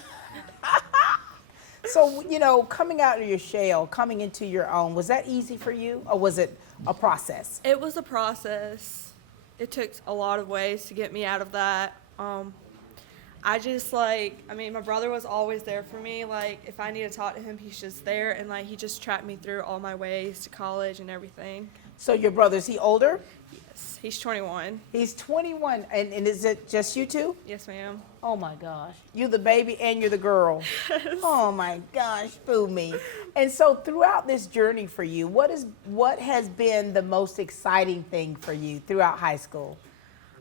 So, you know, coming out of your shell, coming into your own, was that easy for you or was it a process? It was a process. It took a lot of ways to get me out of that. I just my brother was always there for me. Like, if I need to talk to him, he's just there. And like, he just tracked me through all my ways to college and everything. So your brother, is he older? Yes, he's 21. He's 21. And is it just you two? Yes, ma'am. Oh my gosh. You're the baby and you're the girl. Oh my gosh, Boomy. And so throughout this journey for you, what has been the most exciting thing for you throughout high school?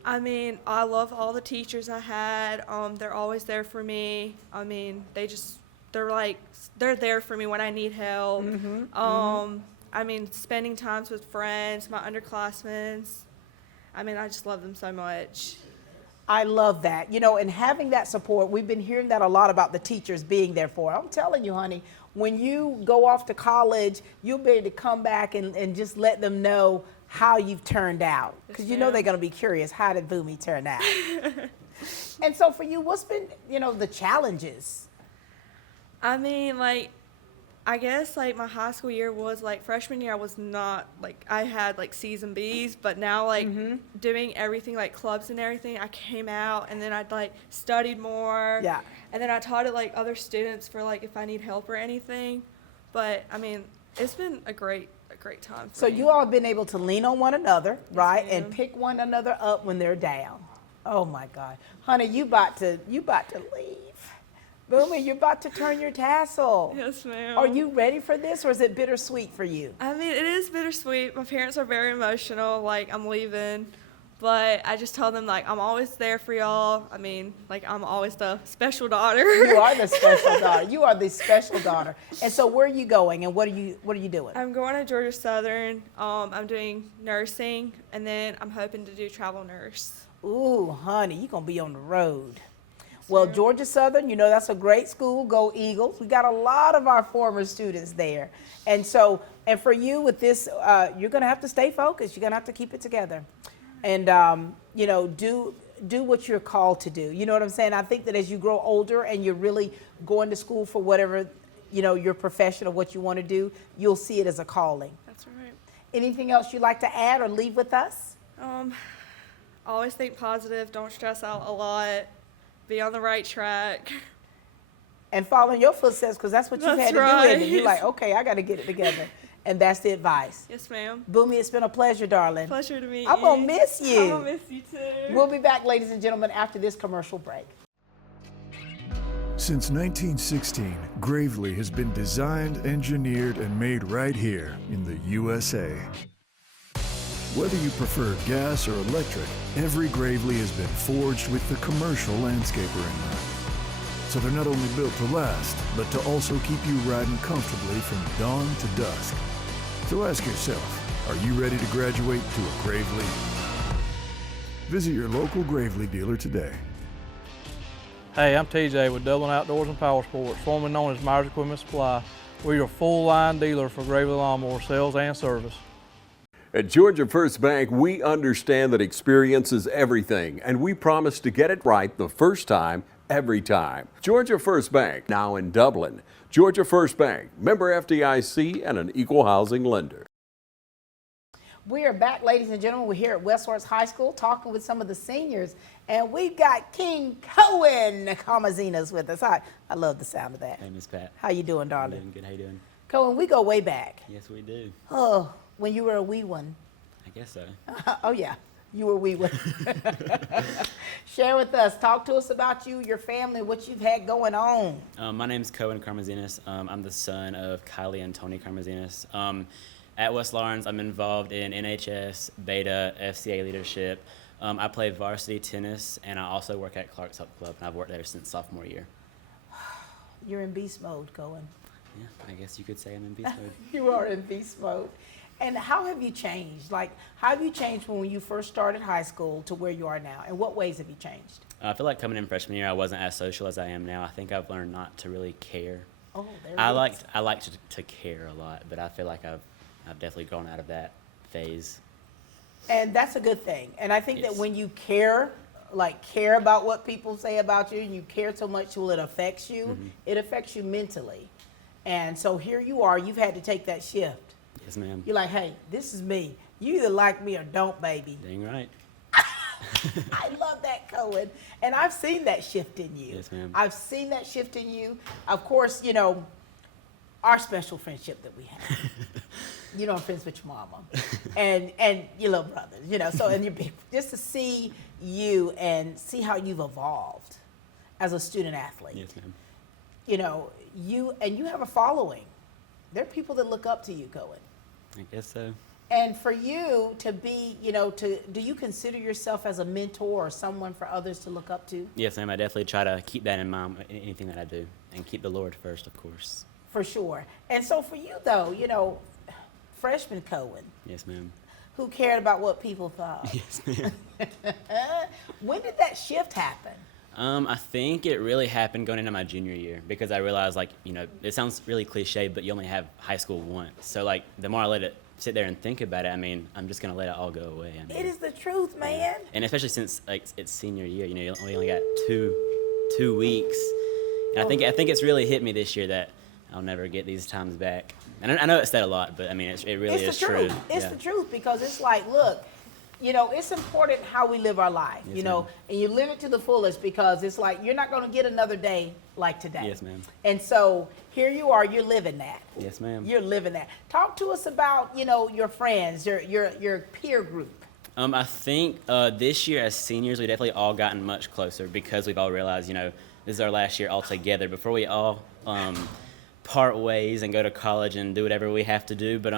I mean, I love all the teachers I had. They're always there for me. I mean, they're there for me when I need help. I mean, spending times with friends, my underclassmen. I mean, I just love them so much. I love that. You know, and having that support, we've been hearing that a lot about the teachers being there for. I'm telling you, honey, when you go off to college, you'll be able to come back and just let them know how you've turned out. Because you know they're going to be curious, how did Boomy turn out? And so for you, what's been, you know, the challenges? I mean, like, I guess, like, my high school year was, like, freshman year, I was not, like, I had, like, C's and B's, but now, like, doing everything, like, clubs and everything, I came out, and then I'd, like, studied more. Yeah. And then I taught it, like, other students for, like, if I need help or anything. But, I mean, it's been a great time for So me. you all have been able to lean on one another, right, and pick one another up when they're down. Oh my God, honey, you about to leave. Boomy, you're about to turn your tassel. Yes, ma'am. Are you ready for this, or is it bittersweet for you? I mean, it is bittersweet. My parents are very emotional, like, I'm leaving. But I just tell them, like, I'm always there for y'all. I mean, like, I'm always the special daughter. You are the special daughter. You are the special daughter. And so where are you going, and what are you doing? I'm going to Georgia Southern. I'm doing nursing, and then I'm hoping to do travel nurse. Ooh, honey, you're going to be on the road. Well, Georgia Southern, you know, that's a great school. Go Eagles. We got a lot of our former students there. And so, and for you with this, you're going to have to stay focused. You're going to have to keep it together. And, you know, do what you're called to do. You know what I'm saying? I think that as you grow older and you're really going to school for whatever, you know, your profession or what you want to do, you'll see it as a calling. That's right. Anything else you'd like to add or leave with us? Always think positive. Don't stress out a lot. Be on the right track. And follow in your footsteps, because that's what you've had to do. And you're like, okay, I got to get it together. And that's the advice. Yes, ma'am. Boomy, it's been a pleasure, darling. Pleasure to meet you. I'm going to miss you. I'm going to miss you too. We'll be back, ladies and gentlemen, after this commercial break. Since 1916, Gravely has been designed, engineered, and made right here in the USA. Whether you prefer gas or electric, every Gravely has been forged with the commercial landscaper in mind. So they're not only built to last, but to also keep you riding comfortably from dawn to dusk. So ask yourself, are you ready to graduate to a Gravely? Visit your local Gravely dealer today. Hey, I'm TJ with Dublin Outdoors and Power Sports, formerly known as Myers Equipment Supply. We're your full-line dealer for Gravely Lawnmower sales and service. At Georgia First Bank, we understand that experience is everything, and we promise to get it right the first time, every time. Georgia First Bank, now in Dublin. Georgia First Bank, member FDIC and an equal housing lender. We are back, ladies and gentlemen. We're here at West Lawrence High School talking with some of the seniors, and we've got King Cohen Kamazinas with us. I love the sound of that. Hey, Miss Pat. How you doing, darling? I'm doing good. How you doing? Cohen, we go way back. Yes, we do. Oh, when you were a wee one. I guess so. Oh, yeah. You were a wee one. Share with us. Talk to us about you, your family, what you've had going on. My name's Cohen Karmazinas. I'm the son of Kylie and Tony Karmazinas. At West Lawrence, I'm involved in NHS, Beta, FCA leadership. I play varsity tennis, and I also work at Clark's Health Club, and I've worked there since sophomore year. You're in beast mode, Cohen. Yeah, I guess you could say I'm in beast mode. You are in beast mode. And how have you changed? Like, how have you changed from when you first started high school to where you are now? In what ways have you changed? I feel like coming in freshman year, I wasn't as social as I am now. I think I've learned not to really care. Oh, there it I is. like to care a lot, but I feel like I've definitely gone out of that phase. And that's a good thing. And I think that Yes. when you care about what people say about you, and you care so much till it affects you, it affects you mentally. And so here you are, you've had to take that shift. Yes, ma'am. You're like, hey, this is me. You either like me or don't, baby. Dang right. I love that, Cohen. And I've seen that shift in you. Yes, ma'am. I've seen that shift in you. Of course, you know, our special friendship that we have. You know, I'm friends with your mama and your little brothers, you know, so, and your big, just to see you and see how you've evolved as a student athlete. Yes, ma'am. You know, you have a following. There are people that look up to you, Cohen. I guess so. And for you to be, you know, do you consider yourself as a mentor or someone for others to look up to? Yes, ma'am. I definitely try to keep that in mind in anything that I do, and keep the Lord first, of course. For sure. And so for you, though, you know, freshman Cohen, Yes, ma'am. who cared about what people thought. Yes, ma'am. When did that shift happen? I think it really happened going into my junior year, because I realized, like, you know, it sounds really cliche, but you only have high school once. So, like, the more I let it sit there and think about it, I mean, I'm just going to let it all go away. I mean, It is the truth, man. and especially since, like, it's senior year, you know, we only got two weeks, And I think it's really hit me this year that I'll never get these times back. And I know it's said a lot, but I mean, it really is true. It's the truth, because it's like, look, you know, it's important how we live our life, Yes, you know, ma'am. and you live it to the fullest, because it's like you're not going to get another day like today. Yes, ma'am. And so here you are, you're living that. Yes, ma'am. You're living that. Talk to us about, you know, your friends, your peer group. I think this year as seniors, we definitely all gotten much closer because we've all realized, you know, this is our last year all together before we all part ways and go to college and do whatever we have to do. But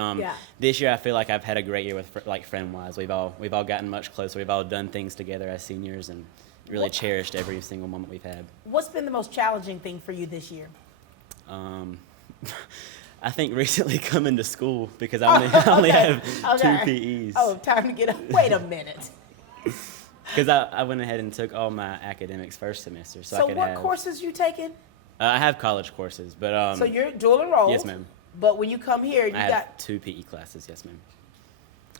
this year I feel like I've had a great year with friend-wise. We've all gotten much closer. We've all done things together as seniors and really cherished every single moment we've had. What's been the most challenging thing for you this year? I think recently coming to school because I only have 2 PEs. Oh, time to get up. Wait a minute. Because I went ahead and took all my academics first semester. So I could what have, courses you taking? I have college courses, but So you're dual enrolled? Yes, ma'am. But when you come here, you I have got 2 PE classes. Yes, ma'am.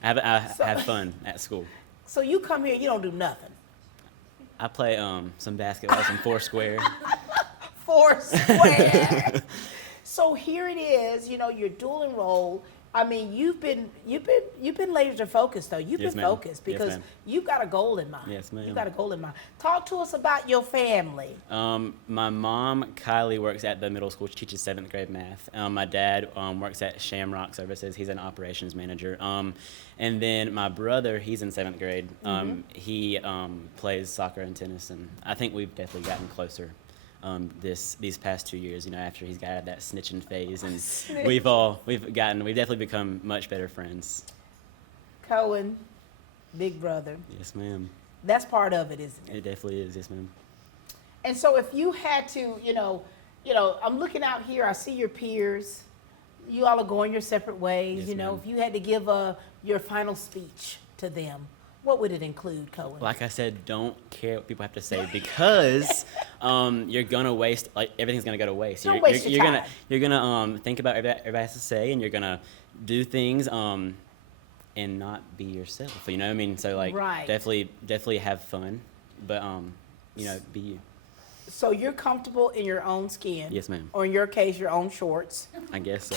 I have fun at school. So you come here, you don't do nothing. I play some basketball, some foursquare. Foursquare. So here it is, you know, you're dual enrolled. I mean, you've been laser focused though. You've Yes, been ma'am. focused Yes, because ma'am. you've got a goal in mind. Yes, ma'am. You got a goal in mind. Talk to us about your family. My mom, Kylie, works at the middle school. She teaches 7th grade math. My dad works at Shamrock Services. He's an operations manager. And then my brother, he's in 7th grade. He plays soccer and tennis, and I think we've definitely gotten closer these past 2 years. You know, after he's got out of that snitching phase, and we've definitely become much better friends. Cohen, big brother. Yes, ma'am. That's part of it, isn't it? It definitely is. Yes, ma'am. And so if you had to, you know, I'm looking out here, I see your peers. You all are going your separate ways. Yes, you know, ma'am. if you had to give your final speech to them, what would it include, Cohen? Like I said, don't care what people have to say because you're gonna waste. Like everything's gonna go to waste. Don't waste your time. You're gonna think about everybody has to say, and you're gonna do things and not be yourself. You know what I mean? So like, Right. definitely have fun, but you know, be you. So you're comfortable in your own skin. Yes, ma'am. Or in your case, your own shorts. I guess so.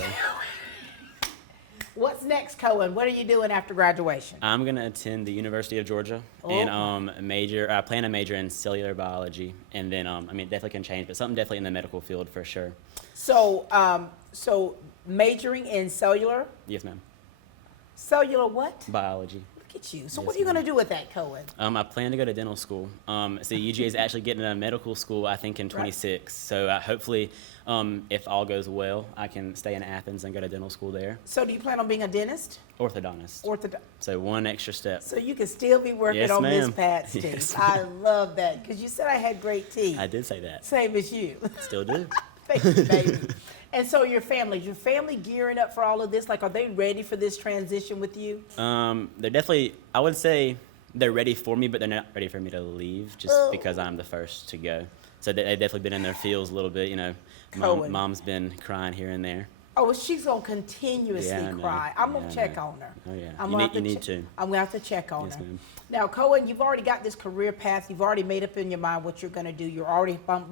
What's next, Cohen? What are you doing after graduation? I'm gonna attend the University of Georgia and I plan to major in cellular biology, and then I mean, it definitely can change, but something definitely in the medical field for sure. So, so majoring in cellular? Yes, ma'am. Cellular what? Biology. Look at you. So Yes, what are you ma'am. going to do with that, Cohen? I plan to go to dental school. So UGA is actually getting a medical school, I think, in 26. So hopefully, if all goes well, I can stay in Athens and go to dental school there. So do you plan on being a dentist? Orthodontist. So one extra step. So you can still be working Yes, on Miss ma'am. Pat's teeth. Yes, I love that because you said I had great teeth. I did say that. Same as you. Still do. Thank you, baby. And so your family gearing up for all of this? Like, are they ready for this transition with you? They're definitely, I would say they're ready for me, but they're not ready for me to leave just because I'm the first to go. So they've definitely been in their feels a little bit, you know. Cohen. Mom's been crying here and there. Oh, well, she's going to continuously Yeah, I know. cry. I'm going Yeah, to I check know. on her. Oh, yeah. I'm You gonna need- have you need to. I'm going to have to check on Yes, her. ma'am. Now, Cohen, you've already got this career path. You've already made up in your mind what you're going to do. You're already bump.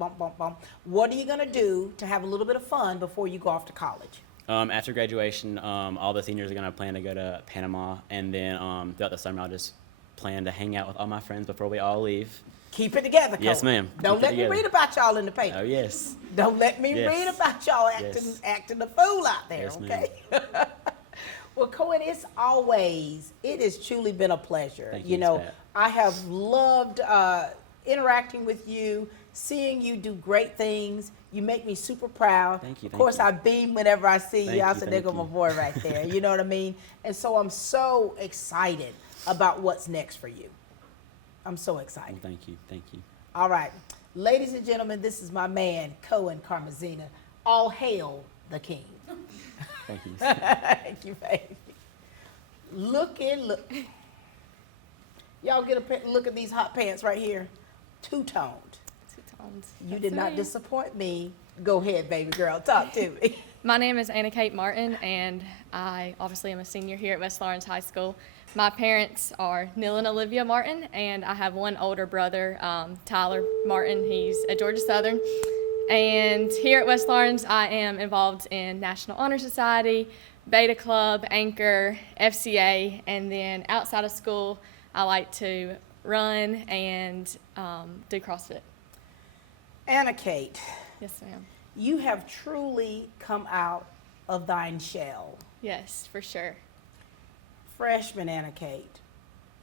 What are you going to do to have a little bit of fun before you go off to college? After graduation, all the seniors are going to plan to go to Panama, and then throughout the summer, I'll just plan to hang out with all my friends before we all leave. Keep it together, Cohen. Yes, ma'am. Don't Keep it let me together. read about y'all in the paper. Oh, yes. Don't let me Yes. read about y'all acting the fool out there, Yes, ma'am. okay? Well, Cohen, it has truly been a pleasure. Thank you, You Ms. know, Pat. I have loved interacting with you, seeing you do great things. You make me super proud. Thank you, Of thank course, you. I beam whenever I see Thank you. I you, said, thank there go my you. boy right there. You know what I mean? And so I'm so excited about what's next for you. I'm so excited. Well, thank you. Thank you. All right. Ladies and gentlemen, this is my man, Cohen Carmazina. All hail the king. Thank you. Thank you, baby. Look. Y'all get a look at these hot pants right here. Two-toned. You did not disappoint me. Go ahead, baby girl. Talk to me. My name is Anna Kate Martin, and I obviously am a senior here at West Lawrence High School. My parents are Neil and Olivia Martin, and I have one older brother, Tyler Martin. He's at Georgia Southern. And here at West Lawrence, I am involved in National Honor Society, Beta Club, Anchor, FCA, and then outside of school, I like to run and do CrossFit. Anna Kate. Yes, ma'am. You have truly come out of thine shell. Yes, for sure. Freshman Anna Kate,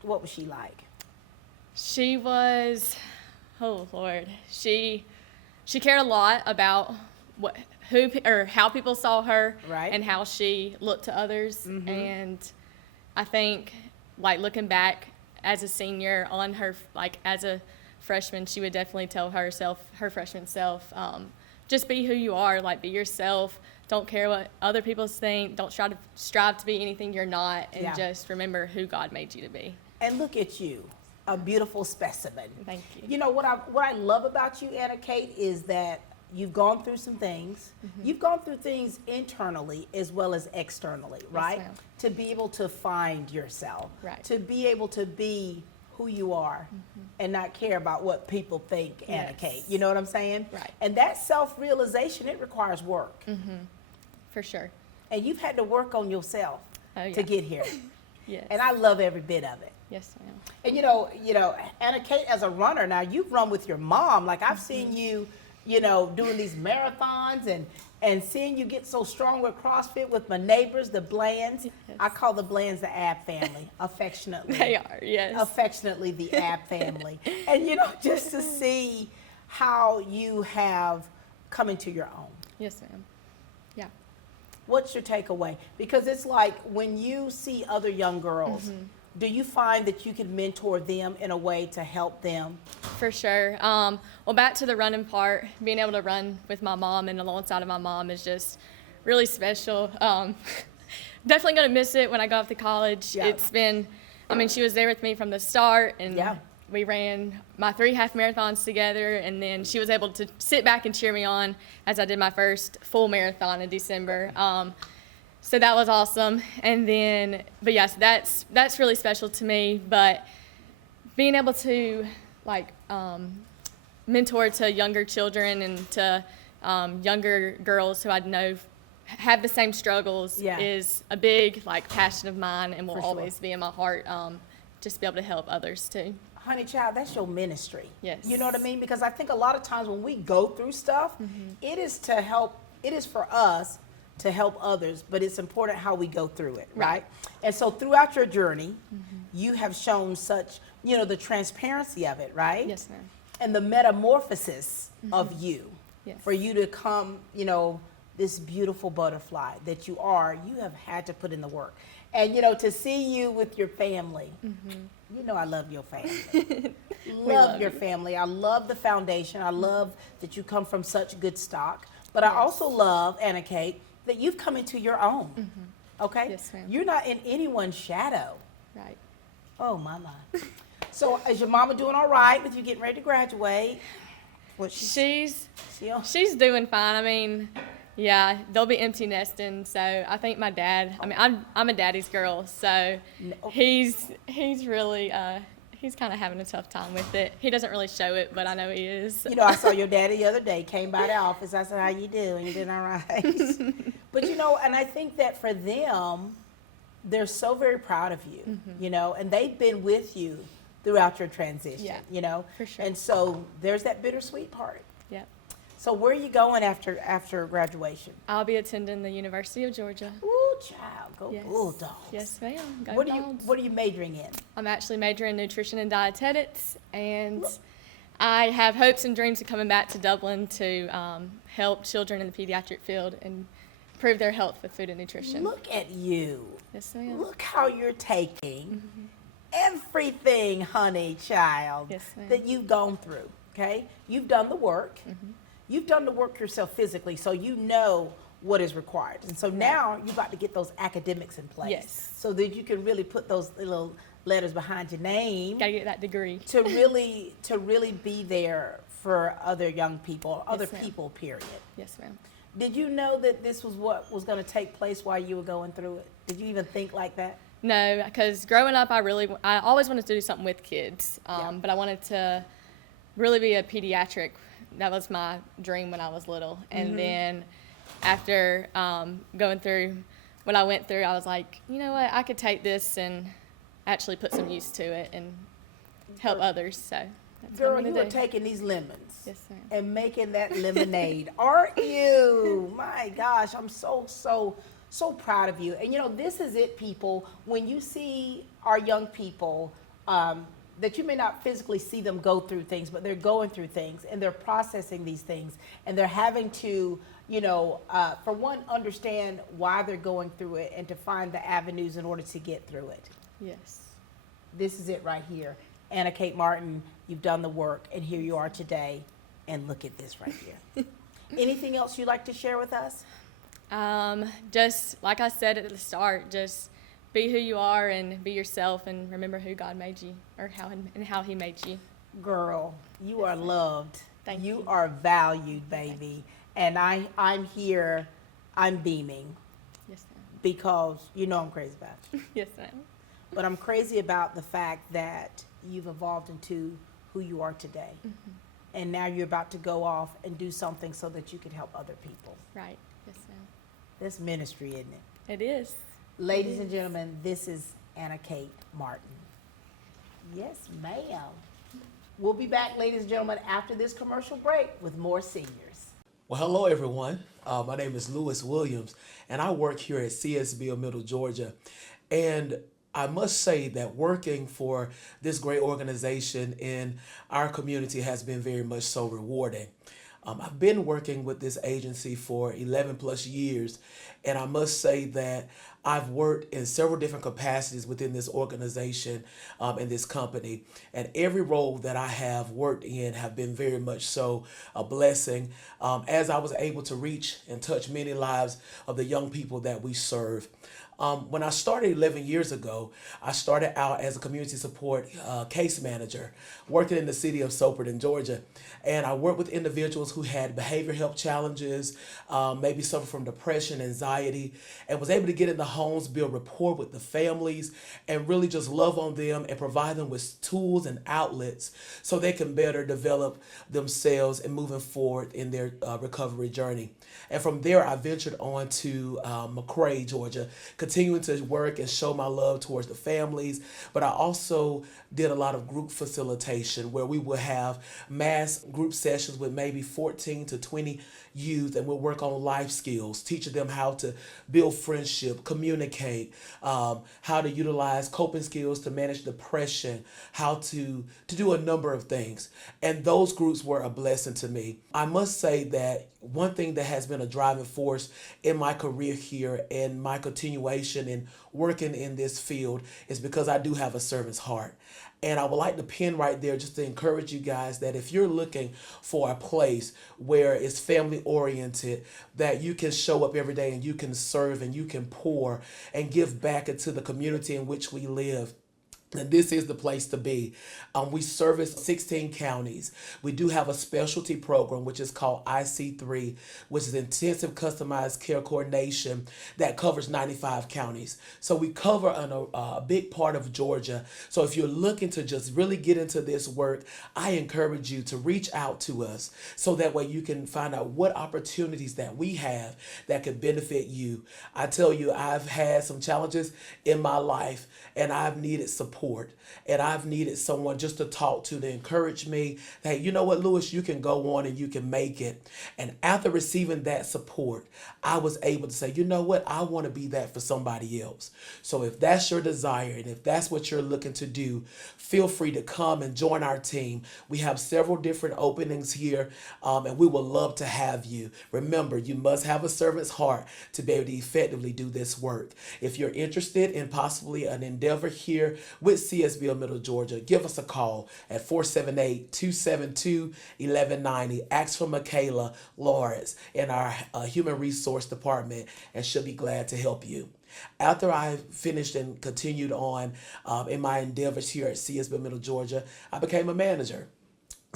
what was she like? She was, oh Lord, she cared a lot about how people saw her, right, and how she looked to others. Mm-hmm. And I think, like, looking back as a senior on her, like as a freshman, she would definitely tell her freshman self, just be who you are, like be yourself. Don't care what other people think. Don't strive to be anything you're not, and just remember who God made you to be. And look at you, a beautiful specimen. Thank you. You know what I love about you, Anna Kate, is that you've gone through some things. Mm-hmm. You've gone through things internally as well as externally, right? ma'am. To be able to find yourself, Right. to be able to be who you are and not care about what people think, Anna Yes. Kate. You know what I'm saying? Right. And that self-realization, it requires work. For sure. And you've had to work on yourself Oh, to yeah. get here. Yes. And I love every bit of it. Yes, ma'am. And you know, Anna Kate, as a runner, now you've run with your mom. Like I've seen you, doing these marathons and seeing you get so strong with CrossFit with my neighbors, the Blands. Yes. I call the Blands the Ab family, affectionately. They are, yes. Affectionately the Ab family. And just to see how you have come into your own. Yes, ma'am. Yeah. What's your takeaway? Because it's like when you see other young girls, do you find that you can mentor them in a way to help them? For sure. Well, back to the running part, being able to run with my mom and alongside of my mom is just really special. Definitely going to miss it when I go off to college. Yeah. It's been, she was there with me from the start, and we ran my 3 half marathons together, and then she was able to sit back and cheer me on as I did my first full marathon in December. So that was awesome. And then, but yes, that's really special to me. But being able to mentor to younger children and to younger girls who I know have the same struggles is a big passion of mine, and will For sure. always be in my heart. Just to be able to help others too. Honey child, that's your ministry. Yes. You know what I mean? Because I think a lot of times when we go through stuff, it is for us to help others, but it's important how we go through it, right? And so throughout your journey, you have shown such, the transparency of it, right? Yes, ma'am. And the metamorphosis of you. Yes. For you to come, this beautiful butterfly that you are, you have had to put in the work. And, to see you with your family, I love your family. love your family. I love the foundation. I love that you come from such good stock. But I also love, Anna Kate, that you've come into your own. Okay? Yes, ma'am. You're not in anyone's shadow. Right. Oh, my. So is your mama doing all right with you getting ready to graduate? She's doing fine. Yeah, they'll be empty nesting. So I think my dad, I'm a daddy's girl, so he's really, he's kind of having a tough time with it. He doesn't really show it, but I know he is. I saw your daddy the other day, came by the office. I said, how you doing? You doing all right? But, and I think that for them, they're so very proud of you, and they've been with you throughout your transition, for sure. And so there's that bittersweet part. Yeah. So where are you going after graduation? I'll be attending the University of Georgia. Ooh, child, go Yes. Bulldogs. Yes, ma'am. Go What Dogs. are you majoring in? I'm actually majoring in nutrition and dietetics, and I have hopes and dreams of coming back to Dublin to help children in the pediatric field and improve their health with food and nutrition. Look at you. Yes, ma'am. Look how you're taking everything, honey, child, Yes, ma'am. that you've gone through, okay? You've done the work. You've done the work yourself physically, so you know what is required. And so now you've got to get those academics in place. Yes. So that you can really put those little letters behind your name. Gotta get that degree. To really be there for other young people, other ma'am. people, period. Yes, ma'am. Did you know that this was what was going to take place while you were going through it? Did you even think like that? No, because growing up, I always wanted to do something with kids, but I wanted to really be a pediatric That was my dream when I was little. And then after going through what I went through, I was like, you know what, I could take this and actually put some use to it and help others. So that's what Girl, I'm you gonna are do. taking these lemons Yes, ma'am. and making that lemonade, aren't you? My gosh, I'm so proud of you. And you know, this is it, people. When you see our young people, that you may not physically see them go through things, but they're going through things and they're processing these things and they're having to, you know, for one, understand why they're going through it and to find the avenues in order to get through it. Yes. This is it right here. Anna Kate Martin, you've done the work, and here you are today, and look at this right here. Anything else you'd like to share with us? Just like I said at the start, just be who you are and be yourself and remember who God made you or how he made you. Girl, you are loved. Thank you you. are valued, baby. And I'm here, I'm beaming Yes, ma'am. because you know I'm crazy about you. Yes, ma'am. But I'm crazy about the fact that you've evolved into who you are today. And now you're about to go off and do something so that you can help other people. Right. Yes, ma'am. That's ministry, isn't it? It is. Ladies and gentlemen, this is Anna Kate Martin. Yes, ma'am. We'll be back, ladies and gentlemen, after this commercial break with more seniors. Well, hello, everyone. My name is Lewis Williams, and I work here at CSB Middle Georgia. And I must say that working for this great organization in our community has been very much so rewarding. I've been working with this agency for 11 plus years, and I must say that I've worked in several different capacities within this organization and this company, and every role that I have worked in have been very much so a blessing as I was able to reach and touch many lives of the young people that we serve. When I started 11 years ago, I started out as a community support case manager, working in the city of Soperton, Georgia. And I worked with individuals who had behavior health challenges, maybe suffer from depression, anxiety, and was able to get in the homes, build rapport with the families, and really just love on them and provide them with tools and outlets so they can better develop themselves and moving forward in their recovery journey. And from there, I ventured on to McRae, Georgia, continuing to work and show my love towards the families. But I also did a lot of group facilitation where we would have mass group sessions with maybe 14 to 20 youth, and we'll work on life skills, teaching them how to build friendship, communicate, how to utilize coping skills to manage depression, how to do a number of things. And those groups were a blessing to me. I must say that one thing that has been a driving force in my career here and my continuation in working in this field is because I do have a servant's heart. And I would like to pin right there just to encourage you guys that if you're looking for a place where it's family oriented, that you can show up every day and you can serve and you can pour and give back into the community in which we live, and this is the place to be. We service 16 counties. We do have a specialty program, which is called IC3, which is Intensive Customized Care Coordination, that covers 95 counties. So we cover a big part of Georgia. So if you're looking to just really get into this work, I encourage you to reach out to us so that way you can find out what opportunities that we have that could benefit you. I tell you, I've had some challenges in my life and I've needed support and I've needed someone just to talk to encourage me that, you know what, Lewis, you can go on and you can make it. And after receiving that support, I was able to say, you know what, I want to be that for somebody else. So if that's your desire and if that's what you're looking to do, feel free to come and join our team. We have several different openings here and we would love to have you. Remember, you must have a servant's heart to be able to effectively do this work. If you're interested in possibly an endeavor here with CSB Middle Georgia, give us a call at 478-272-1190. Ask for Michaela Lawrence in our Human Resource Department and she'll be glad to help you. After I finished and continued on in my endeavors here at CSB Middle Georgia, I became a manager.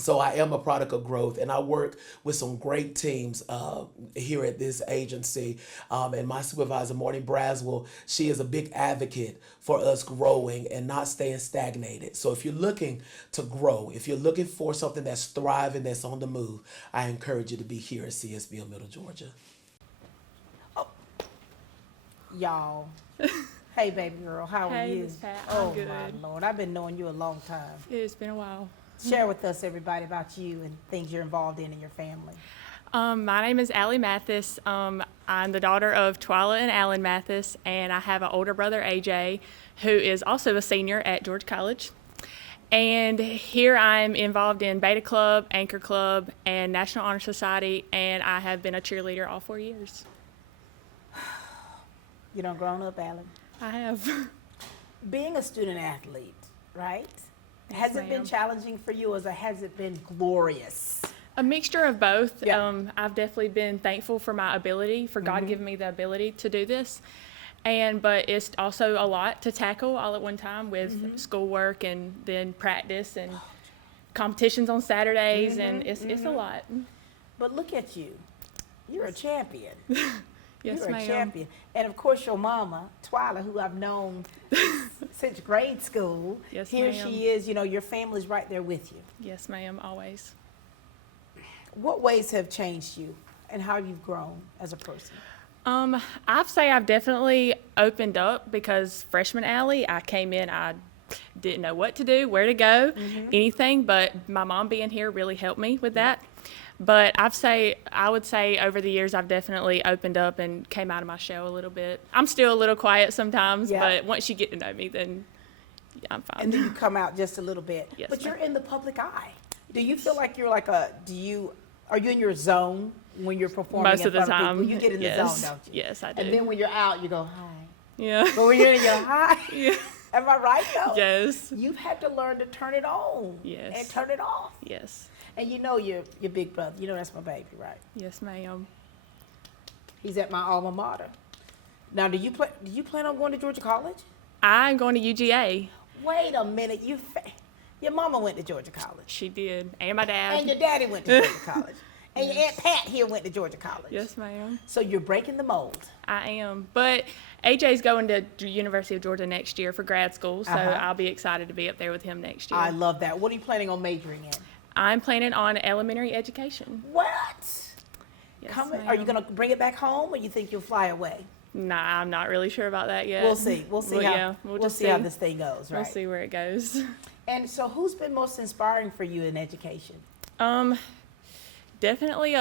So I am a product of growth, and I work with some great teams here at this agency. And my supervisor, Marty Braswell, she is a big advocate for us growing and not staying stagnated. So if you're looking to grow, if you're looking for something that's thriving, that's on the move, I encourage you to be here at CSBO Middle Georgia. Y'all. Hey, baby girl, how are Hey, you? Miss Pat, Oh, I'm good. my Lord, I've been knowing you a long time. It's been a while. Share with us, everybody, about you and things you're involved in your family. My name is Allie Mathis. I'm the daughter of Twyla and Alan Mathis, and I have an older brother, AJ, who is also a senior at Georgia College. And here I'm involved in Beta Club, Anchor Club, and National Honor Society, and I have been a cheerleader all 4 years. You done grown up, Alan? I have. Being a student athlete, right? Yes, Has it been ma'am. challenging for you, or has it been glorious? A mixture of both. Yeah. I've definitely been thankful for my ability, for God Mhm. giving me the ability to do this. But it's also a lot to tackle all at one time with schoolwork and then practice and competitions on Saturdays, and it's a lot. But look at you. You're a champion. Yes, You're a ma'am. champion. And of course, your mama, Twyla, who I've known since grade school, Yes, here ma'am. she is. You know, your family's right there with you. Yes, ma'am, always. What ways have changed you and how you've grown as a person? I'd say I've definitely opened up because freshman Allie, I came in, I didn't know what to do, where to go, anything, but my mom being here really helped me with that. But I would say over the years, I've definitely opened up and came out of my shell a little bit. I'm still a little quiet sometimes, Yeah. but once you get to know me, then yeah, I'm fine. And then you come out just a little bit. Yes, But ma'am. you're in the public eye. Do you feel like you're like are you in your zone when you're performing Most in of the front of people? time, You get in the yes. zone, don't you? Yes, I do. And then when you're out, you go, hi. Yeah. But when you're in your hi, Yeah. am I right though? Yes. You've had to learn to turn it on. Yes. And turn it off. Yes. And you know your big brother. You know that's my baby, right? Yes, ma'am. He's at my alma mater. Now, do you plan on going to Georgia College? I'm going to UGA. Wait a minute. Your mama went to Georgia College. She did. And my dad. And your daddy went to Georgia College. And your Aunt Pat here went to Georgia College. Yes, ma'am. So you're breaking the mold. I am. But AJ's going to University of Georgia next year for grad school, so Uh-huh. I'll be excited to be up there with him next year. I love that. What are you planning on majoring in? I'm planning on elementary education. What? Yes, Are you ma'am. going to bring it back home, or you think you'll fly away? Nah, I'm not really sure about that yet. We'll see. We'll see Well, how yeah, we'll just see how this thing goes, right? We'll see where it goes. And so, who's been most inspiring for you in education? Definitely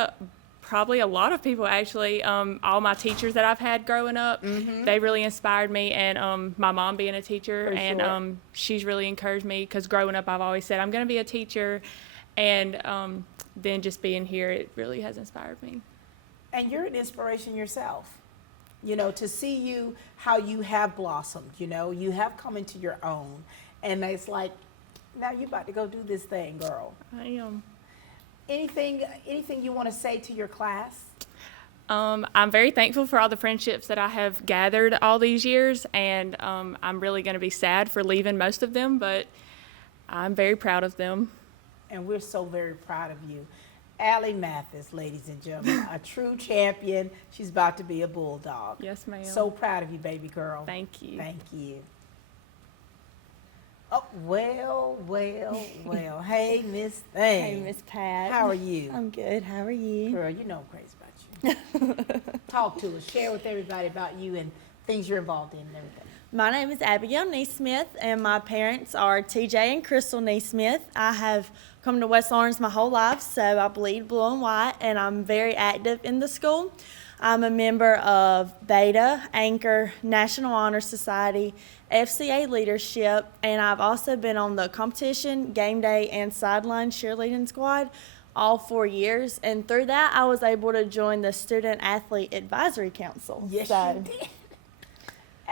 probably a lot of people actually. All my teachers that I've had growing up, they really inspired me, and my mom being a teacher, For and sure. she's really encouraged me because growing up I've always said I'm going to be a teacher, and then just being here, it really has inspired me. And you're an inspiration yourself. You know, to see you, how you have blossomed, you know, you have come into your own. And it's like, now you're about to go do this thing, girl. I am. Anything you want to say to your class? I'm very thankful for all the friendships that I have gathered all these years, and I'm really going to be sad for leaving most of them, but I'm very proud of them. And we're so very proud of you. Allie Mathis, ladies and gentlemen, a true champion. She's about to be a bulldog. Yes, ma'am. So proud of you, baby girl. Thank you. Thank you. Oh, well. Hey, Miss Thing. Hey, Miss Pat. How are you? I'm good. How are you? Girl, you know I'm crazy about you. Talk to us. Share with everybody about you and things you're involved in and everything. My name is Abigail Neesmith, and my parents are TJ and Crystal Neesmith. I have come to West Lawrence my whole life, so I bleed blue and white, and I'm very active in the school. I'm a member of Beta, Anchor, National Honor Society, FCA leadership, and I've also been on the competition, game day, and sideline cheerleading squad all 4 years. And through that, I was able to join the Student Athlete Advisory Council. Yes, So- you did.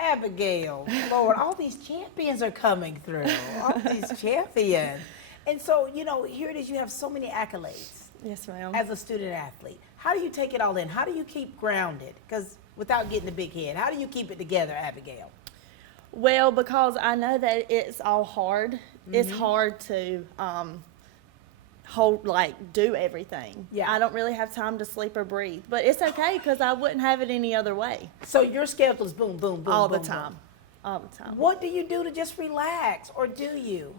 Abigail, Lord, all these champions are coming through. All these champions. And so, you know, here it is, you have so many accolades. Yes, ma'am. As a student athlete. How do you take it all in? How do you keep grounded? Because without getting a big head, how do you keep it together, Abigail? Well, because I know that it's all hard. It's Mhm. hard to do everything. Yeah. I don't really have time to sleep or breathe, but it's okay because I wouldn't have it any other way. So your schedule is boom, boom, boom, All the boom, time. boom. All the time. What do you do to just relax, or do you?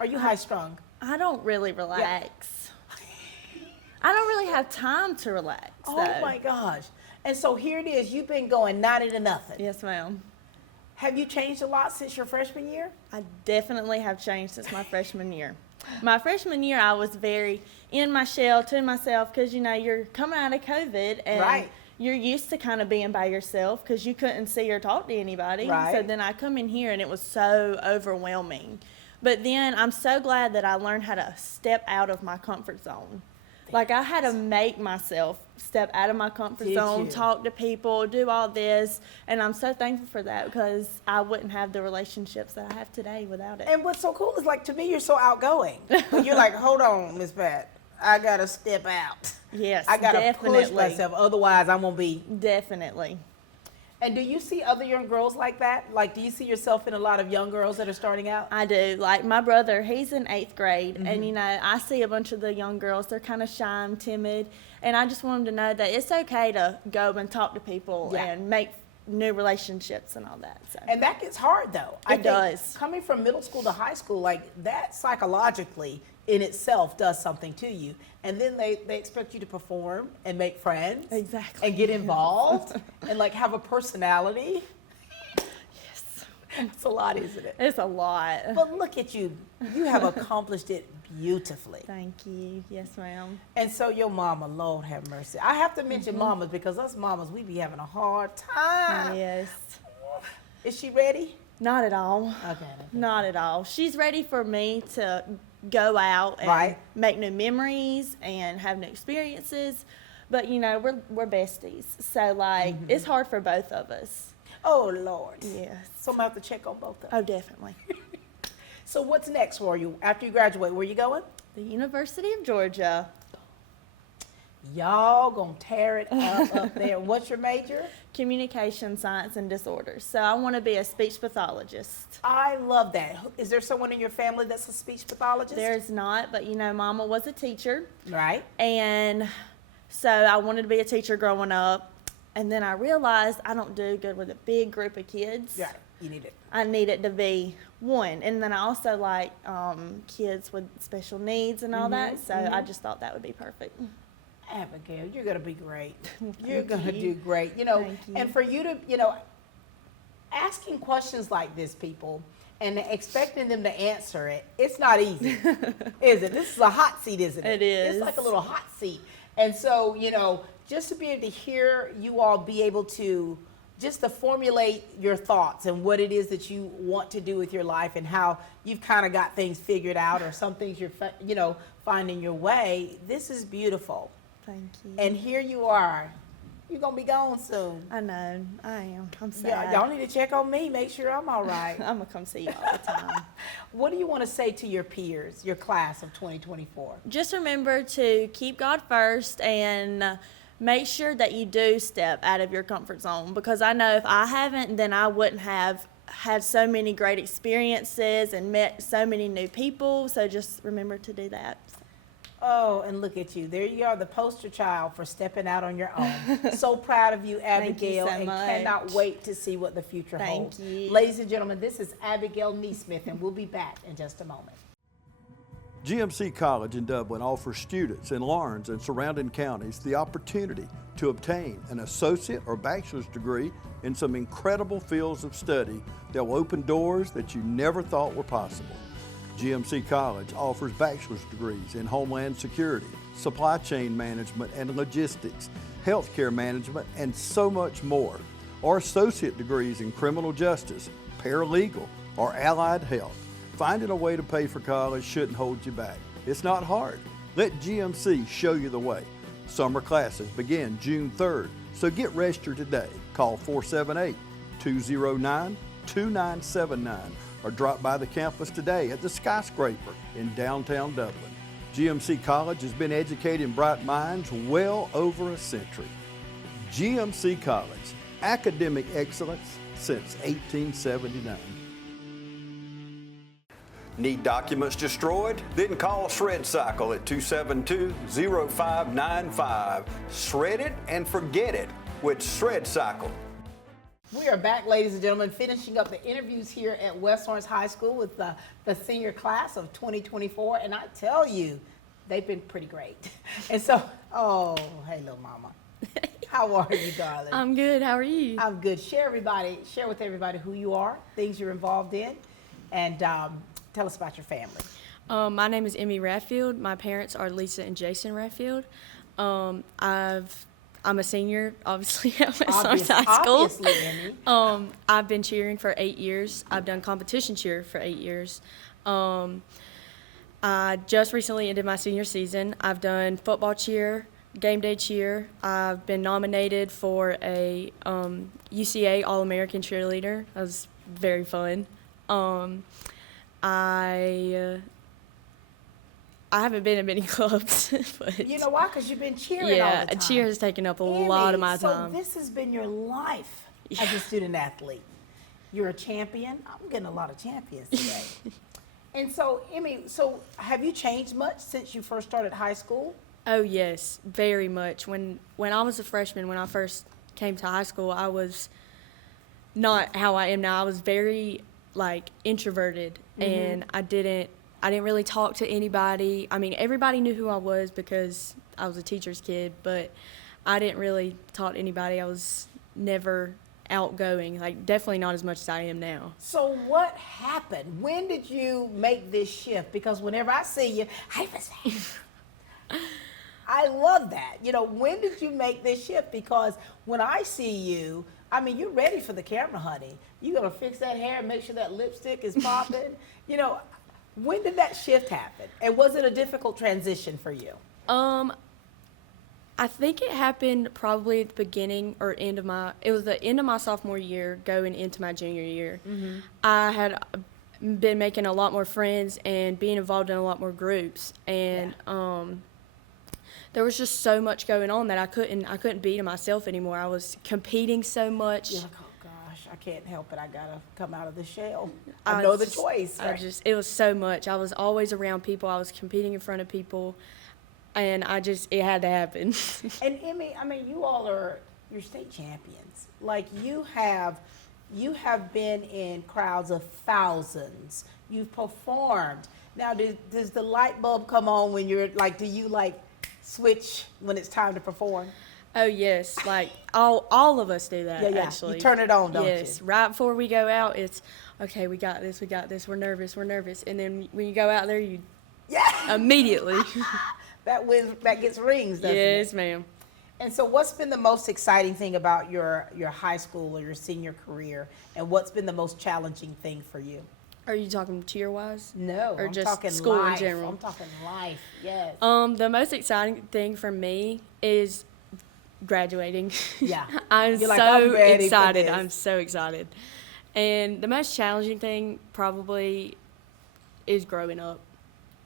Are you high strung? I don't really relax. I don't really have time to relax. Oh though. my gosh. And so here it is, you've been going 90 to nothing. Yes, ma'am. Have you changed a lot since your freshman year? I definitely have changed since my freshman year. My freshman year, I was very in my shell to myself because, you're coming out of COVID and Right. you're used to kind of being by yourself because you couldn't see or talk to anybody. Right. So then I come in here and it was so overwhelming. But then I'm so glad that I learned how to step out of my comfort zone. Like I had to make myself step out of my comfort Did zone, you? talk to people, do all this. And I'm so thankful for that because I wouldn't have the relationships that I have today without it. And what's so cool is, like, to me, you're so outgoing. You're like, hold on, Miss Pat, I gotta step out. Yes, I gotta definitely. push myself, otherwise I'm gonna be. Definitely. And do you see other young girls like that? Like, do you see yourself in a lot of young girls that are starting out? I do. Like my brother, he's in 8th grade, Mm-hmm. and I see a bunch of the young girls. They're kind of shy and timid, and I just want them to know that it's okay to go and talk to people Yeah. and make new relationships and all that. So. And that gets hard, though. I It think does. Coming from middle school to high school, like, that psychologically in itself does something to you. And then they expect you to perform and make friends. Exactly. And get involved and, like, have a personality. Yes. It's a lot, isn't it? It's a lot. But look at you. You have accomplished it beautifully. Thank you. Yes, ma'am. And so your mama, Lord have mercy. I have to mention mamas because us mamas, we be having a hard time. Yes. Is she ready? Not at all. Okay. Not at all. She's ready for me to go out and Right. make new memories and have new experiences. But we're besties. So it's hard for both of us. Oh, Lord. Yes. So I'm going to have to check on both of them. Oh, definitely. So what's next for you after you graduate? Where you going? The University of Georgia. Y'all gonna tear it up there. What's your major? Communication science and disorders. So I want to be a speech pathologist. I love that. Is there someone in your family that's a speech pathologist? There's not, but Mama was a teacher. Right. And so I wanted to be a teacher growing up. And then I realized I don't do good with a big group of kids. Yeah, you need it. I need it to be one. And then I also like kids with special needs and all that. So I just thought that would be perfect. Abigail, you're gonna be great. You're Thank gonna you. do great. Thank you. And for you to, asking questions like this, people, and expecting them to answer it, it's not easy, is it? This is a hot seat, isn't it? It is. It's like a little hot seat. And so, just to be able to hear you all be able to just to formulate your thoughts and what it is that you want to do with your life and how you've kind of got things figured out or some things you're, finding your way, this is beautiful. Thank you. And here you are. You're going to be gone soon. I know. I am. I'm sad. Yeah, y'all need to check on me, make sure I'm all right. I'm going to come see you all the time. What do you want to say to your peers, your class of 2024? Just remember to keep God first and make sure that you do step out of your comfort zone, because I know if I haven't, then I wouldn't have had so many great experiences and met so many new people. So just remember to do that. Oh, and look at you. There you are, the poster child for stepping out on your own. So proud of you, Abigail, so and much. cannot wait to see what the future holds. Thank you. Ladies and gentlemen, this is Abigail Neesmith, and we'll be back in just a moment. GMC College in Dublin offers students in Lawrence and surrounding counties the opportunity to obtain an associate or bachelor's degree in some incredible fields of study that will open doors that you never thought were possible. GMC College offers bachelor's degrees in Homeland Security, Supply Chain Management and Logistics, Healthcare Management, and so much more, or associate degrees in Criminal Justice, Paralegal, or Allied Health. Finding a way to pay for college shouldn't hold you back. It's not hard. Let GMC show you the way. Summer classes begin June 3rd, so get registered today. Call 478-209-2979 or drop by the campus today at the Skyscraper in downtown Dublin. GMC College has been educating bright minds well over a century. GMC College, academic excellence since 1879. Need documents destroyed? Then call Shred Cycle at 272-0595. Shred it and forget it with Shred Cycle. We are back, ladies and gentlemen, finishing up the interviews here at West Lawrence High School with the senior class of 2024. And I tell you, they've been pretty great. And so, oh, hey, little mama. How are you, darling? I'm good. How are you? I'm good. Share with everybody who you are, things you're involved in, and tell us about your family. My name is Emmy Rathfield. My parents are Lisa and Jason Rathfield. I'm a senior, obviously, at West Lawrence High School. Obviously, Emmy. I've been cheering for 8 years. I've done competition cheer for 8 years. I just recently ended my senior season. I've done football cheer, game day cheer. I've been nominated for a UCA All-American cheerleader. That was very fun. I haven't been in many clubs, but You know why? Because you've been cheering all the time. cheer has taken up a lot of my time. So this has been your life as a student athlete. You're a champion. I'm getting a lot of champions today. And so, Emmy, so have you changed much since you first started high school? Oh yes, very much. When I was a freshman, when I first came to high school, I was not how I am now. I was very introverted, and I didn't really talk to anybody. I mean, everybody knew who I was because I was a teacher's kid, but I didn't really talk to anybody. I was never outgoing, definitely not as much as I am now. So what happened? When did you make this shift? Because whenever I see you, I love that. When did you make this shift? Because when I see you, I mean, you're ready for the camera, honey. You're going to fix that hair and make sure that lipstick is popping. When did that shift happen? And was it a difficult transition for you? I think it happened probably at the beginning or end of the end of my sophomore year going into my junior year. Mm-hmm. I had been making a lot more friends and being involved in a lot more groups. And there was just so much going on that I couldn't be to myself anymore. I was competing so much. You're like, oh gosh, I can't help it. I gotta come out of the shell. I know the choice. Right? It was so much. I was always around people. I was competing in front of people, and it had to happen. And Emmy, I mean, you all you're state champions. Like you have been in crowds of thousands. You've performed. Now, does the light bulb come on when you're do you switch when it's time to perform? Oh yes, all of us do that. Yeah. Actually, You turn it on, don't you? Yes, right before we go out, it's okay. We got this. We're nervous, and then when you go out there, you immediately that gets rings, doesn't it? Yes, ma'am. And so, what's been the most exciting thing about your high school or your senior career, and what's been the most challenging thing for you? Are you talking cheer-wise? No, or I'm just talking school life. in general. I'm talking life. Yes. The most exciting thing for me is graduating. Yeah. I'm You're so ready for excited. this. I'm so excited. And the most challenging thing probably is growing up.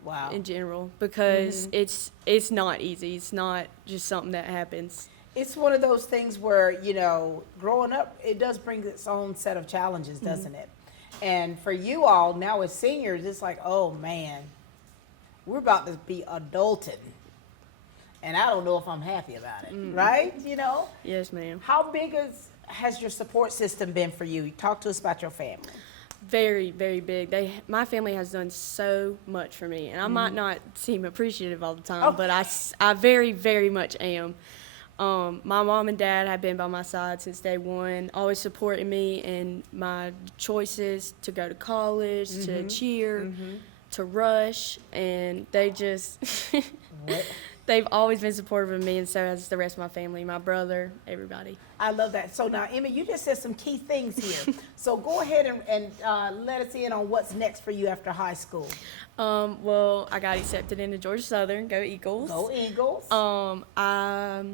Wow. In general, because it's not easy. It's not just something that happens. It's one of those things where, growing up, it does bring its own set of challenges, doesn't it? And for you all now as seniors, it's like, oh man, we're about to be adulting. And I don't know if I'm happy about it, right? Yes, ma'am. How big has your support system been for you? Talk to us about your family. Very, very big. My family has done so much for me, and I might not seem appreciative all the time, but I very, very much am. My mom and dad have been by my side since day one, always supporting me in my choices to go to college, to cheer, to rush, and they've always been supportive of me, and so has the rest of my family, my brother, everybody. I love that. So now, Emmy, you just said some key things here. So go ahead and let us in on what's next for you after high school. Well, I got accepted into Georgia Southern. Go Eagles. Go Eagles. I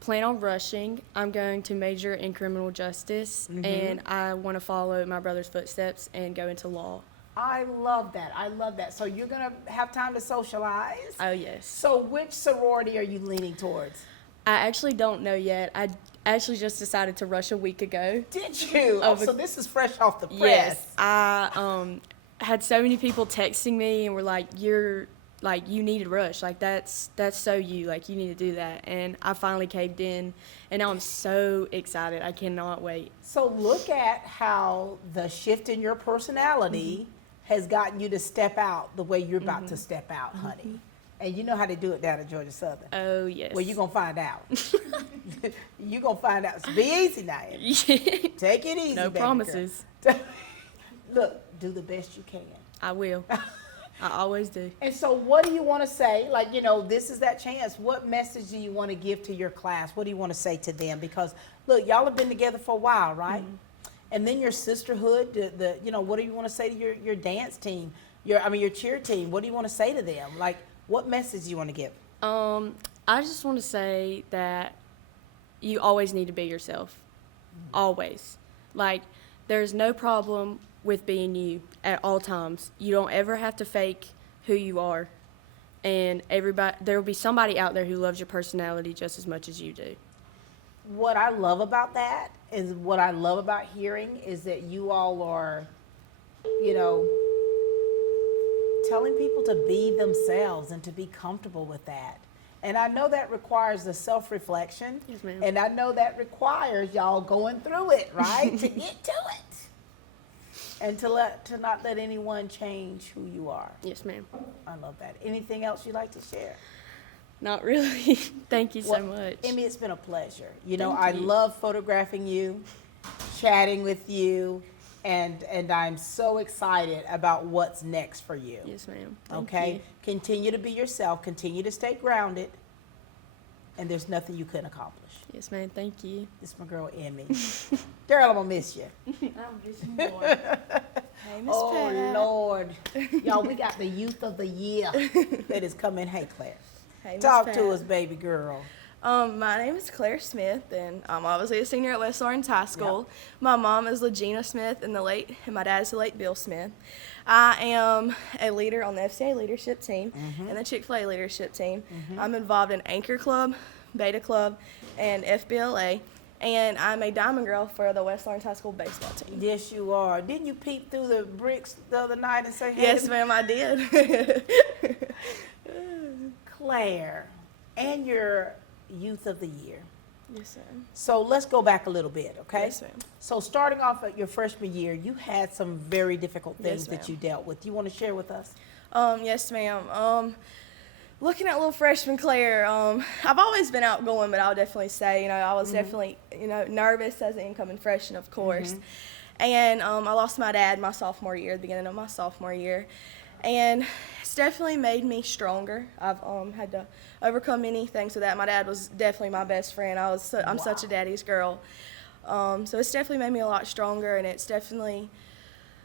plan on rushing. I'm going to major in criminal justice, and I want to follow my brother's footsteps and go into law. I love that. So you're going to have time to socialize? Oh, yes. So which sorority are you leaning towards? I actually don't know yet. I actually just decided to rush a week ago. Did you? So this is fresh off the press. Yes. I had so many people texting me and were like, "You're like, you need to rush. Like, that's so you. Like, you need to do that." And I finally caved in, and now I'm so excited. I cannot wait. So look at how the shift in your personality has gotten you to step out the way you're about to step out, honey. And you know how to do it down at Georgia Southern. Oh, yes. Well, you're going to find out. You're going to find out. So be easy now. Take it easy, No baby promises. girl. Look, do the best you can. I will. I always do. And so what do you want to say? Like, you know, this is that chance. What message do you want to give to your class? What do you want to say to them? Because, look, y'all have been together for a while, right? And then your sisterhood, you know, what do you want to say to your dance team? Your cheer team? What do you want to say to them? Like, what message do you want to give? I just want to say that you always need to be yourself. Always. Like, there's no problem with being you at all times. You don't ever have to fake who you are. And there will be somebody out there who loves your personality just as much as you do. What I love about that is what I love about hearing is that you all are, you know, telling people to be themselves and to be comfortable with that. And I know that requires the self-reflection. Yes, ma'am. And I know that requires y'all going through it, right? To get to it. And to not let anyone change who you are. Yes, ma'am. I love that. Anything else you'd like to share? Not really. Thank you so Well, much. Emmy, it's been a pleasure. You know, Thank I you. love photographing you, chatting with you, and I'm so excited about what's next for you. Yes, ma'am. Thank Okay? you. Continue to be yourself, continue to stay grounded, and there's nothing you couldn't accomplish. Yes, ma'am. Thank you. This is my girl, Emmy. Girl, I'm gonna miss you. I'm miss you more. Hey, Miss Oh, Pat. Lord. Y'all, we got the youth of the year that is coming. Hey, Claire. Hey, Miss Talk Pat. to us, baby girl. My name is Claire Smith, and I'm obviously a senior at West Lawrence High School. My mom is LaGina Smith, and my dad is the late Bill Smith. I am a leader on the FCA leadership team and the Chick-fil-A leadership team. I'm involved in Anchor Club, Beta Club, and FBLA, and I'm a Diamond Girl for the West Lawrence High School baseball team. Yes, you are. Didn't you peep through the bricks the other night and say, hey? Yes, ma'am, I did. Claire, and your youth of the year. Yes, ma'am. So let's go back a little bit, okay? Yes, ma'am. So starting off at your freshman year, you had some very difficult things Yes, that ma'am. you dealt with. You want to share with us? Yes, ma'am. Looking at little freshman Claire, I've always been outgoing, but I'll definitely say, I was definitely, nervous as an incoming freshman, of course. And I lost my dad my sophomore year, the beginning of my sophomore year. And it's definitely made me stronger. I've had to overcome many things with that. My dad was definitely my best friend. I'm such a daddy's girl. So it's definitely made me a lot stronger, and it's definitely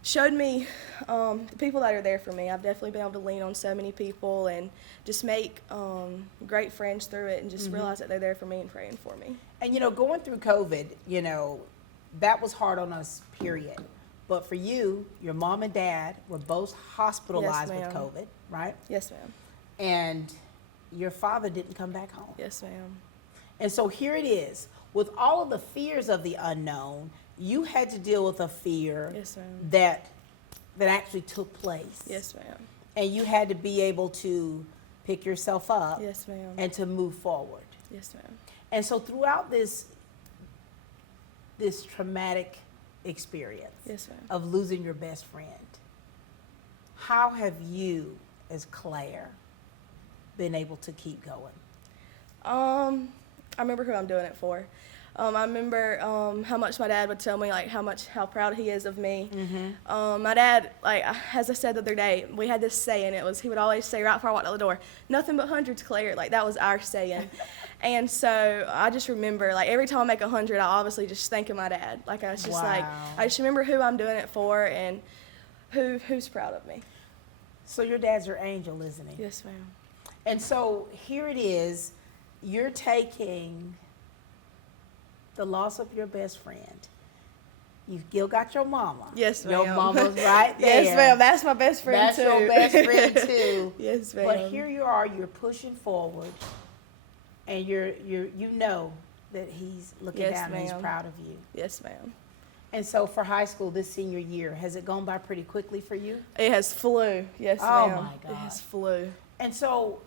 showed me the people that are there for me. I've definitely been able to lean on so many people and just make great friends through it, and just realize that they're there for me and praying for me. And, going through COVID, that was hard on us, period. But for you, your mom and dad were both hospitalized with ma'am. COVID, right? Yes, ma'am. And your father didn't come back home. Yes, ma'am. And so here it is. With all of the fears of the unknown, you had to deal with a fear Yes, ma'am. that actually took place. Yes, ma'am. And you had to be able to pick yourself up Yes, ma'am. and to move forward. Yes, ma'am. And so throughout this traumatic experience Yes, ma'am. of losing your best friend, how have you, as Claire, been able to keep going? I remember who I'm doing it for. I remember how much my dad would tell me, like, how proud he is of me. My dad, like, as I said the other day, we had this saying. He would always say right before I walked out the door, "Nothing but hundreds, Claire." Like, that was our saying. And so I just remember, like, every time I make 100, I obviously just think of my dad. Like, I was just like, I just remember who I'm doing it for and who's proud of me. So your dad's your angel, isn't he? Yes, ma'am. And so here it is. You're taking the loss of your best friend. You've still got your mama. Yes, ma'am. Your mama's right there. Yes, ma'am. That's my best friend, That's too. your best friend, too. Yes, ma'am. But here you are, you're pushing forward, and you know that he's looking Yes, down and he's ma'am. proud of you. Yes, ma'am. And so for high school, this senior year, has it gone by pretty quickly for you? It has flew. Yes, Oh ma'am. my God. It has flew. And so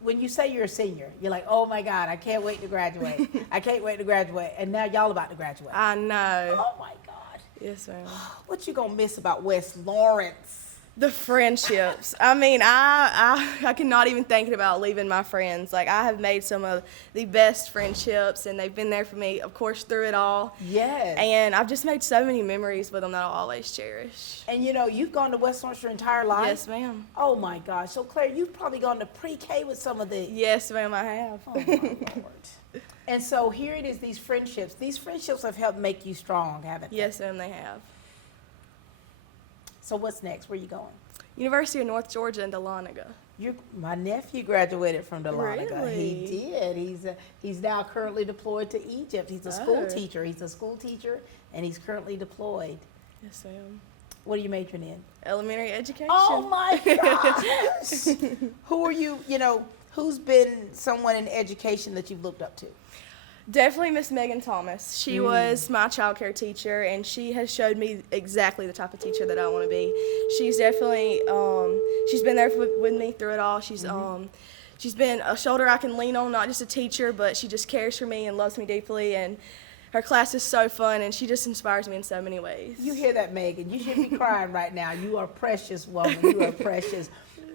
when you say you're a senior, you're like, oh my God, I can't wait to graduate. I can't wait to graduate. And now y'all about to graduate. I know. Oh my God. Yes, ma'am. What you gonna miss about West Lawrence? The friendships. I mean, I cannot even think about leaving my friends. Like, I have made some of the best friendships, and they've been there for me, of course, through it all. Yes. And I've just made so many memories with them that I'll always cherish. And you know, you've gone to West Lawrence your entire life? Yes, ma'am. Oh my gosh. So Claire, you've probably gone to pre-K with some of these. Yes, ma'am, I have. Oh my Lord. And so here it is, these friendships. These friendships have helped make you strong, haven't they? Yes, ma'am, they have. So what's next? Where are you going? University of North Georgia in Dahlonega. My nephew graduated from Dahlonega. Really? He did. He's now currently deployed to Egypt. He's a school teacher. He's a school teacher, and he's currently deployed. Yes, ma'am. What are you majoring in? Elementary education. Oh my gosh! Who are you? You know, who's been someone in education that you've looked up to? Definitely Miss Megan Thomas. She was my child care teacher, and she has showed me exactly the type of teacher that I want to be. She's definitely, she's been there with me through it all. She's been a shoulder I can lean on, not just a teacher, but she just cares for me and loves me deeply, and her class is so fun, and she just inspires me in so many ways. You hear that, Megan? You should be crying right now. You are precious, woman. You are precious.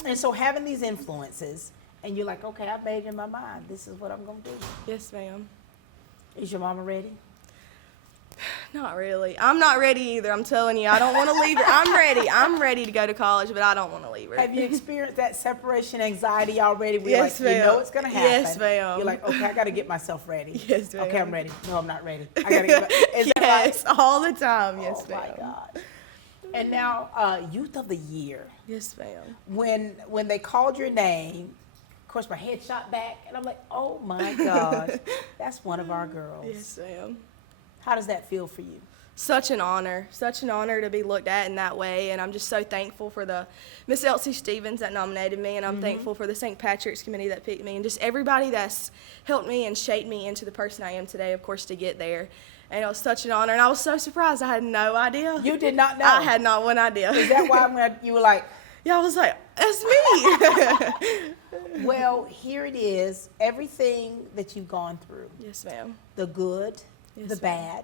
And so having these influences, and you're like, okay, I've made in my mind. This is what I'm going to do. Yes, ma'am. Is your mama ready? Not really. I'm not ready either. I'm telling you, I don't want to leave her. I'm ready. I'm ready to go to college, but I don't want to leave her. Have you experienced that separation anxiety already? Where Yes, you're like, you ma'am. know it's going to happen. Yes, ma'am. You're like, okay, I got to get myself ready. Yes, ma'am. Okay, I'm ready. No, I'm not ready. I got to get Is that Yes, right? all the time. Yes, Oh, ma'am. my God. And now, Youth of the Year. Yes, ma'am. When they called your name, of course, my head shot back, and I'm like, oh, my gosh, that's one of our girls. Yes, ma'am. How does that feel for you? Such an honor to be looked at in that way, and I'm just so thankful for the Miss Elsie Stevens that nominated me, and I'm thankful for the St. Patrick's Committee that picked me, and just everybody that's helped me and shaped me into the person I am today, of course, to get there. And it was such an honor, and I was so surprised. I had no idea. You did not know? I had not one idea. Is that why when you were like, yeah, I was like, that's me. well, here it is, everything that you've gone through. Yes, ma'am. The good, Yes, the ma'am. bad,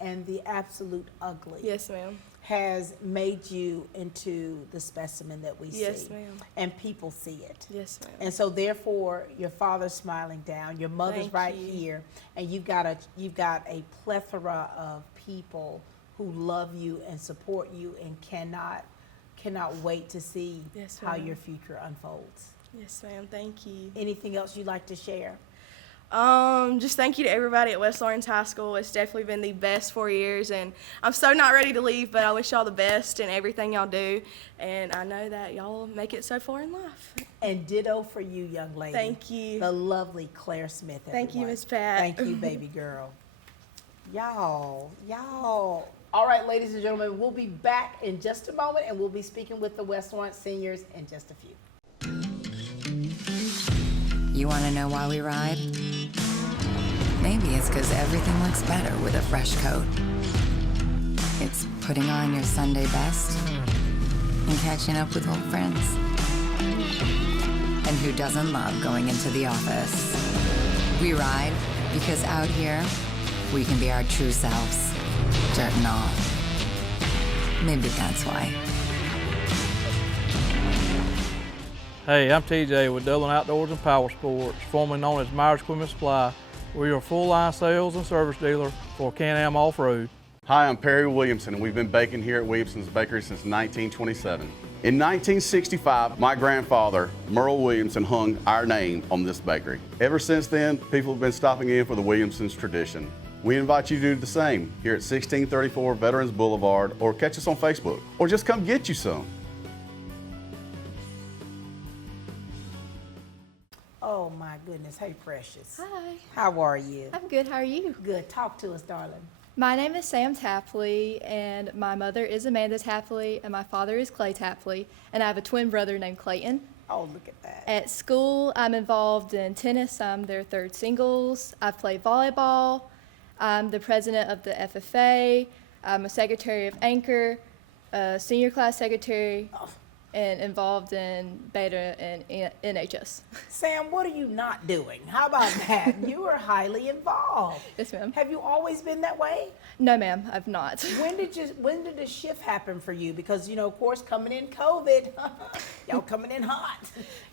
and the absolute ugly. Yes, ma'am. Has made you into the specimen that we see. Yes, ma'am. And people see it. Yes, ma'am. And so therefore, your father's smiling down, your mother's Thank right you. here, and you've got a plethora of people who love you and support you and cannot wait to see Yes, how ma'am. your future unfolds. Yes, ma'am. Thank you. Anything else you'd like to share? Just thank you to everybody at West Lawrence High School. It's definitely been the best 4 years, and I'm so not ready to leave, but I wish y'all the best in everything y'all do, and I know that y'all make it so far in life. And ditto for you, young lady. Thank you. The lovely Claire Smith. Thank you, everyone. Miss Pat. Thank you, baby girl. Y'all. All right, ladies and gentlemen, we'll be back in just a moment, and we'll be speaking with the West Lawrence seniors in just a few. You want to know why we ride? Maybe it's because everything looks better with a fresh coat. It's putting on your Sunday best and catching up with old friends. And who doesn't love going into the office? We ride because out here, we can be our true selves, dirt and all. Maybe that's why. Hey, I'm TJ with Dublin Outdoors and Power Sports, formerly known as Myers Equipment Supply. We're your full-line sales and service dealer for Can-Am Off-Road. Hi, I'm Perry Williamson, and we've been baking here at Williamson's Bakery since 1927. In 1965, my grandfather, Merle Williamson, hung our name on this bakery. Ever since then, people have been stopping in for the Williamson's tradition. We invite you to do the same here at 1634 Veterans Boulevard, or catch us on Facebook, or just come get you some. Oh my goodness. Hey, Precious. Hi. How are you? I'm good. How are you? Good. Talk to us, darling. My name is Sam Tapley, and my mother is Amanda Tapley, and my father is Clay Tapley, and I have a twin brother named Clayton. Oh, look at that. At school, I'm involved in tennis. I'm their third singles. I play volleyball. I'm the president of the FFA. I'm a secretary of Anchor, a senior class secretary, and involved in Beta and NHS. Sam, what are you not doing? How about that? You are highly involved. Yes, ma'am. Have you always been that way? No, ma'am, I've not. When did the shift happen for you? Because, you know, of course, coming in COVID, y'all coming in hot.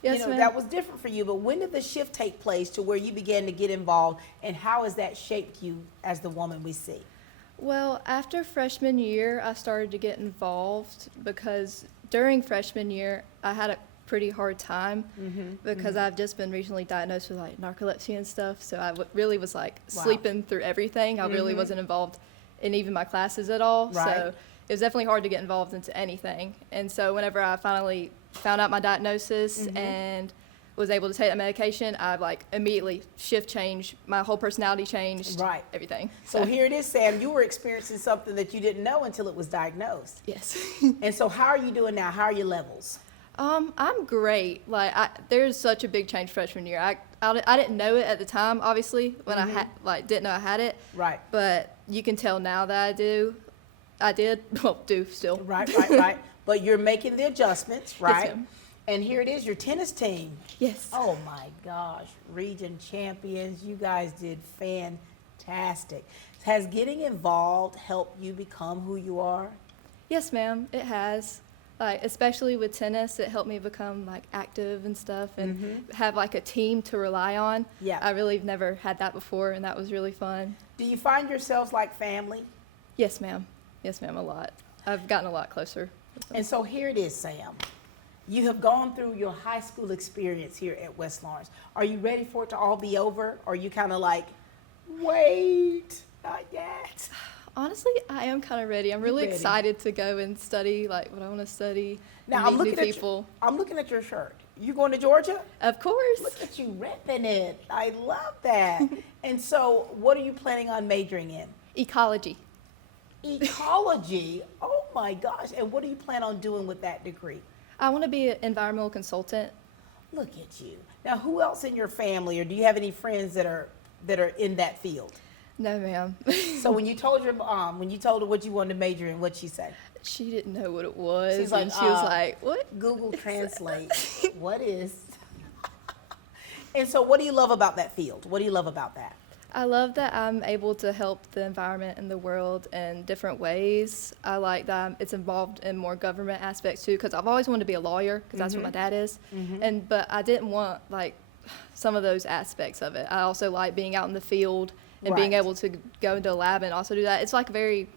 Yes, you know, ma'am. that was different for you. But when did the shift take place to where you began to get involved, and how has that shaped you as the woman we see? Well, after freshman year, I started to get involved because during freshman year, I had a pretty hard time because I've just been recently diagnosed with like narcolepsy and stuff. So I really was like sleeping through everything. I really wasn't involved in even my classes at all. Right. So it was definitely hard to get involved into anything. And so whenever I finally found out my diagnosis and was able to take that medication, I like immediately shift changed, my whole personality changed, Right. everything. So here it is, Sam. You were experiencing something that you didn't know until it was diagnosed. Yes. And so how are you doing now? How are your levels? I'm great. Like, there's such a big change freshman year. I didn't know it at the time, obviously, when I didn't know I had it. Right. But you can tell now that I do. I did. Well, do still. Right. But you're making the adjustments, right? ma'am. And here it is, your tennis team. Yes. Oh my gosh, region champions. You guys did fantastic. Has getting involved helped you become who you are? Yes, ma'am. It has. Like, especially with tennis, it helped me become like active and stuff, and have like a team to rely on. Yeah. I really have never had that before, and that was really fun. Do you find yourselves like family? Yes, ma'am. Yes, ma'am. A lot. I've gotten a lot closer. And so here it is, Sam. You have gone through your high school experience here at West Lawrence. Are you ready for it to all be over? Or are you kind of like, wait, not yet? Honestly, I am kind of ready. I'm really ready. excited to go and study like what I want to study. Now, and meet new people. I'm looking at your shirt. You going to Georgia? Of course. Look at you repping it. I love that. And so what are you planning on majoring in? Ecology. Ecology? Oh my gosh. And what do you plan on doing with that degree? I want to be an environmental consultant. Look at you. Now, who else in your family, or do you have any friends that are in that field? No, ma'am. So when you told your mom, when you told her what you wanted to major in, what'd she say? She didn't know what it was. She's like, and she was like, what? Google Translate. What is? And so what do you love about that field? What do you love about that? I love that I'm able to help the environment and the world in different ways. I like that it's involved in more government aspects too, because I've always wanted to be a lawyer, because that's what my dad is. But I didn't want like some of those aspects of it. I also like being out in the field and being Right. able to go into a lab and also do that. It's like very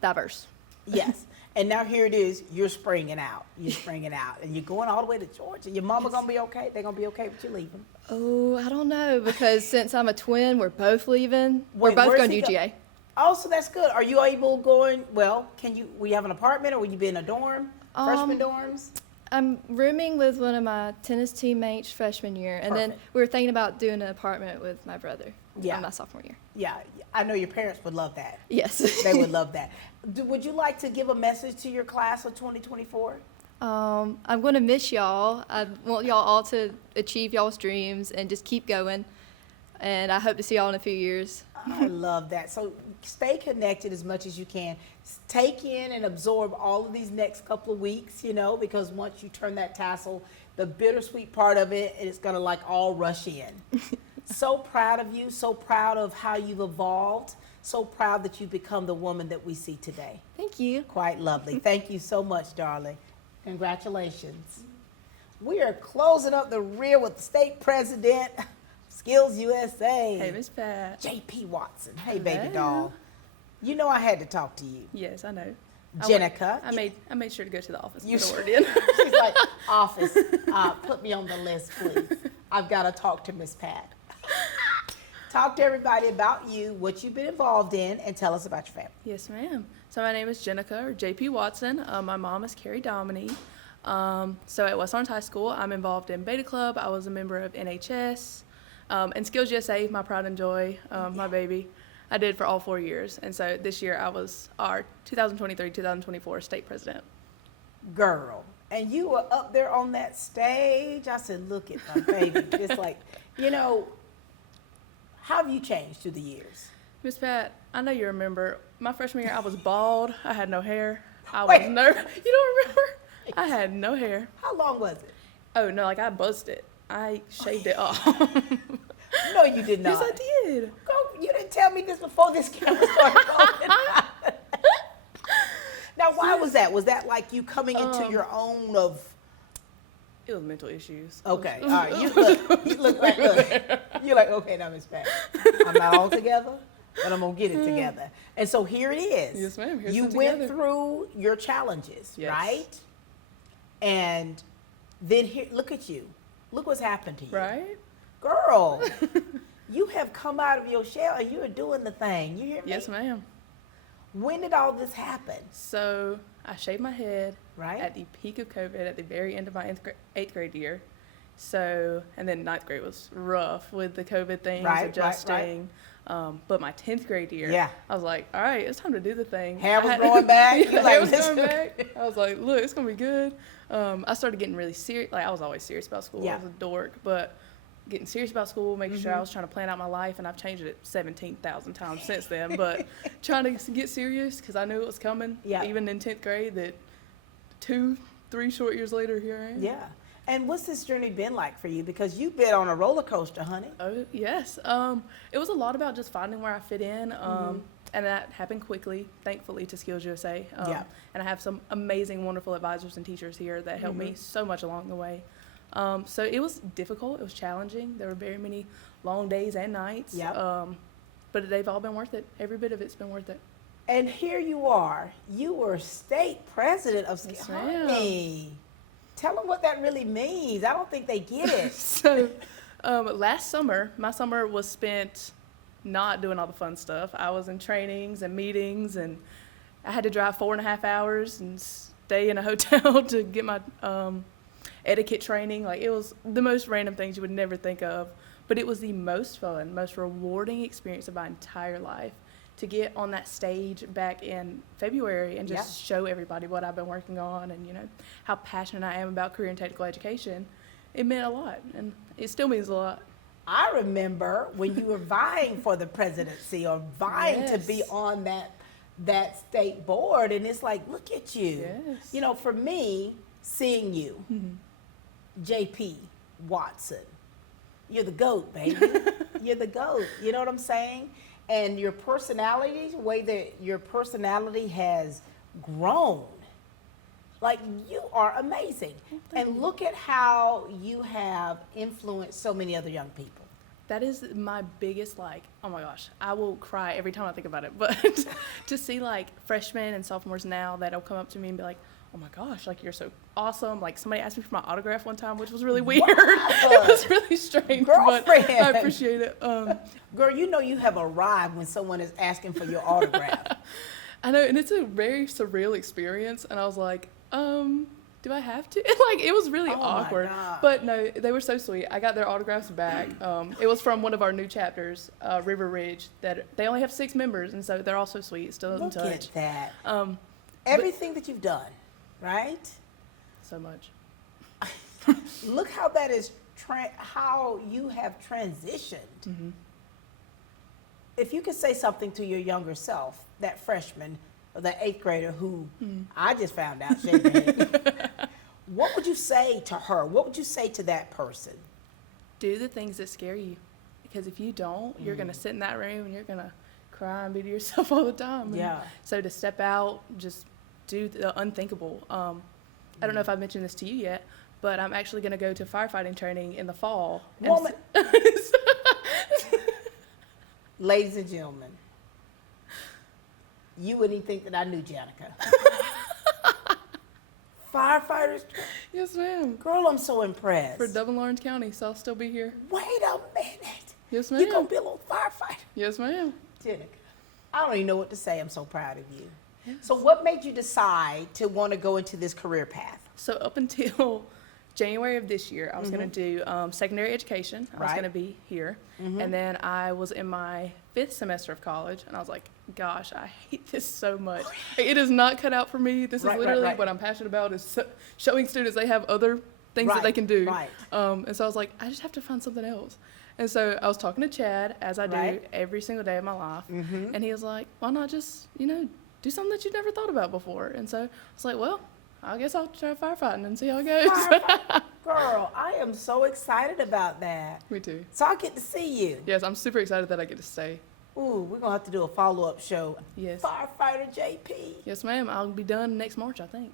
diverse. Yes. And now here it is, you're springing out. You're springing out. And you're going all the way to Georgia. Your mama going to be okay? They're going to be okay with you leaving? Oh, I don't know, because since I'm a twin, we're both leaving. Wait, we're both where's going he to go- UGA. Oh, so that's good. Are you able going, well, will you have an apartment, or will you be in a dorm? Freshman dorms? I'm rooming with one of my tennis teammates freshman year, and then Perfect. we were thinking about doing an apartment with my brother Yeah. my sophomore year. Yeah, I know your parents would love that. Yes. They would love that. Would you like to give a message to your class of 2024? I'm going to miss y'all. I want y'all all to achieve y'all's dreams and just keep going. And I hope to see y'all in a few years. I love that. So stay connected as much as you can. Take in and absorb all of these next couple of weeks, you know, because once you turn that tassel, the bittersweet part of it, it's going to like all rush in. So proud of you. So proud of how you've evolved. So proud that you've become the woman that we see today. Thank you. Quite lovely. Thank you so much, darling. Congratulations. We are closing up the rear with the state president, Skills USA. Hey, Miss Pat. J.P. Watson. Hey, Hello. baby doll. You know I had to talk to you. Yes, I know. Jenica. I made sure to go to the office and You put a word in. She's like, office, put me on the list, please. I've got to talk to Miss Pat. Talk to everybody about you, what you've been involved in, and tell us about your family. Yes, ma'am. So my name is Jenica, or J.P. Watson. My mom is Carrie Dominy. So at West Lawrence High School, I'm involved in Beta Club. I was a member of NHS. And Skills USA, my pride and joy, my baby. I did for all 4 years. And so this year I was our 2023-2024 state president. Girl, and you were up there on that stage. I said, look at my baby. It's like, you know, how have you changed through the years? Miss Pat, I know you remember my freshman year. I was bald. I had no hair. I was nervous. You don't remember? I had no hair. How long was it? Oh no, like I buzzed it. I shaved it off. No, you did not. Yes, I did. Go, you didn't tell me this before this camera started rolling. Now, why was that? Was that like you coming into your own of? It was mental issues. Okay, all right. You look like, you're like, okay, now Miss Pat, I'm not all together, but I'm gonna get it together. And so here it is. Yes, ma'am. Here's You it went together. through your challenges, Yes. right? And then here, look at you. Look what's happened to you. Right? Girl, you have come out of your shell and you are doing the thing. You hear me? Yes, ma'am. When did all this happen? So I shaved my head Right. at the peak of COVID at the very end of my eighth grade year. So, and then ninth grade was rough with the COVID things, Right, adjusting. But my 10th grade year, Yeah. I was like, all right, it's time to do the thing. Hair was growing back? Yeah, You hair like, was growing back. I was like, look, it's going to be good. I started getting really serious. Like, I was always serious about school. Yeah. I was a dork. But getting serious about school, making sure I was trying to plan out my life. And I've changed it 17,000 times since then. But trying to get serious because I knew it was coming. Yeah. Even in 10th grade, that 2-3 short years later, here I am. Yeah. And what's this journey been like for you? Because you've been on a roller coaster, honey. Oh, yes. It was a lot about just finding where I fit in. And that happened quickly, thankfully, to Skills USA. Yeah. And I have some amazing, wonderful advisors and teachers here that helped me so much along the way. So it was difficult. It was challenging. There were very many long days and nights. Yeah. But they've all been worth it. Every bit of it's been worth it. And here you are. You were state president of Yes, Skills. ma'am. Honey, tell them what that really means. I don't think they get it. So last summer, my summer was spent not doing all the fun stuff. I was in trainings and meetings, and I had to drive 4.5 hours and stay in a hotel to get my etiquette training. Like, it was the most random things you would never think of, but it was the most fun, most rewarding experience of my entire life to get on that stage back in February and just show everybody what I've been working on and, you know, how passionate I am about career and technical education. It meant a lot, and it still means a lot. I remember when you were vying for the presidency or vying to be on that state board, and it's like, look at you. Yes. You know, for me, seeing you, JP Watson, you're the GOAT, baby. You're the GOAT. You know what I'm saying? And your personality, the way that your personality has grown, like, you are amazing. And look at how you have influenced so many other young people. That is my biggest, like, oh my gosh, I will cry every time I think about it. But to see, like, freshmen and sophomores now that'll come up to me and be like, oh my gosh, like, you're so awesome. Like, somebody asked me for my autograph one time, which was really weird. It was really strange, Girlfriend. but I appreciate it. Girl, you know you have arrived when someone is asking for your autograph. I know, and it's a very surreal experience. And I was like, do I have to? Like, it was really awkward. But no, they were so sweet. I got their autographs back. It was from one of our new chapters, River Ridge, that they only have 6 members, and so they're all so sweet, still in touch. Look at that. Everything that you've done, right? So much. Look how that is, how you have transitioned. If you could say something to your younger self, that freshman or that 8th grader who I just found out shaved her head, what would you say to her? What would you say to that person? Do the things that scare you, because if you don't, you're going to sit in that room and you're going to cry and be to yourself all the time. And Yeah. so to step out, just do the unthinkable. I don't know if I've mentioned this to you yet, but I'm actually going to go to firefighting training in the fall. Woman. Ladies and gentlemen, you wouldn't even think that I knew Janica. Firefighters? Yes, ma'am. Girl, I'm so impressed. For Dublin Lawrence County, so I'll still be here. Wait a minute. Yes, ma'am. You're going to be a little firefighter. Yes, ma'am. Janica, I don't even know what to say. I'm so proud of you. Yes. So what made you decide to want to go into this career path? So up until January of this year, I was going to do secondary education. I was going to be here. And then I was in my 5th semester of college, and I was like, gosh, I hate this so much. Like, it is not cut out for me. This is literally what I'm passionate about, is showing students they have other things that they can do. And so I was like, I just have to find something else. And so I was talking to Chad, as I do Right. every single day of my life. Mhm. And he was like, why not just, do something that you never thought about before? And so I was like, well, I guess I'll try firefighting and see how it goes. Girl, I am so excited about that. Me too. So I get to see you. Yes, I'm super excited that I get to stay. Ooh, we're going to have to do a follow-up show. Yes. Firefighter JP. Yes, ma'am. I'll be done next March, I think.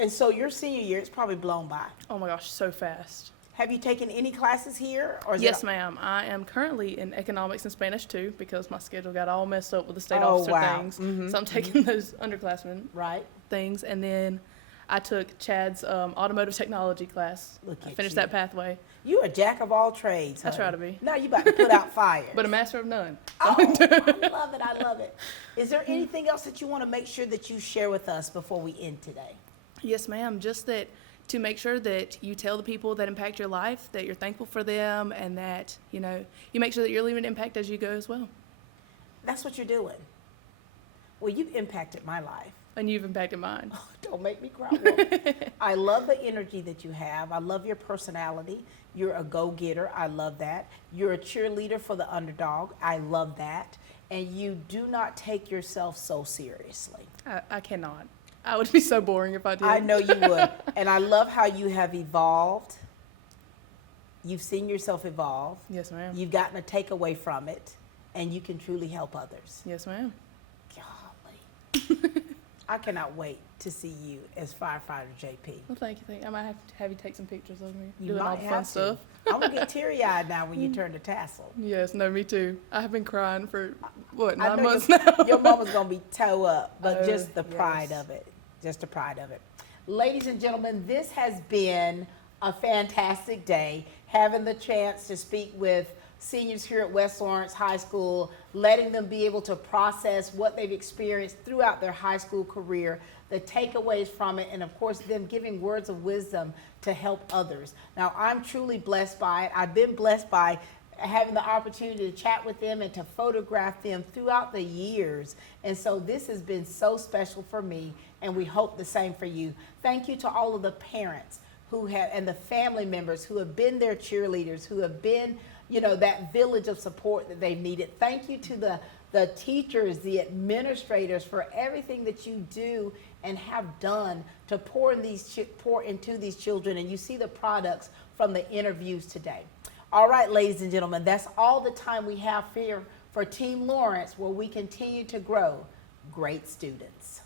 And so your senior year, it's probably blown by. Oh my gosh, so fast. Have you taken any classes here? Or is Yes, it ma'am. I am currently in economics and Spanish too because my schedule got all messed up with the state Oh, officer wow. things. Mhm, So I'm taking those underclassmen right things, and then I took Chad's automotive technology class. Look I at finished you. that pathway. You're a jack of all trades. I try honey. to be. Now you about to put out fires. But a master of none. Oh, I love it. I love it. Is there anything else that you want to make sure that you share with us before we end today? Yes, ma'am. Just that to make sure that you tell the people that impact your life that you're thankful for them, and that, you make sure that you're leaving an impact as you go as well. That's what you're doing. Well, you've impacted my life. And you've impacted mine. Don't make me cry. Woman. I love the energy that you have. I love your personality. You're a go-getter. I love that. You're a cheerleader for the underdog. I love that. And you do not take yourself so seriously. I cannot. I would be so boring if I did. I know you would. And I love how you have evolved. You've seen yourself evolve. Yes, ma'am. You've gotten a takeaway from it, and you can truly help others. Yes, ma'am. Golly. I cannot wait to see you as Firefighter JP. Well, thank you. I might have to have you take some pictures of me You doing all might the fun have to. stuff. I'm going to get teary-eyed now when you turn the tassel. Yes, no, me too. I have been crying for, I 9 know months your, now? your mama's going to be toe up, but Oh, just the pride yes. of it. Just the pride of it. Ladies and gentlemen, this has been a fantastic day, having the chance to speak with seniors here at West Lawrence High School, letting them be able to process what they've experienced throughout their high school career, the takeaways from it, and of course them giving words of wisdom to help others. Now, I'm truly blessed by it. I've been blessed by having the opportunity to chat with them and to photograph them throughout the years. And so this has been so special for me, and we hope the same for you. Thank you to all of the parents who have, and the family members who have been their cheerleaders, who have been, that village of support that they've needed. Thank you to the teachers, the administrators, for everything that you do and have done to pour into these children. And you see the products from the interviews today. All right, ladies and gentlemen, that's all the time we have here for Team Lawrence, where we continue to grow great students.